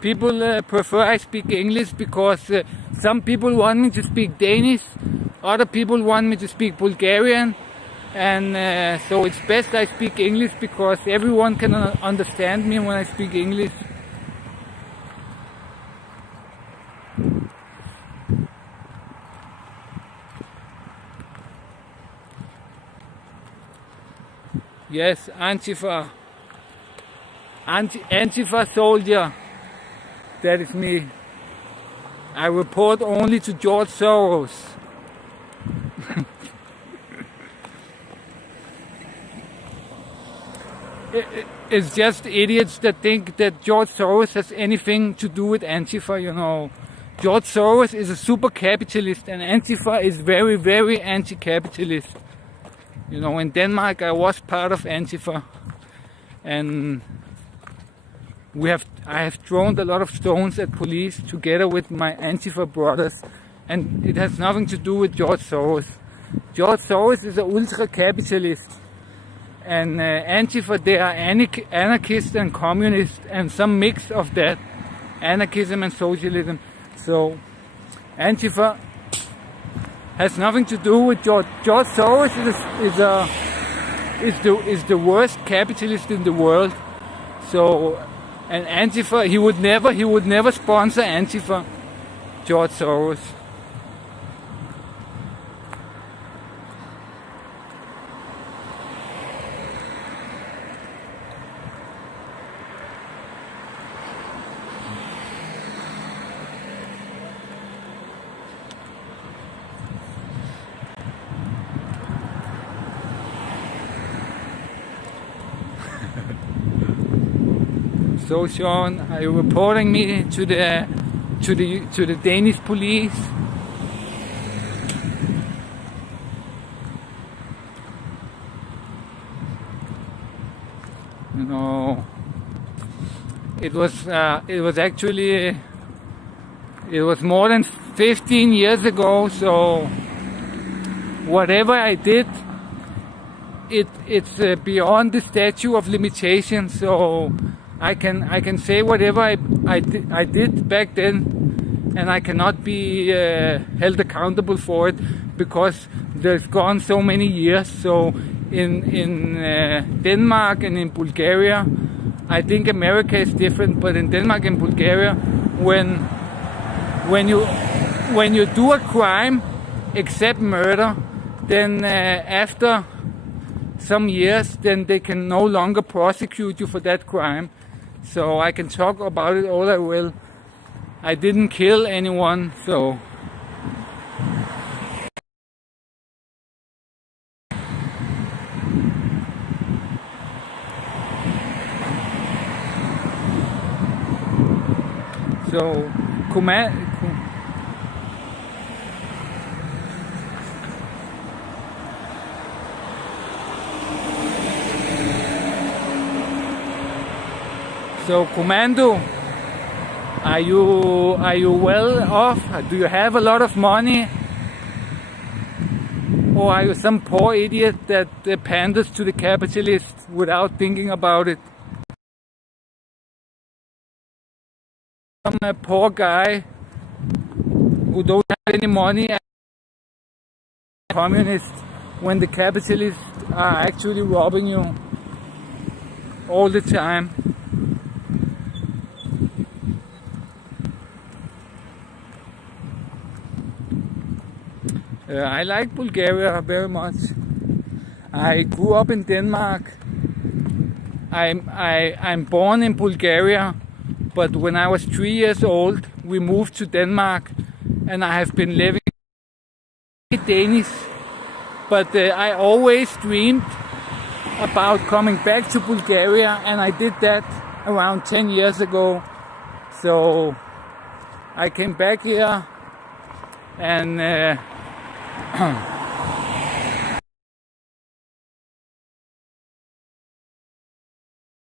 people prefer I speak English because some people want me to speak Danish, other people want me to speak Bulgarian, and so it's best I speak English because everyone can understand me when I speak English. Yes, Antifa. Antifa soldier. That is me. I report only to George Soros. It's just idiots that think that George Soros has anything to do with Antifa, you know. George Soros is a super capitalist and Antifa is very, very anti-capitalist. You know, in Denmark I was part of Antifa, and I have thrown a lot of stones at police together with my Antifa brothers, and it has nothing to do with George Soros. George Soros is an ultra-capitalist, and Antifa, they are anarchists and communists and some mix of that, anarchism and socialism. So Antifa has nothing to do with George. George Soros is the worst capitalist in the world. So, and Antifa, he would never sponsor Antifa, George Soros. So Sean, are you reporting me to the Danish police? You know, it was actually more than 15 years ago. So whatever I did, it's beyond the statute of limitations. So I can say whatever I did back then, and I cannot be held accountable for it because there's gone so many years. So in Denmark and in Bulgaria, I think America is different, but in Denmark and Bulgaria, when you do a crime except murder, then after some years, then they can no longer prosecute you for that crime. So I can talk about it all I will. I didn't kill anyone, so Commando, are you well off? Do you have a lot of money? Or are you some poor idiot that panders to the capitalists without thinking about it? I'm a poor guy who don't have any money and communist when the capitalists are actually robbing you all the time. I like Bulgaria very much. I grew up in Denmark. I'm born in Bulgaria, but when I was 3 years old, we moved to Denmark, and I have been living Danish. But I always dreamed about coming back to Bulgaria, and I did that around 10 years ago. So I came back here, and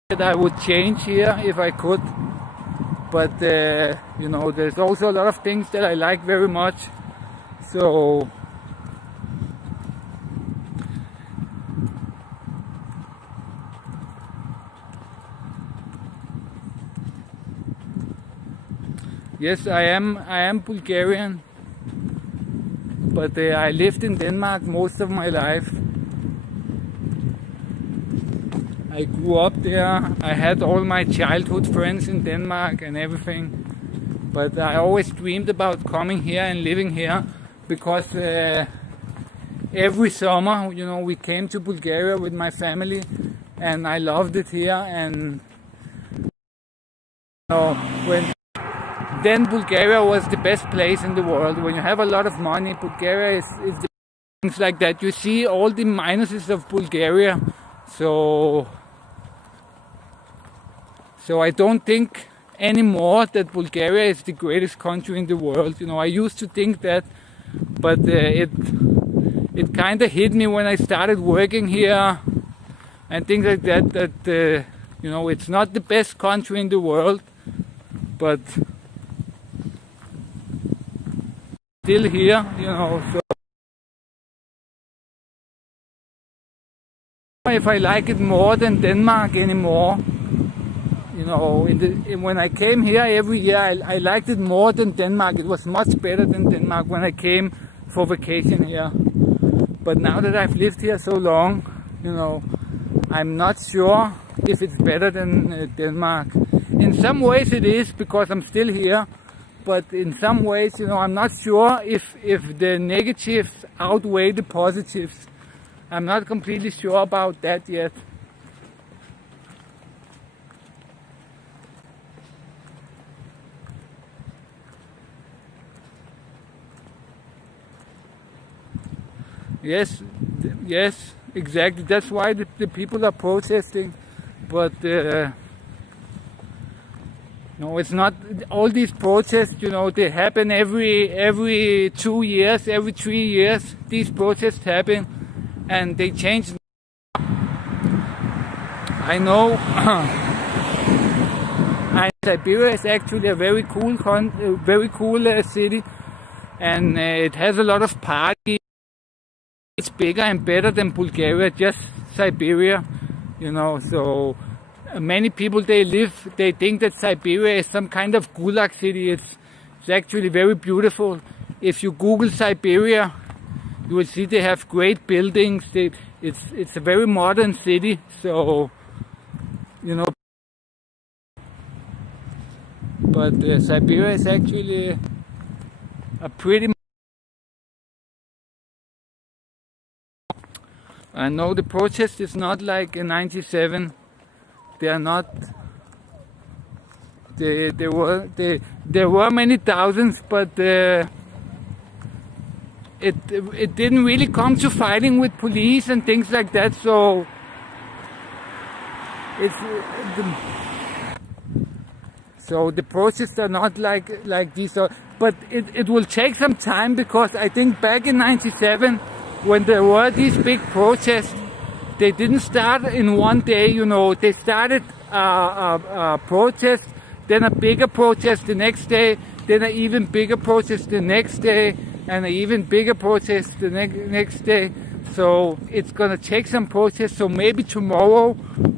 that I would change here if I could, but you know, there's also a lot of things that I like very much. So yes, I am Bulgarian, but I lived in Denmark most of my life. I grew up there. I had all my childhood friends in Denmark and everything, but I always dreamed about coming here and living here because every summer, you know, we came to Bulgaria with my family, and I loved it here. And you know, then Bulgaria was the best place in the world. When you have a lot of money, Bulgaria is the things like that. You see all the minuses of Bulgaria. So I don't think anymore that Bulgaria is the greatest country in the world. You know, I used to think that, but it kind of hit me when I started working here and things like that. That you know, it's not the best country in the world, but still here. You know, so if I like it more than Denmark anymore. You know, when I came here every year, I liked it more than Denmark. It was much better than Denmark when I came for vacation here. But now that I've lived here so long, you know, I'm not sure if it's better than Denmark. In some ways it is, because I'm still here. But in some ways, you know, I'm not sure if the negatives outweigh the positives. I'm not completely sure about that yet. Yes, exactly. That's why the people are protesting. But no, it's not. All these protests, you know, they happen every 2 years, every 3 years. These protests happen, and they change. I know. Siberia is actually a very cool city, and it has a lot of parties. It's bigger and better than Bulgaria, just Siberia, you know. So many people they think that Siberia is some kind of gulag city. It's actually very beautiful. If you Google Siberia, you will see they have great buildings. It's a very modern city. So, you know, but Siberia is actually a pretty I know the protest is not like in '97. They are not. There were many thousands, but it didn't really come to fighting with police and things like that. So the protests are not like these. But it will take some time, because I think back in '97, when there were these big protests, they didn't start in one day. They started a protest, then a bigger protest the next day, then an even bigger protest the next day, and an even bigger protest the next day. So it's gonna take some protests. So maybe tomorrow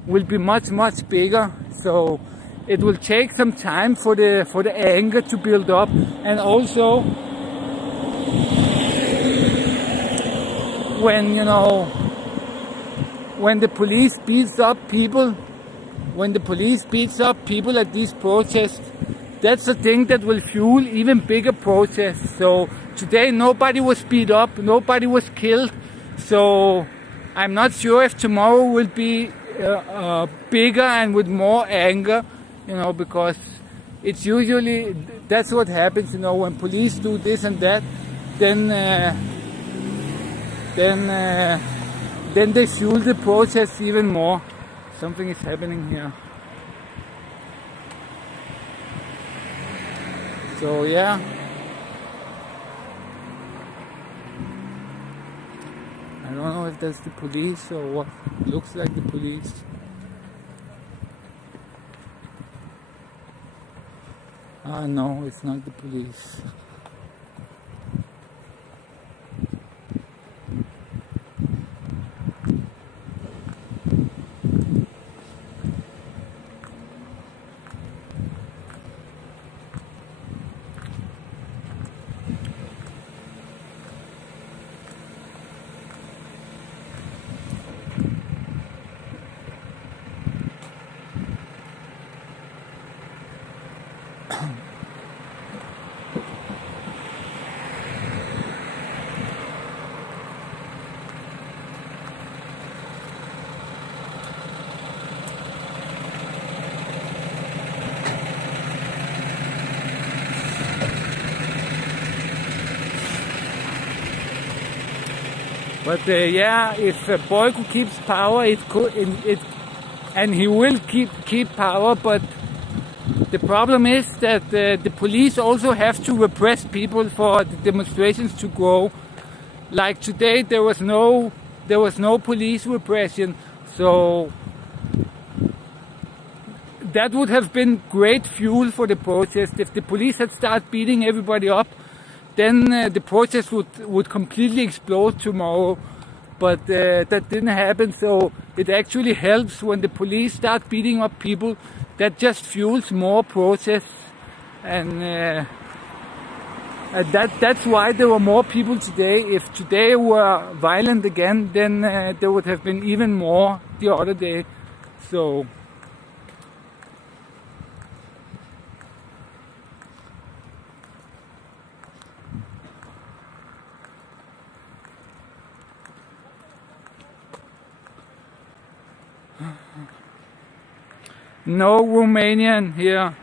will be much bigger. So it will take some time for the anger to build up, and also when the police beats up people at these protests, that's the thing that will fuel even bigger protests. So today nobody was beat up, nobody was killed. So I'm not sure if tomorrow will be bigger and with more anger, because it's usually, that's what happens, when police do this and that, then they fuel the protests even more. Something is happening here. So yeah. I don't know if that's the police or what. Looks like the police. No, it's not the police. But if Boyko keeps power, and he will keep power. But the problem is that the police also have to repress people for the demonstrations to grow. Like today, there was no police repression, so that would have been great fuel for the protest. If the police had started beating everybody up, then the protest would completely explode tomorrow. But that didn't happen, so it actually helps when the police start beating up people. That just fuels more protests, and that's why there were more people today. If today were violent again, then there would have been even more the other day. So no Romanian here.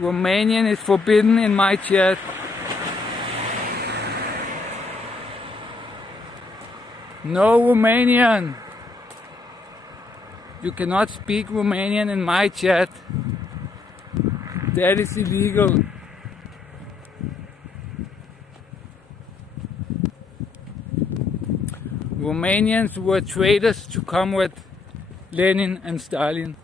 Romanian is forbidden in my chat. No Romanian. You cannot speak Romanian in my chat. That is illegal. Romanians were traitors to Comrade Lenin and Stalin.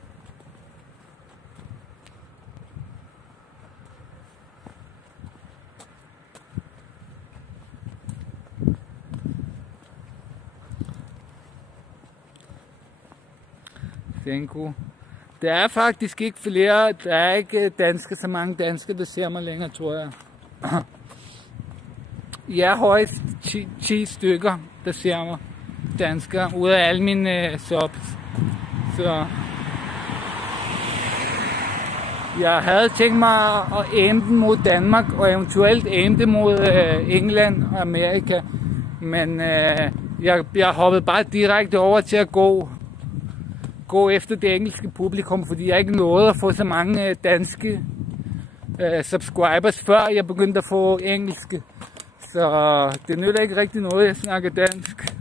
Der er faktisk ikke flere, der er ikke danskere, så mange danskere, der ser mig længere, tror jeg. Jeg er højst 10 stykker, der ser mig, danskere, ud af alle mine subs. Så jeg havde tænkt mig at aime den mod Danmark, og eventuelt aime det mod England og Amerika, men Jeg hoppede bare direkte over til at gå efter det engelske publikum, fordi jeg ikke nåede at få så mange danske subscribers, før jeg begyndte at få engelske. Så det nytter ikke rigtig noget, jeg snakker dansk.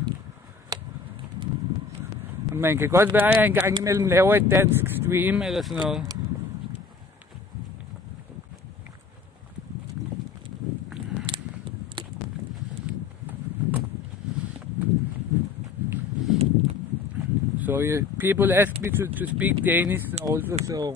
Man kan godt være, at jeg engang imellem laver et dansk stream eller sådan noget. So people ask me to speak Danish also, so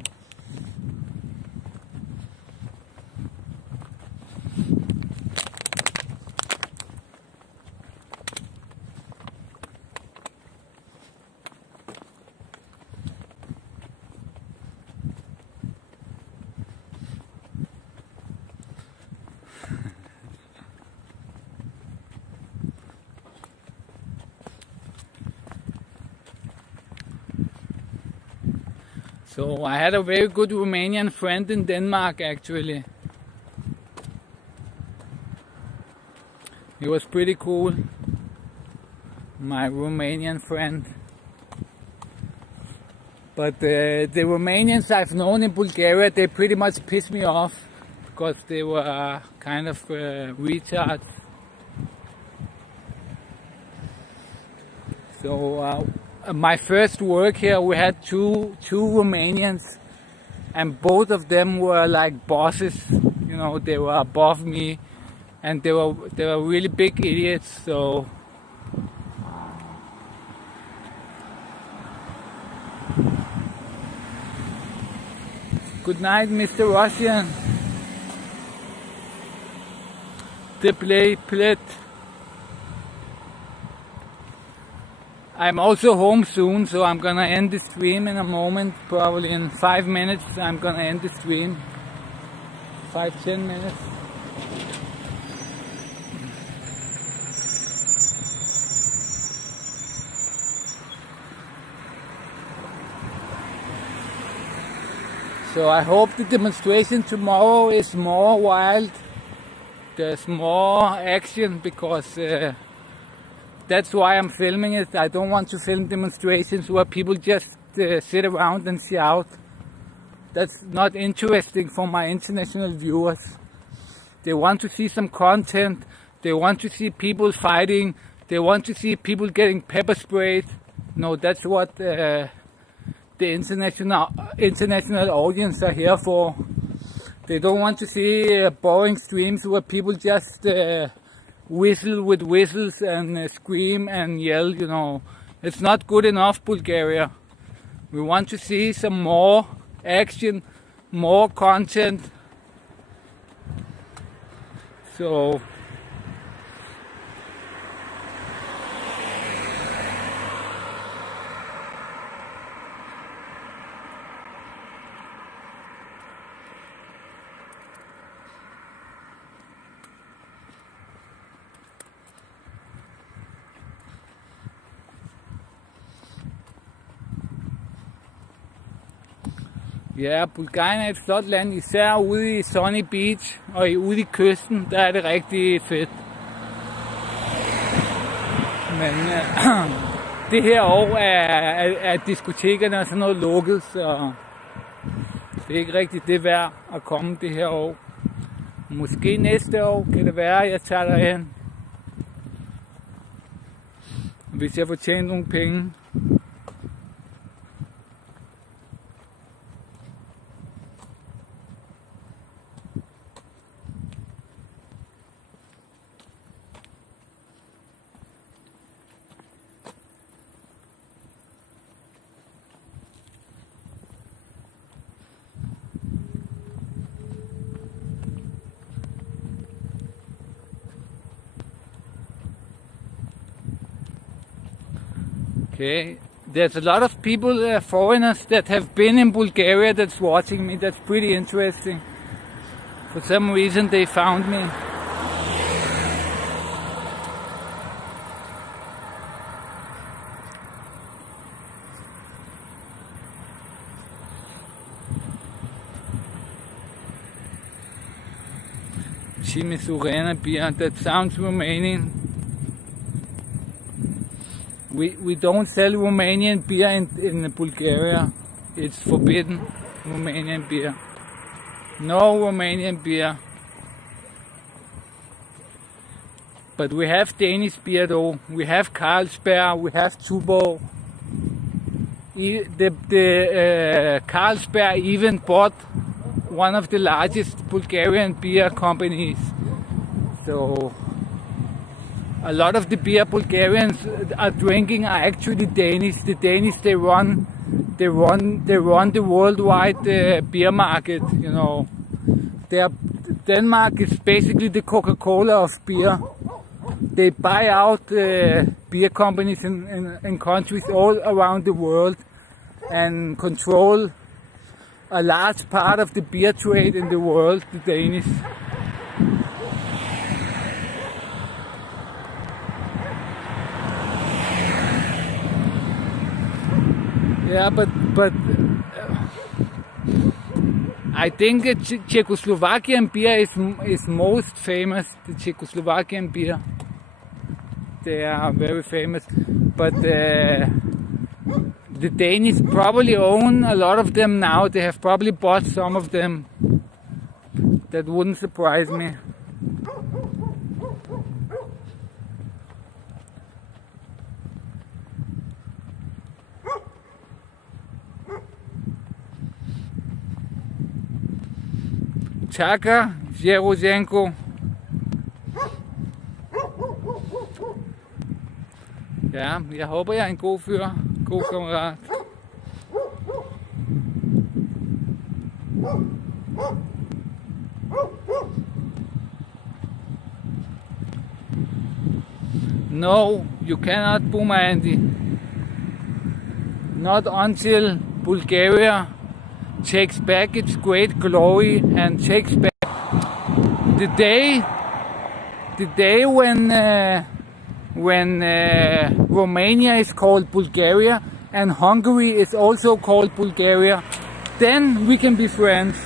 So I had a very good Romanian friend in Denmark actually. He was pretty cool, my Romanian friend. But the Romanians I've known in Bulgaria, they pretty much pissed me off because they were kind of retards. So my first work here, we had two Romanians, and both of them were like bosses. You know, they were above me, and they were really big idiots. So good night, Mr. Russian. The plate. I'm also home soon, so I'm gonna end the stream in a moment. Probably in 5 minutes I'm gonna end the stream. 5-10 minutes. So I hope the demonstration tomorrow is more wild. There's more action because that's why I'm filming it. I don't want to film demonstrations where people just sit around and shout. That's not interesting for my international viewers. They want to see some content. They want to see people fighting. They want to see people getting pepper sprayed. No, that's what the international audience are here for. They don't want to see boring streams where people just whistle with whistles and scream and yell, you know. It's not good enough, Bulgaria. We want to see some more action, more content. So ja, Bulgarien er et flot land, især ude i Sunny Beach og ude i kysten, der er det rigtig fedt. Men det her år er diskotekerne og sådan noget lukket, så det er ikke rigtig det værd at komme det her år. Måske næste år kan det være, at jeg tager derhen, hvis jeg får tjent nogle penge. Okay, there's a lot of people, foreigners that have been in Bulgaria that's watching me. That's pretty interesting. For some reason they found me. Chimisurena beer, that sounds Romanian. We don't sell Romanian beer in Bulgaria. It's forbidden, Romanian beer. No Romanian beer. But we have Danish beer though. We have Carlsberg, we have Tuborg. The Carlsberg even bought one of the largest Bulgarian beer companies. So a lot of the beer Bulgarians are drinking are actually Danish. The Danish, they run the worldwide beer market. You know, Denmark is basically the Coca-Cola of beer. They buy out beer companies in countries all around the world and control a large part of the beer trade in the world, the Danish. Yeah, but I think the Czechoslovakian beer is most famous. The Czechoslovakian beer, they are very famous. But the Danish probably own a lot of them now. They have probably bought some of them. That wouldn't surprise me. Chaka, Jerozenko. Ja, jeg håber, jeg er en god fyr, god kammerat. No, you cannot boom Andy. Not until Bulgaria takes back its great glory and takes back the day when Romania is called Bulgaria and Hungary is also called Bulgaria, then we can be friends.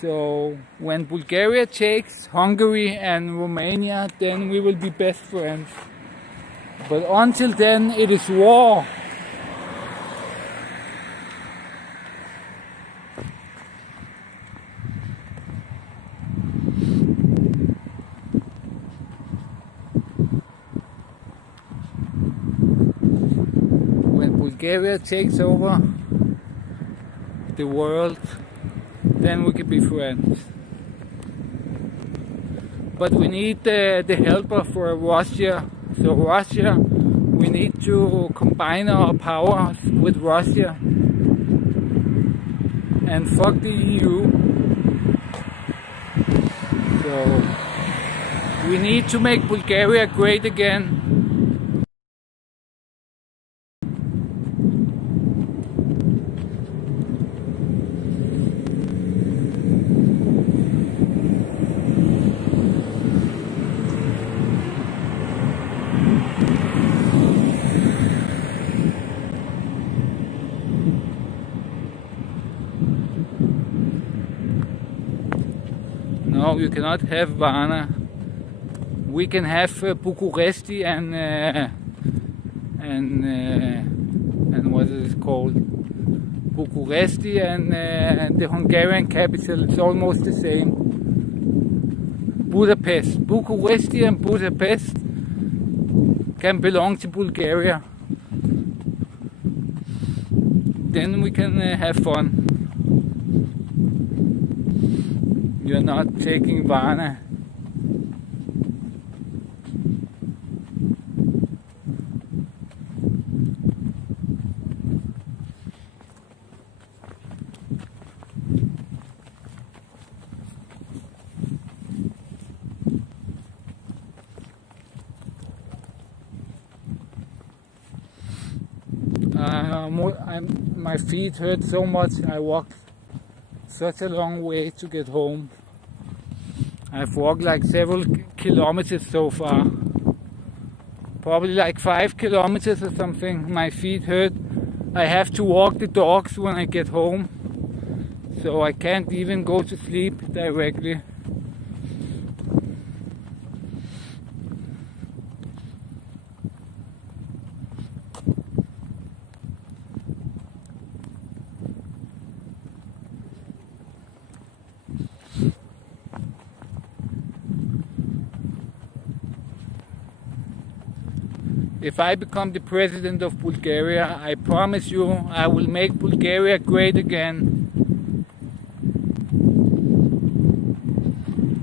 So when Bulgaria takes Hungary and Romania, then we will be best friends. But until then, it is war. When Bulgaria takes over the world, then we can be friends. But we need the helper for Russia. So Russia, we need to combine our powers with Russia and fuck the EU. So we need to make Bulgaria great again. No, you cannot have Varna. We can have Bucuresti and what is it called? Bucuresti and the Hungarian capital. It's almost the same. Budapest. Bucuresti and Budapest can belong to Bulgaria. Then we can have fun. You're not taking Varna. My feet hurt so much. I walked such a long way to get home. I've walked like several kilometers so far. Probably like 5 kilometers or something. My feet hurt. I have to walk the dogs when I get home. So I can't even go to sleep directly. If I become the president of Bulgaria, I promise you I will make Bulgaria great again.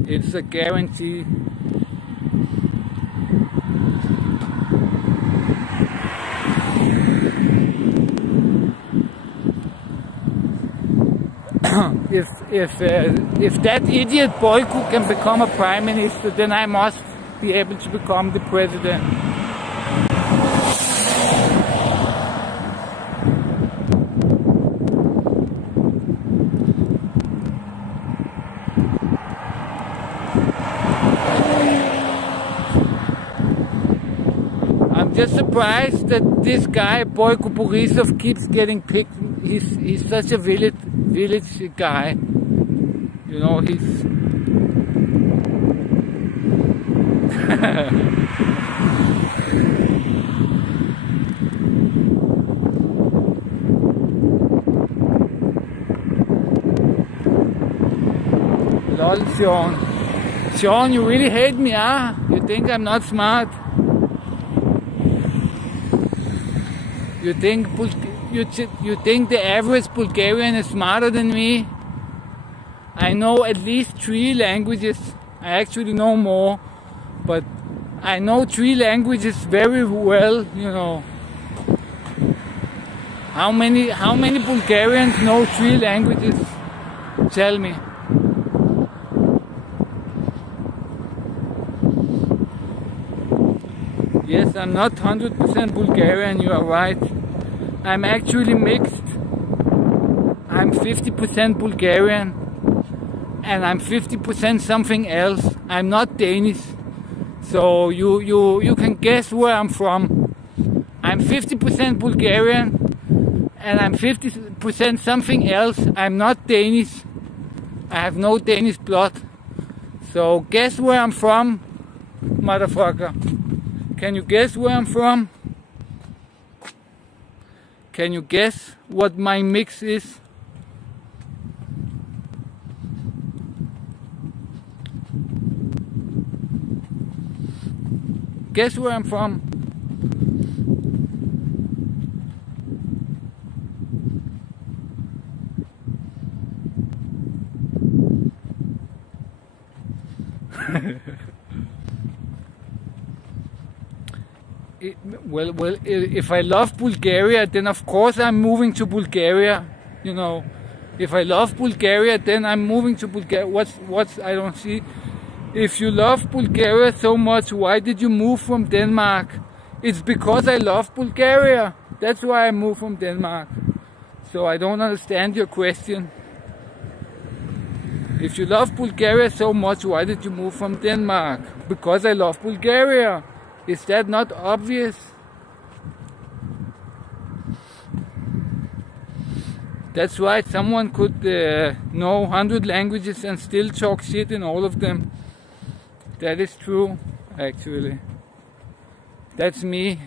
It's a guarantee. If that idiot Boyko can become a prime minister, then I must be able to become the president. I'm just surprised that this guy Boyko Borisov keeps getting picked. He's such a village guy. You know, he's lol, Sean. Sean, you really hate me, huh? You think I'm not smart? You think the average Bulgarian is smarter than me? I know at least 3 languages. I actually know more, but I know 3 languages very well, you know. How many Bulgarians know 3 languages? Tell me. Yes, I'm not 100% Bulgarian, you are right. I'm actually mixed. I'm 50% Bulgarian and I'm 50% something else. I'm not Danish. So you can guess where I'm from. I'm 50% Bulgarian and I'm 50% something else. I'm not Danish. I have no Danish blood. So guess where I'm from, motherfucker. Can you guess where I'm from? Can you guess what my mix is? Guess where I'm from? Well, if I love Bulgaria, then of course I'm moving to Bulgaria. You know, if I love Bulgaria, then I'm moving to Bulgaria. What's I don't see. If you love Bulgaria so much, why did you move from Denmark? It's because I love Bulgaria. That's why I moved from Denmark. So I don't understand your question. If you love Bulgaria so much, why did you move from Denmark? Because I love Bulgaria. Is that not obvious? That's right, someone could know 100 languages and still talk shit in all of them. That is true, actually. That's me.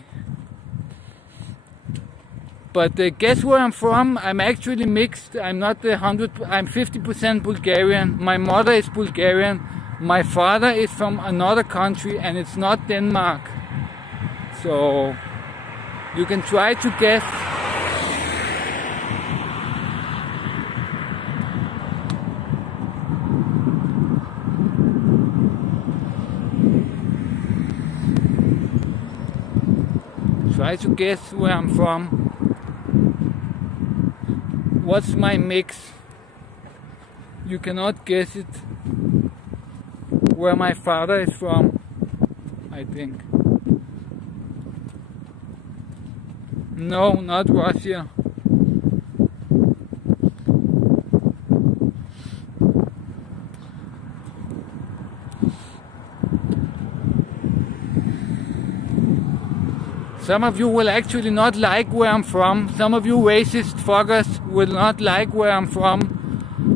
But guess where I'm from? I'm actually mixed. I'm not 100. I'm 50% Bulgarian. My mother is Bulgarian. My father is from another country, and it's not Denmark. So you can try to guess. Try to guess where I'm from. What's my mix? You cannot guess it. Where my father is from, I think. No, not Russia. Some of you will actually not like where I'm from. Some of you racist fuckers will not like where I'm from.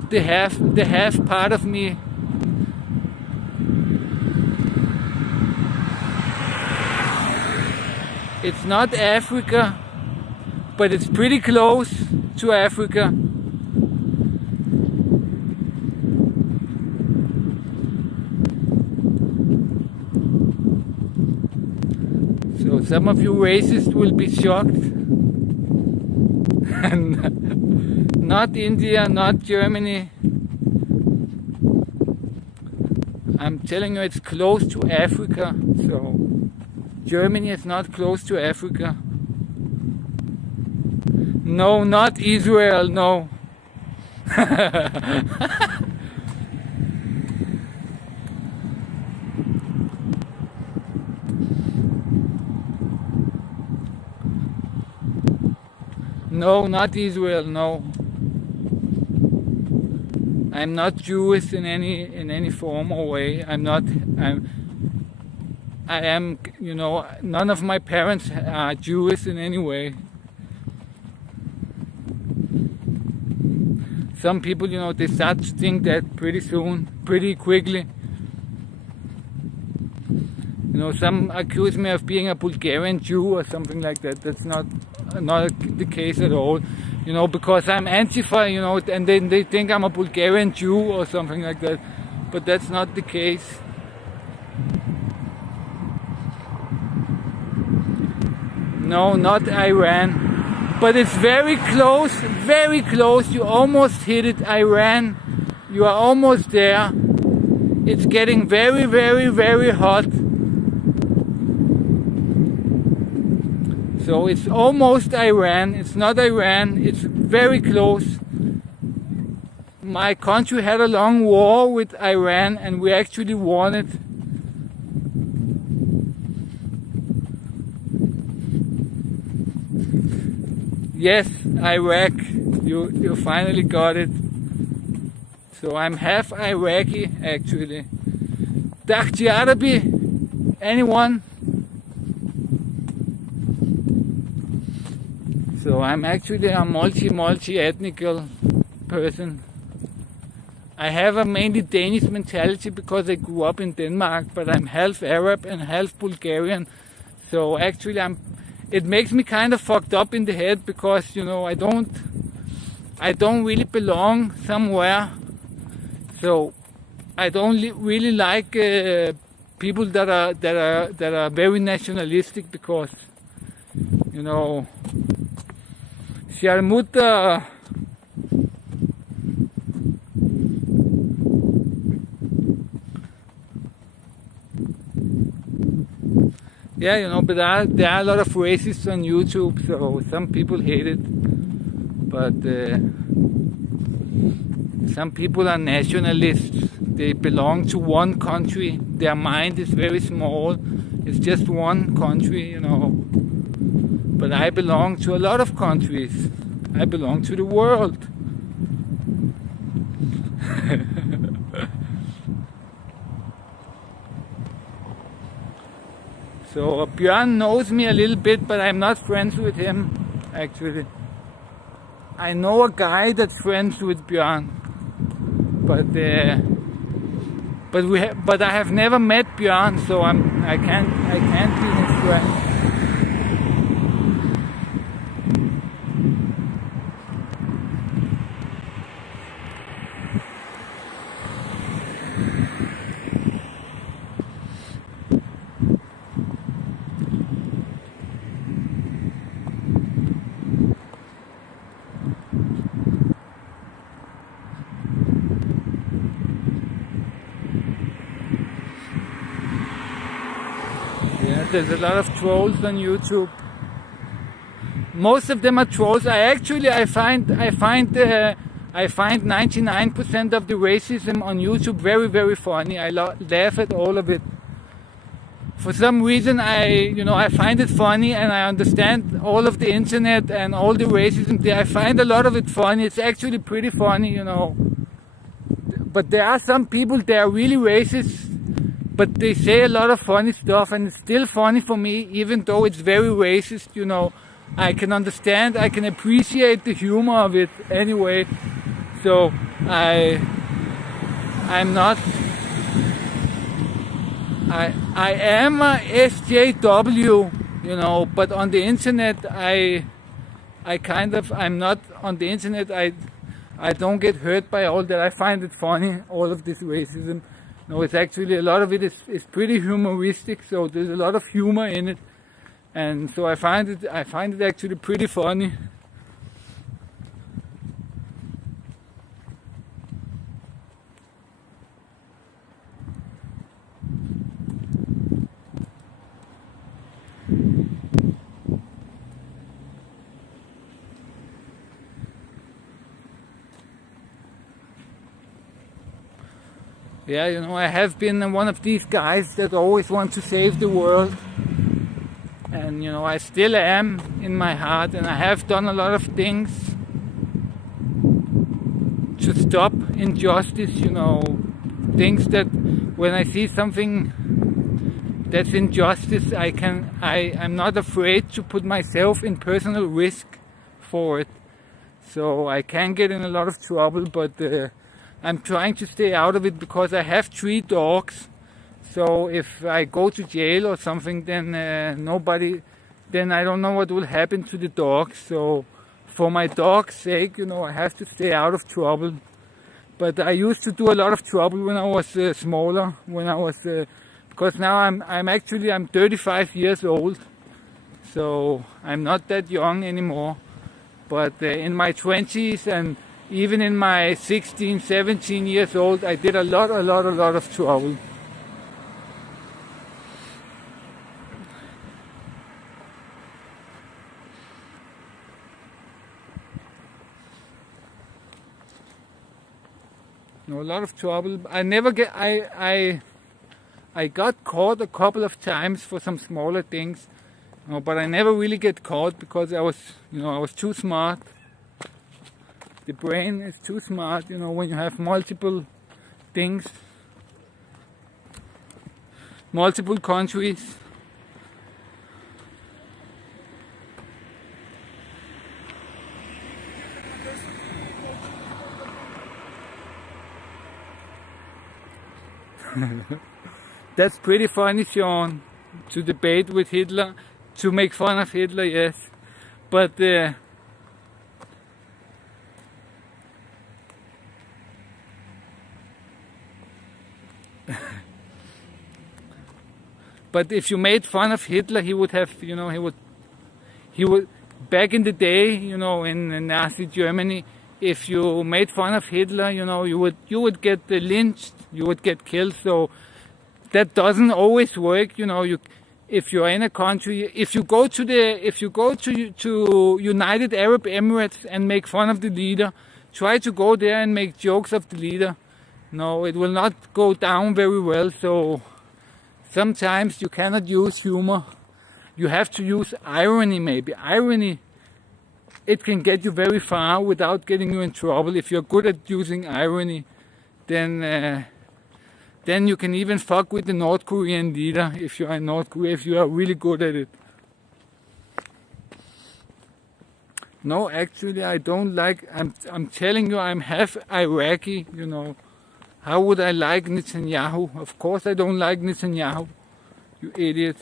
The half part of me. It's not Africa, but it's pretty close to Africa. So some of you racists will be shocked. Not India, not Germany. I'm telling you, it's close to Africa. So Germany is not close to Africa. No, not Israel, no. No, not Israel, no. I'm not Jewish in any form or way. I am, you know, none of my parents are Jewish in any way. Some people, you know, they start to think that pretty soon, pretty quickly. You know, some accuse me of being a Bulgarian Jew or something like that. That's not the case at all. You know, because I'm Antifa, you know, and then they think I'm a Bulgarian Jew or something like that. But that's not the case. No, not Iran. But it's very close, very close. You almost hit it, Iran. You are almost there. It's getting very, very, very hot. So it's almost Iran. It's not Iran. It's very close. My country had a long war with Iran and we actually won it. Yes, Iraq. You finally got it. So I'm half Iraqi actually. Dakhti Arabi? Anyone? So I'm actually a multi-ethnical person. I have a mainly Danish mentality because I grew up in Denmark, but I'm half Arab and half Bulgarian. So actually it makes me kind of fucked up in the head because, you know, I don't really belong somewhere. So I don't really like people that are very nationalistic because, you know, Sharmuta. Yeah, you know, but there are a lot of racists on YouTube, so some people hate it. But some people are nationalists. They belong to one country. Their mind is very small. It's just one country, you know. But I belong to a lot of countries. I belong to the world. So Björn knows me a little bit, but I'm not friends with him, actually. I know a guy that's friends with Björn, but I have never met Björn, so I can't be his friend. There's a lot of trolls on YouTube. Most of them are trolls. I find 99% of the racism on YouTube very, very funny. I laugh at all of it. For some reason, I find it funny, and I understand all of the internet and all the racism there. I find a lot of it funny. It's actually pretty funny, you know. But there are some people that are really racist. But they say a lot of funny stuff, and it's still funny for me, even though it's very racist, you know. I can understand, I can appreciate the humor of it anyway. So I am a SJW, you know, but on the internet I'm not on the internet. I don't get hurt by all that. I find it funny, all of this racism. No, it's actually, a lot of it is pretty humoristic, so there's a lot of humor in it. And so I find it actually pretty funny. Yeah, you know, I have been one of these guys that always want to save the world. And, you know, I still am in my heart, and I have done a lot of things to stop injustice, you know, things that when I see something that's injustice, I'm not afraid to put myself in personal risk for it. So I can get in a lot of trouble, but I'm trying to stay out of it because I have 3 dogs. So if I go to jail or something, then then I don't know what will happen to the dogs. So for my dog's sake, you know, I have to stay out of trouble. But I used to do a lot of trouble when I was smaller. Because now I'm 35 years old, so I'm not that young anymore. But in my 20s and even in my 16, 17 years old, I did a lot of trouble. No, a lot of trouble. I got caught a couple of times for some smaller things, you know, but I never really get caught because I was too smart. The brain is too smart, you know, when you have multiple things, multiple countries. That's pretty funny, Sean, to debate with Hitler, to make fun of Hitler, yes. But but if you made fun of Hitler, he would have, you know, he would back in the day, you know, in Nazi Germany, if you made fun of Hitler, you know, you would get lynched, you would get killed. So that doesn't always work, you know. If you're in a country, if you go to United Arab Emirates and make fun of the leader, try to go there and make jokes of the leader. No, it will not go down very well. So sometimes you cannot use humor. You have to use irony, maybe. Irony, it can get you very far without getting you in trouble. If you're good at using irony, then you can even fuck with the North Korean leader if you're in North Korea, if you are really good at it. No, actually, I don't like. I'm telling you, I'm half Iraqi. You know, how would I like Netanyahu? Of course, I don't like Netanyahu. You idiot.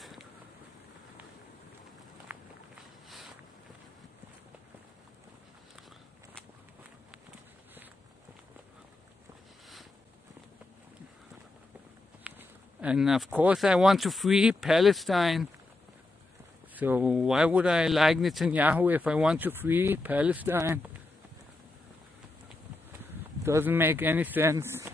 And of course I want to free Palestine. So why would I like Netanyahu if I want to free Palestine? Doesn't make any sense.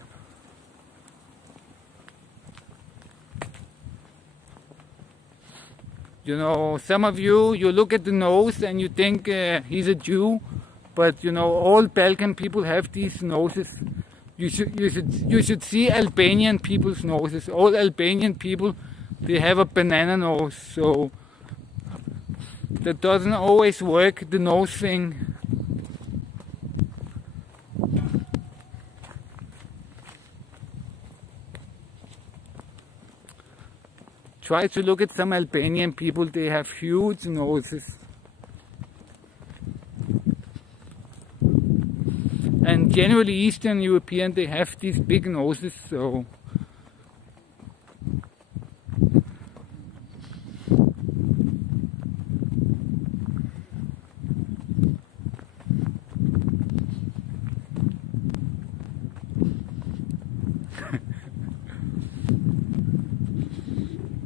You know, some of you look at the nose and you think he's a Jew, but you know, all Balkan people have these noses. You should see Albanian people's noses. All Albanian people, they have a banana nose. So that doesn't always work, the nose thing. Try to look at some Albanian people, they have huge noses. And generally Eastern European, they have these big noses, so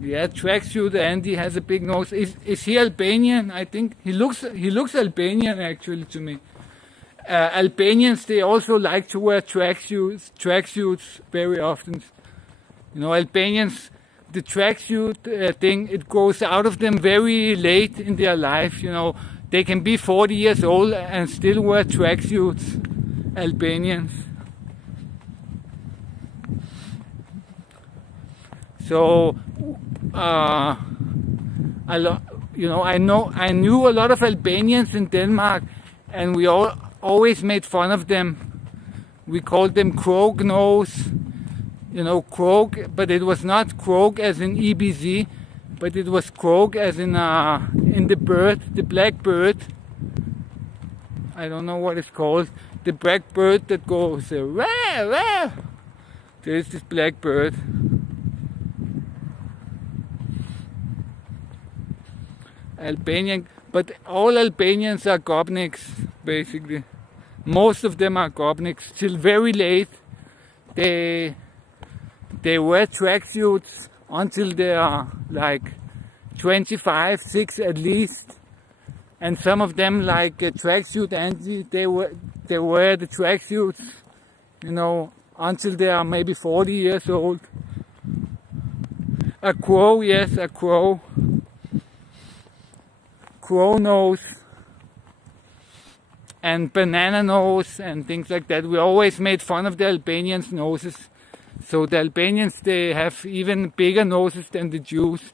Yeah, tracksuit Andy has a big nose. Is he Albanian? I think he looks Albanian actually to me. Albanians, they also like to wear tracksuits very often. You know, Albanians, the tracksuit thing, it goes out of them very late in their life. You know, they can be 40 years old and still wear tracksuits. Albanians. So, I knew a lot of Albanians in Denmark, and we always made fun of them. We called them croak nose, you know, croak, but it was not croak as in EBZ, but it was croak as in the bird, the black bird. I don't know what it's called. The black bird that goes rah, rah. There is this black bird. Albanian, but all Albanians are gopniks, basically. Most of them are gopniks till very late. They wear tracksuits until they are like 25, 6 at least. And some of them, like tracksuit Andy, they wear the tracksuits, you know, until they are maybe 40 years old. A crow, yes, a crow. Crow nose and banana nose and things like that. We always made fun of the Albanians' noses. So the Albanians, they have even bigger noses than the Jews.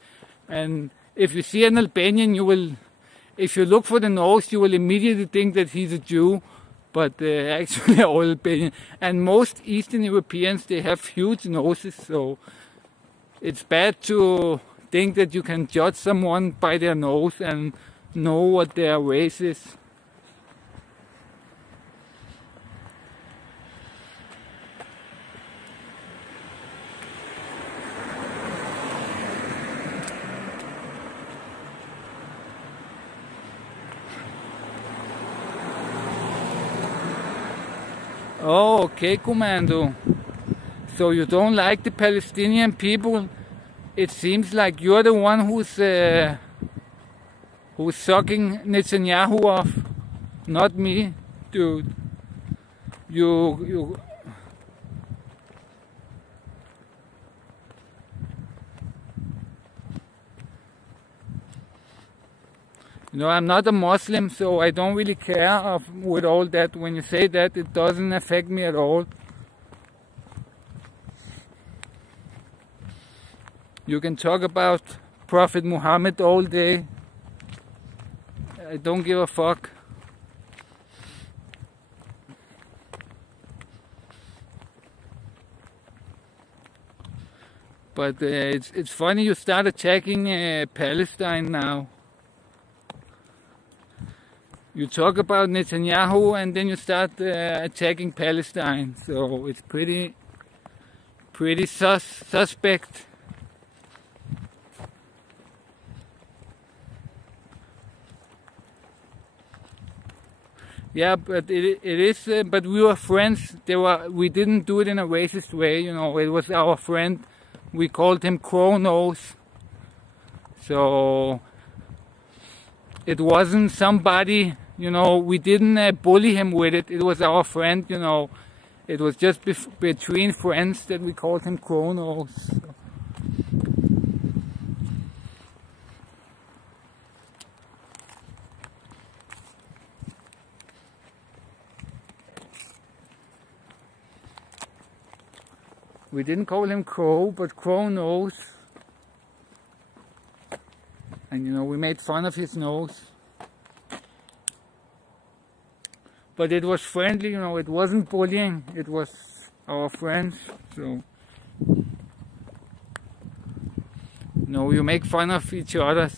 And if you see an Albanian, if you look for the nose, you will immediately think that he's a Jew. But actually all Albanian. And most Eastern Europeans, they have huge noses. So it's bad to think that you can judge someone by their nose and know what their race is. Oh, okay, Commando. So you don't like the Palestinian people? It seems like you're the one who's sucking Netanyahu off, not me, dude. You know, I'm not a Muslim, so I don't really care with all that. When you say that, it doesn't affect me at all. You can talk about Prophet Muhammad all day. I don't give a fuck. But it's funny you start attacking Palestine now. You talk about Netanyahu and then you start attacking Palestine. So it's pretty suspect. Yeah, but it is. But we were friends. We didn't do it in a racist way. You know, it was our friend. We called him Kronos. So it wasn't somebody. You know, we didn't bully him with it. It was our friend. You know, it was just between friends that we called him Kronos. We didn't call him Crow, but Crow nose. And you know, we made fun of his nose. But it was friendly, you know, it wasn't bullying, it was our friends, so. You know, you make fun of each other.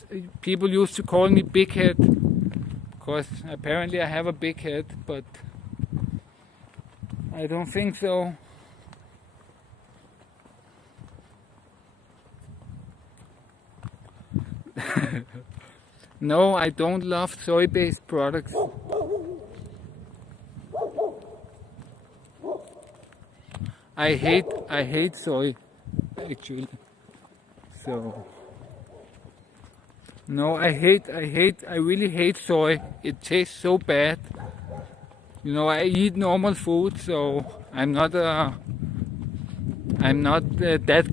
People used to call me Big Head, because apparently I have a big head, but I don't think so. No, I don't love soy-based products. I hate soy, actually. So No, I really hate soy. It tastes so bad. You know, I eat normal food, so I'm not that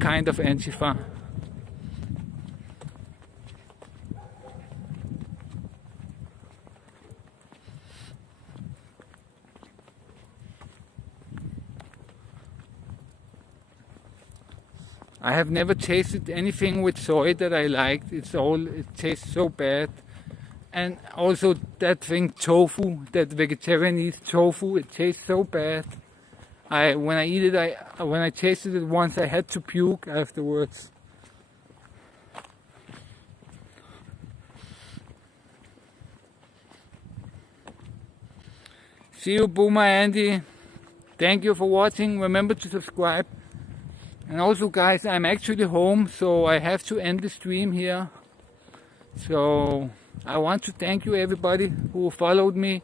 kind of Antifa. I have never tasted anything with soy that I liked. It tastes so bad. And also that thing tofu, that vegetarian eats tofu, it tastes so bad. When I tasted it once, I had to puke afterwards. See you, Boomer Andy. Thank you for watching. Remember to subscribe. And also, guys, I'm actually home, so I have to end the stream here. So I want to thank you, everybody who followed me,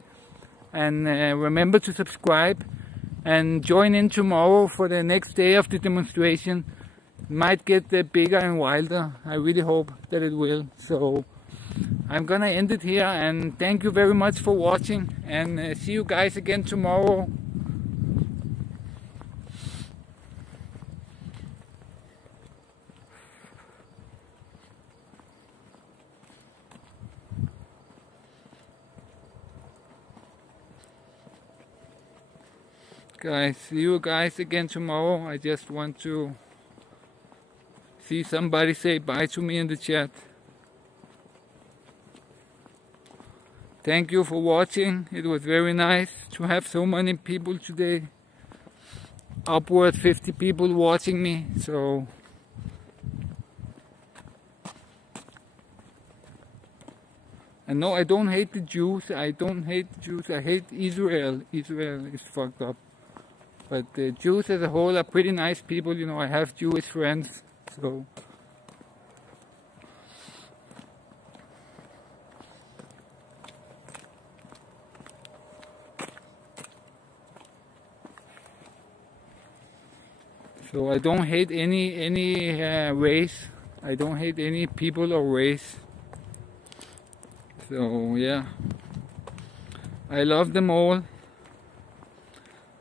and remember to subscribe and join in tomorrow for the next day of the demonstration. It might get bigger and wilder. I really hope that it will. So I'm gonna end it here, and thank you very much for watching, and see you guys again tomorrow. Guys, see you guys again tomorrow. I just want to see somebody say bye to me in the chat. Thank you for watching. It was very nice to have so many people today. Upward 50 people watching me. So and no, I don't hate the Jews. I don't hate the Jews. I hate Israel. Israel is fucked up. But the Jews as a whole are pretty nice people, you know. I have Jewish friends, so. So I don't hate any race. I don't hate any people or race. So yeah, I love them all.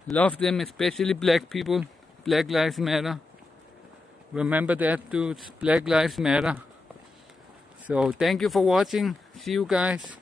Love them, especially black people. Black lives matter. Remember that, dudes. Black lives matter. So thank you for watching. See you guys.